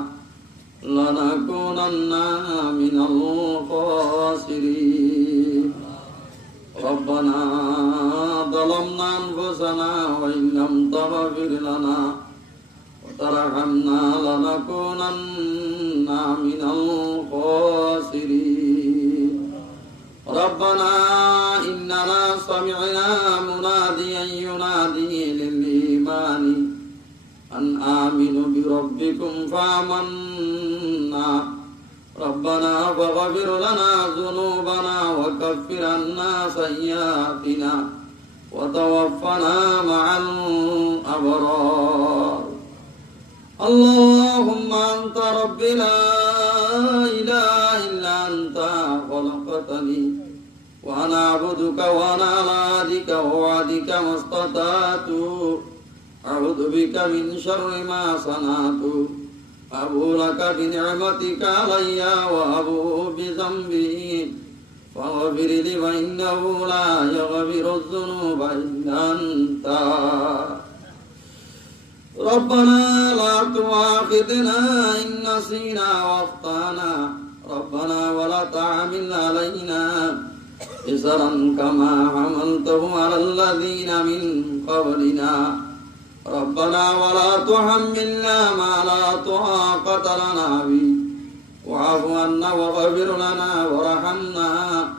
لنكونن من الخاسرين ربنا ظلمنا أنفسنا وإن لم تغفر لنا وترحمنا لنكونن من الخاسرين ربنا إننا سمعنا مناديا ينادي للإيمان أن آمنوا بربكم فآمنا ربنا فاغفر لنا ذنوبنا وكفر عنا سيئاتنا وتوفنا مع الأبرار اللهم أنت ربي لا إله إلا أنت خلقتني وأنا عبدك وأنا على عهدك ووعدك ما استطعت أعوذ بك من شر ما صنعت أبو لك بنعمتك علي وأبو بذنبي فاغفر لي فإنه لا يغفر الذنوب إلا أنت ربنا لا تؤاخذنا إن نسينا وأخطأنا ربنا ولا تحمل علينا إصرا كما حملته على الذين من قبلنا ربنا ولا تحملنا ما لا طاقة لنا به واعف عنا واغفر لنا وارحمنا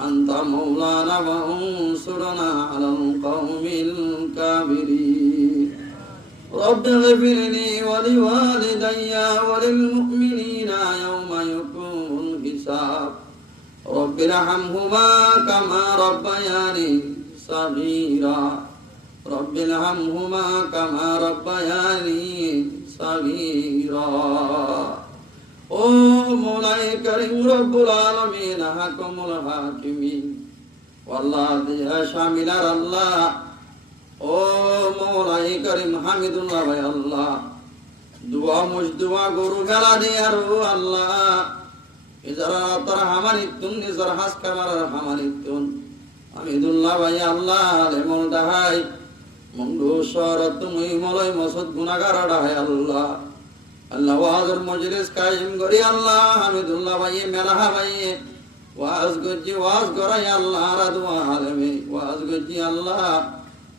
أنت مولانا فانصرنا على القوم الكافرين رب اغفر لي ولوالدي وللمؤمنين يوم يقوم الحساب رب ارحمهما كما ربياني صغيرا رب ارحمهما كما ربياني صغيرا ও মওলাই করিম রব্বুল আলামিন হাকিমুল হাকিমিন ওয়াল্লাহি শামিলার আল্লাহ ও মওলাই করিম হামিদুল্লাহ ভাই আল্লাহ দুয়া মুজদুয়া গরু গালা দিয়ার ও আল্লাহ ইজারা তার হামানিতুন নিজার হাস কামার হামানিতুন হামিদুল্লাহ ভাই আল্লাহ লেমল দাহাই মঙ্গু শরত তুমি মলয় মসদ গুনাহগার ডাহাই আল্লাহ আল্লাহ ওয়াজের মজলিস কায়েম করি আল্লাহ হামিদুল্লাহ ভাই মেলাহা ভাই ওয়াজ গজি ওয়াজ করাই আল্লাহ রাদওয়া আলমে ওয়াজ গজি আল্লাহ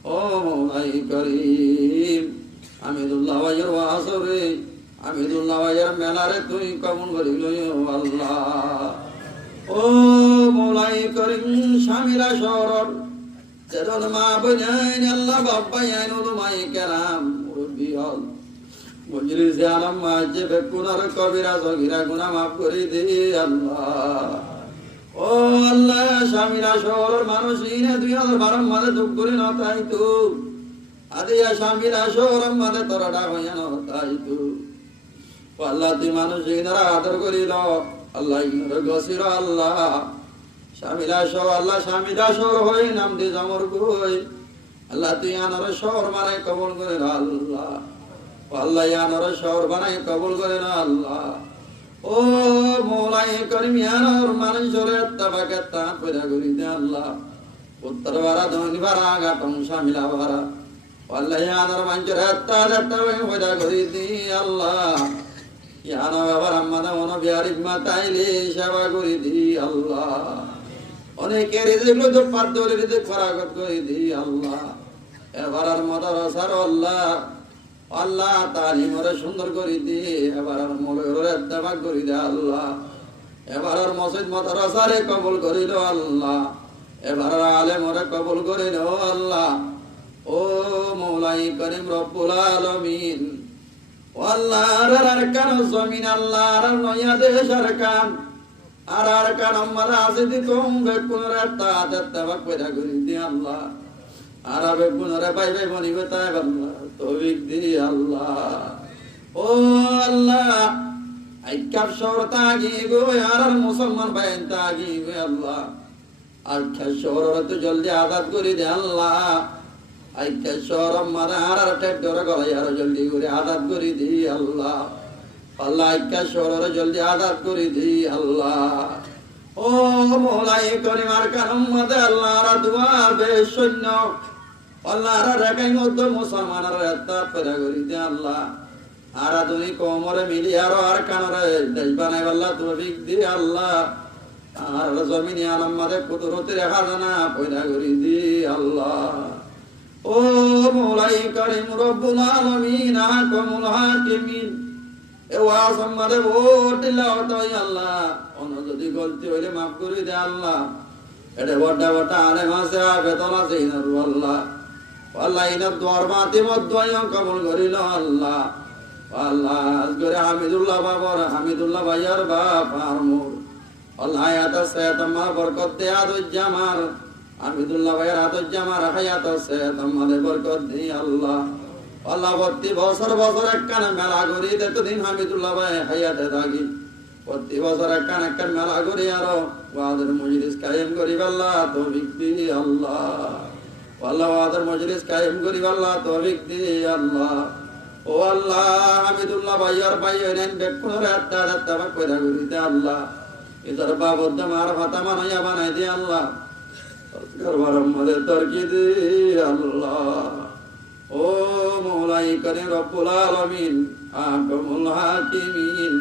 ও মওলাই করিম হামিদুল্লাহ ভাইয়ের ওয়াজ রে হামিদুল্লাহ ভাইয়ের মেলারে তুই কবুল করি লইও আল্লাহ ও মওলাই করিম শামিলা শরর যেদন মা বইনাইন আল্লাহ বাব্বাইন উলমাই কেরাম মুরব্বি হল মজলিসে আলম মাঝে বেকুনার কবিরা সগীরা গুনাহ মাফ করে দে আল্লাহ ও আল্লাহ শামিলা শহরের মানুষ ইনে 2012 মাঝে দুঃখ করে না তাই তো আদিয়া শামিলা শহরের মাঝে তোরা হইয়া না তাই তো আল্লাহ তুই মানুষ ইনারা আদর করিল আল্লাহ ইনারা গসির আল্লাহ শামিলা শহর আল্লাহ শামিলা শহর হই নাম দি জামর কই আল্লাহ তুই আনার শহর মানে কবুল করে আল্লাহ আল্লাহ ইয়ানোর শহর বানাই কবুল করে না আল্লাহ ও মওলাই করিম ইয়ানোর মানুষরে তাবাকে তা পয়দা করি দে আল্লাহ উত্তর বারা দক্ষিণ বারা গাটং শামিলা বারা আল্লাহ ইয়ানোর মানুষরে তা পয়দা করি দি আল্লাহ ইয়ানো বাবার আম্মাদা মনো বিহারি মাতাইলে সেবা করি দি আল্লাহ অনেকের যেগুলো তো পাদ্দরে রিজিক ফরাগত করে দি আল্লাহ এবারার মাদ্রাসার আল্লাহ আল্লাহ তালিমরে সুন্দর করে দি এবারার মোরে ইত্তেফাক করে দে আল্লাহ এবারার মসজিদ মাদ্রাসারে কবুল করিল আল্লাহ এবারার আলেমরে কবুল করিল আল্লাহ ও মওলাই করিম রব্বুল আলামিন আল্লাহ আর কান জমিন আল্লাহ আর নয়া দেশ আর কান আর কান আমরা আছে দি তুম বেকুনরে তাতে ইত্তেফাক পয়দা করে দি আল্লাহ আর বেকুনরে পাইবে বনিবে তাই আল্লাহ তৌফিক দি আল্লাহ ও আল্লাহ আইকার শহর তাগি গো আর মুসলমান বাইন তাগি গো আল্লাহ আইকা শহর তো জলদি আজাদ করে দে আল্লাহ আইকা শহর মারা আর টেডর গলাই আর জলদি করে আজাদ করে দি আল্লাহ আল্লাহ আইকা শহর জলদি আজাদ করে দি আল্লাহ ও মওলাই করিম আর কারম মদে আল্লাহ আর দুয়া বেশন্য আল্লাহ আর রাখাই মধ্যে মুসলমানের এত্তা পয়দা করি দে আল্লাহ আর তুমি কোমরে মিলি আর কানরে দেশ বানাই আল্লাহ তৌফিক দি আল্লাহ আর জমিনে আলম মাদে কুদরতের খাজানা পয়দা করি দি আল্লাহ ও মওলাই করিম রব্বুল আলামিন হাকিমুল হাকিমিন এ ওয়াজ আমাদে ওটিলাওত আল্লাহ অন্য যদি গলতি হইলে মাফ করে দে আল্লাহ এডে বড় বড় আলেম আছে বেতন আছে ইনার আল্লাহ আল্লাহ ইনার দোয়ার মাতি মধ্যয় কবুল করিল আল্লাহ আল্লাহ আজগরে হামিদুল্লাহ বাবার হামিদুল্লাহ ভাইয়ার বাপ আর মোর আল্লাহ হায়াত সেহত আমার বরকত দে আদুজ্জামার হামিদুল্লাহ ভাইয়ার আদুজ্জামার হায়াত সেহত আমাদের বরকত দে আল্লাহ আল্লাহ প্রতি বছর বছর একখানে মেলা করি এতদিন হামিদুল্লাহ ভাই হায়াতে থাকি প্রতি বছর একখান মেলা করি আরো ওয়াজের মজলিস কায়েম করি আল্লাহ তৌফিক দি আল্লাহ ও আল্লাহ ওয়াদার মজলিস কায়েম করি আল্লাহ তৌফিক দি আল্লাহ ও আল্লাহ হামিদুল্লাহ ভাইয়ার ভাই এরেন বেকুরে আত্তা কইরা করিতে আল্লাহ ইদার বাবদ মার ফাতা মানাইয়া বানাই দি আল্লাহ দরবার আমাদের তরকি দি আল্লাহ ও মওলাই করে রব্বুল আলামিন আহকামুল হাকিমিন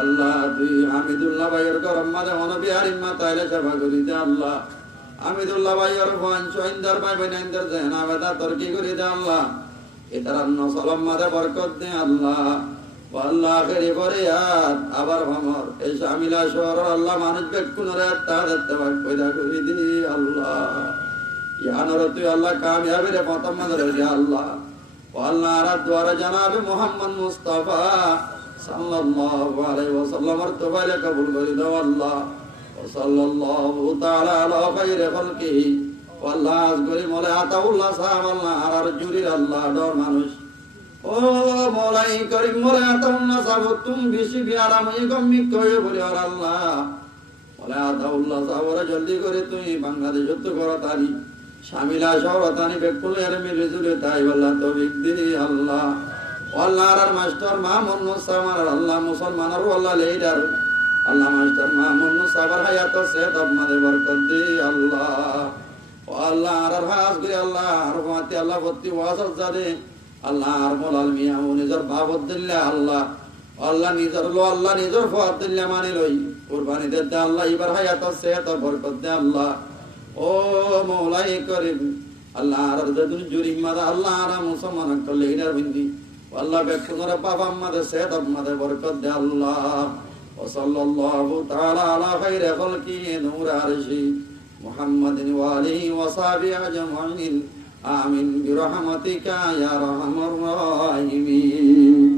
আল্লাহ তুই হামিদুল্লাহ ভাইয়ের গরম মাঝে অনবী আরিম্মা তাইলে সেবা করিতে আল্লাহ হামিদুল্লাহ ভাইয়ের পঞ্চ ইন্দার ভাই বোনেন্দার জেনা বেদা তরকি করিতে আল্লাহ ইতারান্ন সালাম মাঝে বরকত দে আল্লাহ আল্লাহ আখেরি পরে আবার ভমর এই শামিলা শহর আল্লাহ মানুষ বেকুনরে তাদের তেবাক পয়দা করি দি আল্লাহ ইয়ানর তুই আল্লাহ কামিয়াবি রে প্রথম মাঝে রে আল্লাহ আল্লাহ আর দ্বারা জানাবে মোহাম্মদ মুস্তাফা সাল্লাল্লাহু আলাইহি ওয়াসাল্লামের তওবালে কবুল করে দাও আল্লাহ ওয়া সাল্লাল্লাহু তাআলা আলা খায়রি খালকিহি আল্লাহ আজগরি মোলা আতাউল্লাহ সাহাব আল্লাহ আর জুরির আল্লাহ দর মানুষ ও মওলাই করিম মোলা আতাউল্লাহ সাহাব তুমি বেশি বিয়ারামই গম্মি কয়ে বলি আর আল্লাহ মোলা আতাউল্লাহ সাহাবরা জলদি করে তুমি বাংলাদেশ তো করো তারি শামিলা শহরতানি বেকুলের মিলে জুলে তাই আল্লাহ তৌফিক দি আল্লাহ আল্লাহ আর মাস্টার মামুন মুসামার আল্লাহ মুসলমানের আল্লাহ লিডার আল্লাহ মাস্টার মামুন মুসাবার হায়াত সেহত আপনাদের বরকত দি আল্লাহ ও আল্লাহ আর হাস করে আল্লাহ আর মাতি আল্লাহ ভর্তি ওয়াসাত জাদে আল্লাহ আর মোলাল মিয়া ও নিজের ভাবত দিল্লা আল্লাহ আল্লাহ নিজের লো আল্লাহ নিজের ফাত দিল্লা মানে লই কুরবানি দে আল্লাহ এবার হায়াত সেহত বরকত দে আল্লাহ ও মওলাই করিম আল্লাহ আর দুন জুরি মাদা আল্লাহ আর মুসলমান কল লিডার বিন্দি আল্লাহ বেকুনরে পাপ আমাদের সেহত আমাদের বরকত দে আল্লাহ ওয়া সাল্লাল্লাহু তাআলা আলা খায়রি খালকি নূর আরশি মুহাম্মাদিন ওয়া আলিহি ওয়া সাহবিহি আজমাইন আমিন বিরহমাতিকা ইয়া আরহামার রাহিমিন।